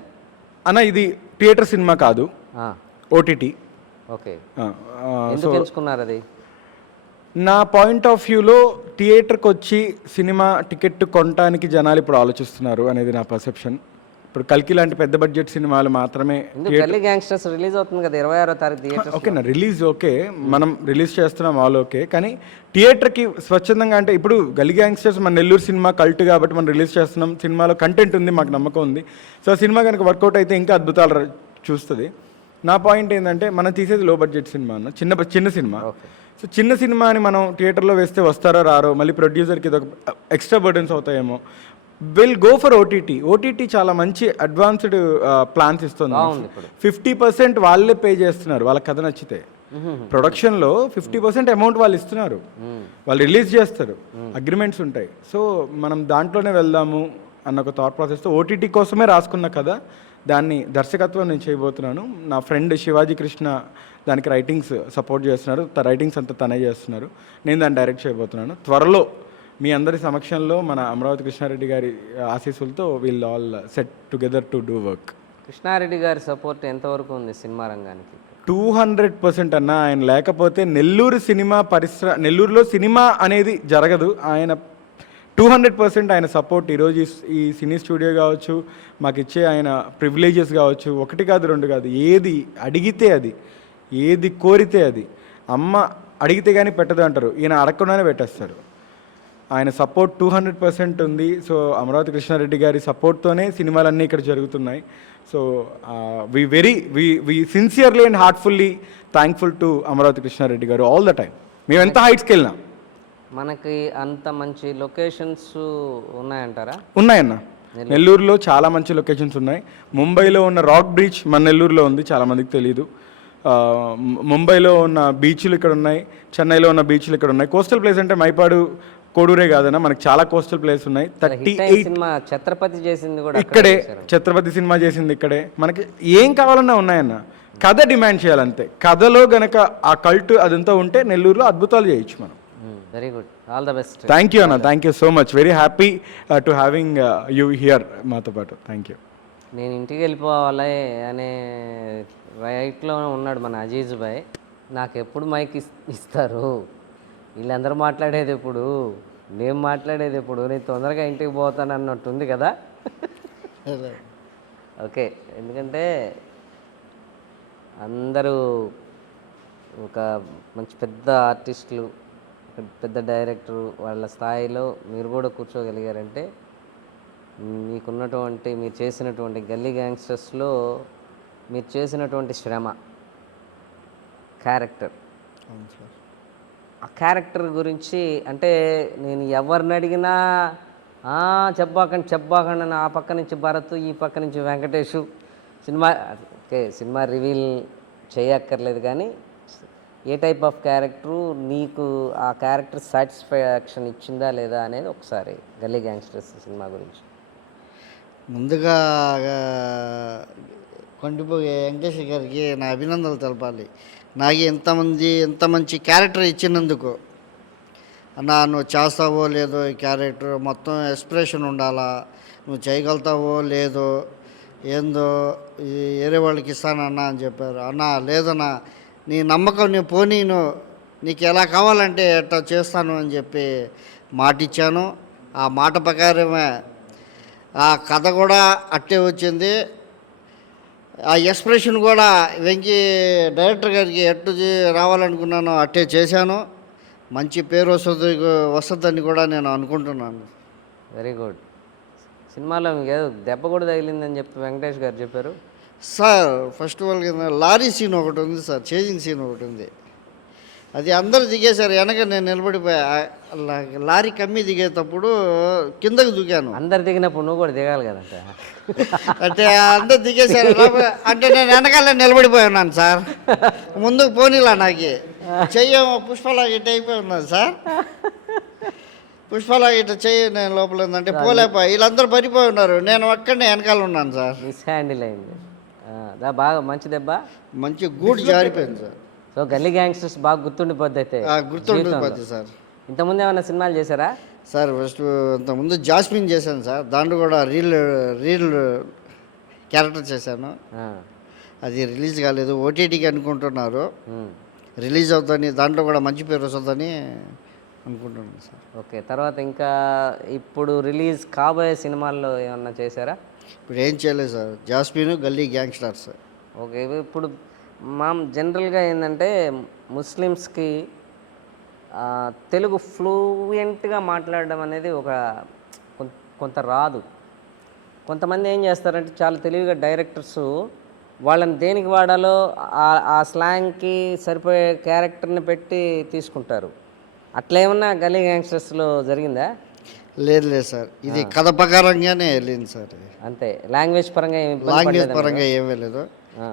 అన్న? ఇది థియేటర్ సినిమా కాదు, ఓటీటీ. ఓకే, ఎందుకు ఎంచుకున్నారు అది? నా పాయింట్ ఆఫ్ వ్యూలో థియేటర్కి వచ్చి సినిమా టికెట్ కొనడానికి జనాలు ఇప్పుడు ఆలోచిస్తున్నారు అనేది నా పర్సెప్షన్. ఇప్పుడు కల్కి లాంటి పెద్ద బడ్జెట్ సినిమాలు మాత్రమే. గల్లీ గ్యాంగ్స్టర్స్ రిలీజ్ అవుతుంది కదా 26వ తారీఖు థియేటర్. ఓకేనా, రిలీజ్ ఓకే, మనం రిలీజ్ చేస్తున్నాం ఆల్ ఓకే. కానీ థియేటర్కి స్వచ్ఛందంగా అంటే ఇప్పుడు గల్లీ గ్యాంగ్స్టర్స్ మన నెల్లూరు సినిమా కల్ట్ కాబట్టి మనం రిలీజ్ చేస్తున్నాం, సినిమాలో కంటెంట్ ఉంది, మాకు నమ్మకం ఉంది. సో సినిమా కనుక వర్కౌట్ అయితే ఇంకా అద్భుతాలు చూస్తుంది. నా పాయింట్ ఏంటంటే, మనం తీసేది లో బడ్జెట్ సినిమా అన్న, చిన్న సినిమా. సో చిన్న సినిమాని మనం థియేటర్లో వేస్తే వస్తారో రారో, మళ్ళీ ప్రొడ్యూసర్కి ఇది ఒక ఎక్స్ట్రా బర్డెన్స్ అవుతాయేమో. Will go for OTT. OTT చాలా మంచి అడ్వాన్స్డ్ ప్లాన్స్ ఇస్తుంది. 50% వాళ్ళే పే చేస్తున్నారు వాళ్ళ కథ నచ్చితే. ప్రొడక్షన్లో 50% అమౌంట్ వాళ్ళు ఇస్తున్నారు, వాళ్ళు రిలీజ్ చేస్తారు, అగ్రిమెంట్స్ ఉంటాయి. సో మనం దాంట్లోనే వెళ్దాము అన్న ఒక థాట్ ప్రాసెస్తో ఓటీటీ కోసమే రాసుకున్న కథ, దాన్ని దర్శకత్వం నేను చేయబోతున్నాను. నా ఫ్రెండ్ శివాజీ కృష్ణ దానికి రైటింగ్స్ సపోర్ట్ చేస్తున్నారు, రైటింగ్స్ అంతా తనే చేస్తున్నారు, నేను దాన్ని డైరెక్ట్ చేయబోతున్నాను. త్వరలో మీ అందరి సమక్షంలో మన అమరావతి కృష్ణారెడ్డి గారి ఆశీస్సులతో will all set together to do work. Krishnareddy గారి సపోర్ట్ ఎంతవరకు ఉంది సినిమా రంగానికి? 200% అన్న. ఆయన లేకపోతే నెల్లూరులో సినిమా అనేది జరగదు. ఆయన 200% ఆయన సపోర్ట్ ఈరోజు ఈ సినీ స్టూడియో కావచ్చు, మాకు ఇచ్చే ఆయన ప్రివిలేజెస్ కావచ్చు, 1 కాదు 2 కాదు, ఏది అడిగితే అది, ఏది కోరితే అది. అమ్మ అడిగితే కానీ పెట్టదు అంటారు, ఈయన అడగకుండానే పెట్టేస్తారు. ఆయన సపోర్ట్ 200% ఉంది. సో అమరావతి కృష్ణారెడ్డి గారి సపోర్ట్తోనే సినిమాలన్నీ ఇక్కడ జరుగుతున్నాయి. So we sincerely and heartfully thankful to Amaravati Krishnareddy గారు ఆల్ ద టైమ్. మేము ఎంత హైట్స్కి వెళ్ళినా మనకి అంత మంచి లొకేషన్స్ ఉన్నాయంటారా? ఉన్నాయన్న. నెల్లూరులో చాలా మంచి లొకేషన్స్ ఉన్నాయి. ముంబైలో ఉన్న రాక్ బ్రీచ్ మన నెల్లూరులో ఉంది, చాలామందికి తెలీదు. ముంబైలో ఉన్న బీచ్లు ఇక్కడ ఉన్నాయి, చెన్నైలో ఉన్న బీచ్లు ఇక్కడ ఉన్నాయి. కోస్టల్ ప్లేస్ అంటే మైపాడు, కోడూరే కాదన్న, మనకి చాలా కోస్టల్ ప్లేస్ ఉన్నాయి. హిట్ అయిన సినిమా ఛత్రపతి చేసింది కూడా ఇక్కడే, ఛత్రపతి సినిమా చేసింది ఇక్కడే. మనకి ఏం కావాలన్నా ఉన్నాయన్న, కథ డిమాండ్ చేయాలంతే. కథలో గనక ఆ కల్ట్ అదంతా ఉంటే నెల్లూరులో అద్భుతాలు చేయొచ్చు మనం. Very good, all the best. Thank you అన్న, thank you so much. Very happy to having you here మాతో పాటు. Thank you. నేను ఇంటికి వెళ్ళిపోవాలి అనే రైట్లో ఉన్నాడు మన అజీజ్ భాయ్. నాకు ఎప్పుడు మైక్ ఇస్తారు, వీళ్ళందరూ మాట్లాడేది ఎప్పుడు, నేను మాట్లాడేది ఎప్పుడు, నేను తొందరగా ఇంటికి పోతాను అన్నట్టుంది కదా. ఓకే, ఎందుకంటే అందరూ ఒక మంచి పెద్ద ఆర్టిస్టులు, పెద్ద డైరెక్టరు, వాళ్ళ స్థాయిలో మీరు కూడా కూర్చోగలిగారంటే మీకున్నటువంటి, మీరు చేసినటువంటి గల్లీ గ్యాంగ్స్టర్స్లో మీరు చేసినటువంటి శ్రమ, క్యారెక్టర్, ఆ క్యారెక్టర్ గురించి అంటే నేను ఎవరిని అడిగినా చెప్పాకండి అని ఆ పక్క నుంచి భరత్, ఈ పక్క నుంచి Venkatesh. Cinema okay, cinema reveal చేయక్కర్లేదు, కానీ ఏ టైప్ ఆఫ్ క్యారెక్టరు నీకు ఆ క్యారెక్టర్ సాటిస్ఫాక్షన్ ఇచ్చిందా లేదా అనేది ఒకసారి గల్లీ గ్యాంగ్స్టర్స్ సినిమా గురించి. ముందుగా కొండిపోయే వెంకటేశ్వర గారికి నా అభినందనలు తెలపాలి. నాకు ఇంత మంచి క్యారెక్టర్ ఇచ్చినందుకు. అన్న నువ్వు చేస్తావో లేదో ఈ క్యారెక్టర్ మొత్తం ఎక్స్ప్రెషన్ ఉండాలా, నువ్వు చేయగలుగుతావో లేదో, ఏందో వేరే వాళ్ళకి ఇస్తానన్నా అని చెప్పారు. అన్న లేదన్నా, నీ నమ్మకం నీ పోనీను, నీకు ఎలా కావాలంటే ఎట్లా చేస్తాను అని చెప్పి మాట ఇచ్చాను. ఆ మాట ప్రకారమే ఆ కథ కూడా అట్టే వచ్చింది. ఆ ఎక్స్ప్రెషన్ కూడా వెంకీ డైరెక్టర్ గారికి ఎట్టు రావాలనుకున్నానో అట్టే చేశాను. మంచి పేరు వస్తుందని కూడా నేను అనుకుంటున్నాను. Very good. సినిమాలో మీకు ఏదో దెబ్బ కూడా తగిలిందని చెప్పి వెంకటేష్ గారు చెప్పారు. Sir first of all lorry scene ఒకటి ఉంది సార్, చేజింగ్ సీన్ ఒకటి ఉంది. అది అందరూ దిగేశారు, వెనక నేను నిలబడిపోయా. లారీ కమ్మి దిగేటప్పుడు కిందకు దిగాను. అందరు దిగినప్పుడు నువ్వు కూడా దిగాలి కదంట. అంటే అందరు దిగేశారు, అంటే నేను వెనకాల నిలబడిపోయి ఉన్నాను సార్. ముందుకు పోనీలా, నాకు చెయ్య పుష్పలాగా ఇటు అయిపోయి ఉన్నాను సార్. పుష్పలాగా ఇటు చెయ్యి నేను లోపల ఉందంటే పోలేపో, వీళ్ళందరూ పడిపోయి ఉన్నారు, నేను ఒక్కడనే వెనకాల ఉన్నాను సార్. మిస్ హ్యాండిల్ అయింది. బాగా మంచి దెబ్బ, మంచి గూడు జారిపోయింది సార్. సో గల్లీ గ్యాంగ్స్టర్స్ బాగా గుర్తుండిపోద్ది అయితే. గుర్తుండిపోద్ది సార్. ఇంతకుముందు ఏమైనా సినిమాలు చేశారా సార్? ఫస్ట్ ఇంతకుముందు జాస్మిన్ చేశాను సార్, దాంట్లో కూడా రీల్ క్యారెక్టర్ చేశాను. అది రిలీజ్ కాలేదు, ఓటీటీకి అనుకుంటున్నారు. రిలీజ్ అవుతుందని, దాంట్లో కూడా మంచి పేరు వస్తుందని అనుకుంటున్నాను సార్. ఓకే, తర్వాత ఇంకా ఇప్పుడు రిలీజ్ కాబోయే సినిమాల్లో ఏమన్నా చేశారా? ఇప్పుడు ఏం చేయలేదు సార్, జాస్మిన్ గల్లీ గ్యాంగ్స్టర్స్. ఓకే, ఇప్పుడు జనరల్గా ఏంటంటే ముస్లిమ్స్కి తెలుగు ఫ్లూయెంట్గా మాట్లాడడం అనేది కొంత రాదు. కొంతమంది ఏం చేస్తారంటే చాలా తెలివిగా డైరెక్టర్స్ వాళ్ళని దేనికి వాడాలో ఆ స్లాంగ్కి సరిపోయే క్యారెక్టర్ని పెట్టి తీసుకుంటారు. అట్లా ఏమన్నా గల్లీ గ్యాంగ్స్టర్స్లో జరిగిందా? లేదు సార్, ఇది కథ ప్రకారంగానే వెళ్ళింది సార్. అంతే, లాంగ్వేజ్ పరంగా ఏం వెళ్ళలేదు,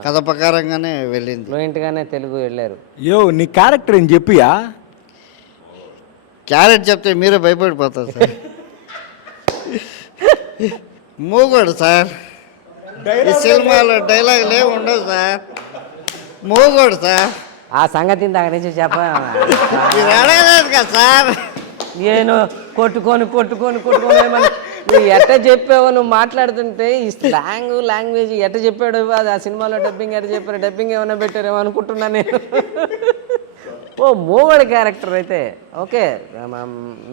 కథ ప్రకారంగానే వెళ్ళింది. ఫ్లూయెంట్గానే తెలుగు వెళ్ళారు. యో నీ క్యారెక్టర్ ఏం చెప్పియా? క్యారెక్టర్ చెప్తే మీరే భయపడిపోతారు సార్. మూగోడు సార్, ఈ సినిమాలో డైలాగులు ఏమి ఉండవు సార్. మూగోడు సార్. ఆ సంగతి దాకా నుంచి మీరు అడగలేదు కదా సార్. నేను కొట్టుకొని నువ్వు ఎట్ట చెప్పావు, నువ్వు మాట్లాడుతుంటే ఈ లాంగ్వేజ్ ఎట్ట చెప్పాడు, అది ఆ సినిమాలో డబ్బింగ్ ఎట్ట చెప్పారు, డబ్బింగ్ ఏమైనా పెట్టారేమో అనుకుంటున్నా నేను. ఓ మోగోడి క్యారెక్టర్ అయితే ఓకే,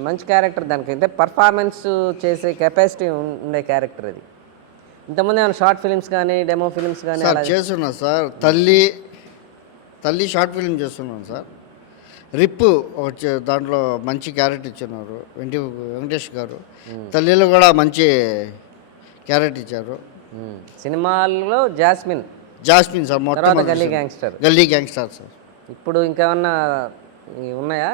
మంచి క్యారెక్టర్. దానికైతే పర్ఫార్మెన్స్ చేసే కెపాసిటీ ఉండే క్యారెక్టర్ అది. ఇంతకుముందు ఏమైనా షార్ట్ ఫిలిమ్స్ కానీ డెమో ఫిలిమ్స్ కానీ చేస్తున్నాను సార్. తల్లి షార్ట్ ఫిలిం చేస్తున్నాను సార్. రిప్పు దాంట్లో మంచి క్యారెక్టర్ ఇచ్చినారు వెంకటేష్ గారు. తల్లిలో కూడా మంచి క్యారెక్టర్ ఇచ్చారు. సినిమాల్లో జాస్మిన్ సార్, మొత్తం గల్లీ గ్యాంగ్స్టర్ సార్. ఇప్పుడు ఇంకేమన్నా ఉన్నాయా?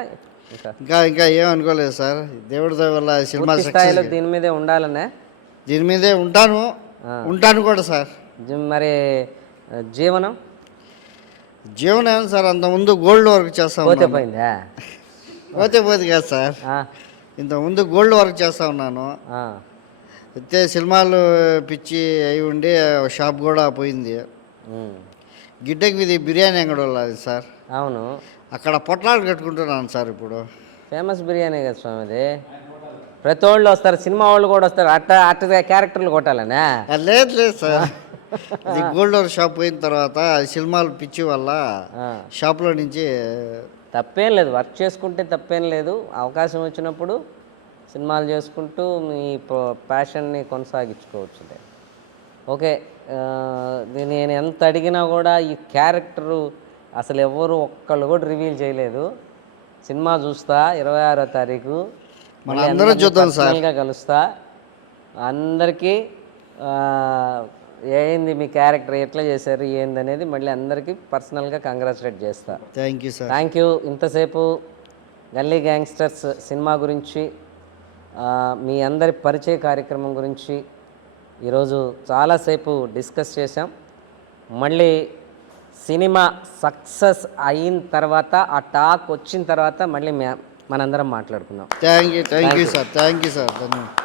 ఇంకా ఏమనుకోలేదు సార్. దేవుడి దయ వల్ల సినిమా స్థాయిలో దీని మీదే ఉండాలనే, దీని మీదే ఉంటాను కూడా సార్. మరి జీవనం ఏం సార్, అంతకుముందు గోల్డ్ వర్క్ చేస్తాం. పోయిందా? పోతే కదా సార్. ఇంతకుముందు గోల్డ్ వర్క్ చేస్తూ ఉన్నాను. ఆ, అయితే సినిమాలు పిచ్చి అయి ఉండి షాప్ కూడా పోయింది. ఉమ్, గిడ్డకి ఇది బిర్యానీ అంగడి వాళ్ళది సార్. అవును, అక్కడ పొట్లాలు కట్టుకుంటున్నాను సార్ ఇప్పుడు. ఫేమస్ బిర్యానీ కదా స్వామి అది. ప్రతి వాళ్ళు వస్తారు, సినిమా వాళ్ళు కూడా వస్తారు. అట్ట క్యారెక్టర్లు కొట్టాలనే. లేదు లేదు సార్, ఇది గోల్డ్ వర్క్ షాప్ పోయిన తర్వాత సినిమాలు పిచ్చి వల్ల షాప్లో నుంచి తప్పేం లేదు, వర్క్ చేసుకుంటే తప్పేం లేదు. అవకాశం వచ్చినప్పుడు సినిమాలు చేసుకుంటూ మీ ప్యాషన్ని కొనసాగించుకోవచ్చు. ఓకే, నేను ఎంత అడిగినా కూడా ఈ క్యారెక్టరు అసలు ఎవరు ఒక్కళ్ళు కూడా రివీల్ చేయలేదు. సినిమా చూస్తా 26వ తారీఖు, మన అందరం చూద్దాం సార్. పర్సనల్గా కలుస్తా, అందరికీ ఏంది మీ క్యారెక్టర్ ఎట్లా చేశారు ఏంది అనేది మళ్ళీ అందరికీ పర్సనల్గా కంగ్రాచులేట్ చేస్తా. Thank you sir. Thank you. ఇంతసేపు గల్లీ గ్యాంగ్స్టర్స్ సినిమా గురించి, మీ అందరి పరిచయ కార్యక్రమం గురించి ఈరోజు చాలాసేపు డిస్కస్ చేశాం. మళ్ళీ సినిమా సక్సెస్ అయిన తర్వాత, ఆ టాక్ వచ్చిన తర్వాత మళ్ళీ మనందరం మాట్లాడుకుందాం. Thank you sir. ధన్యవాదాలు.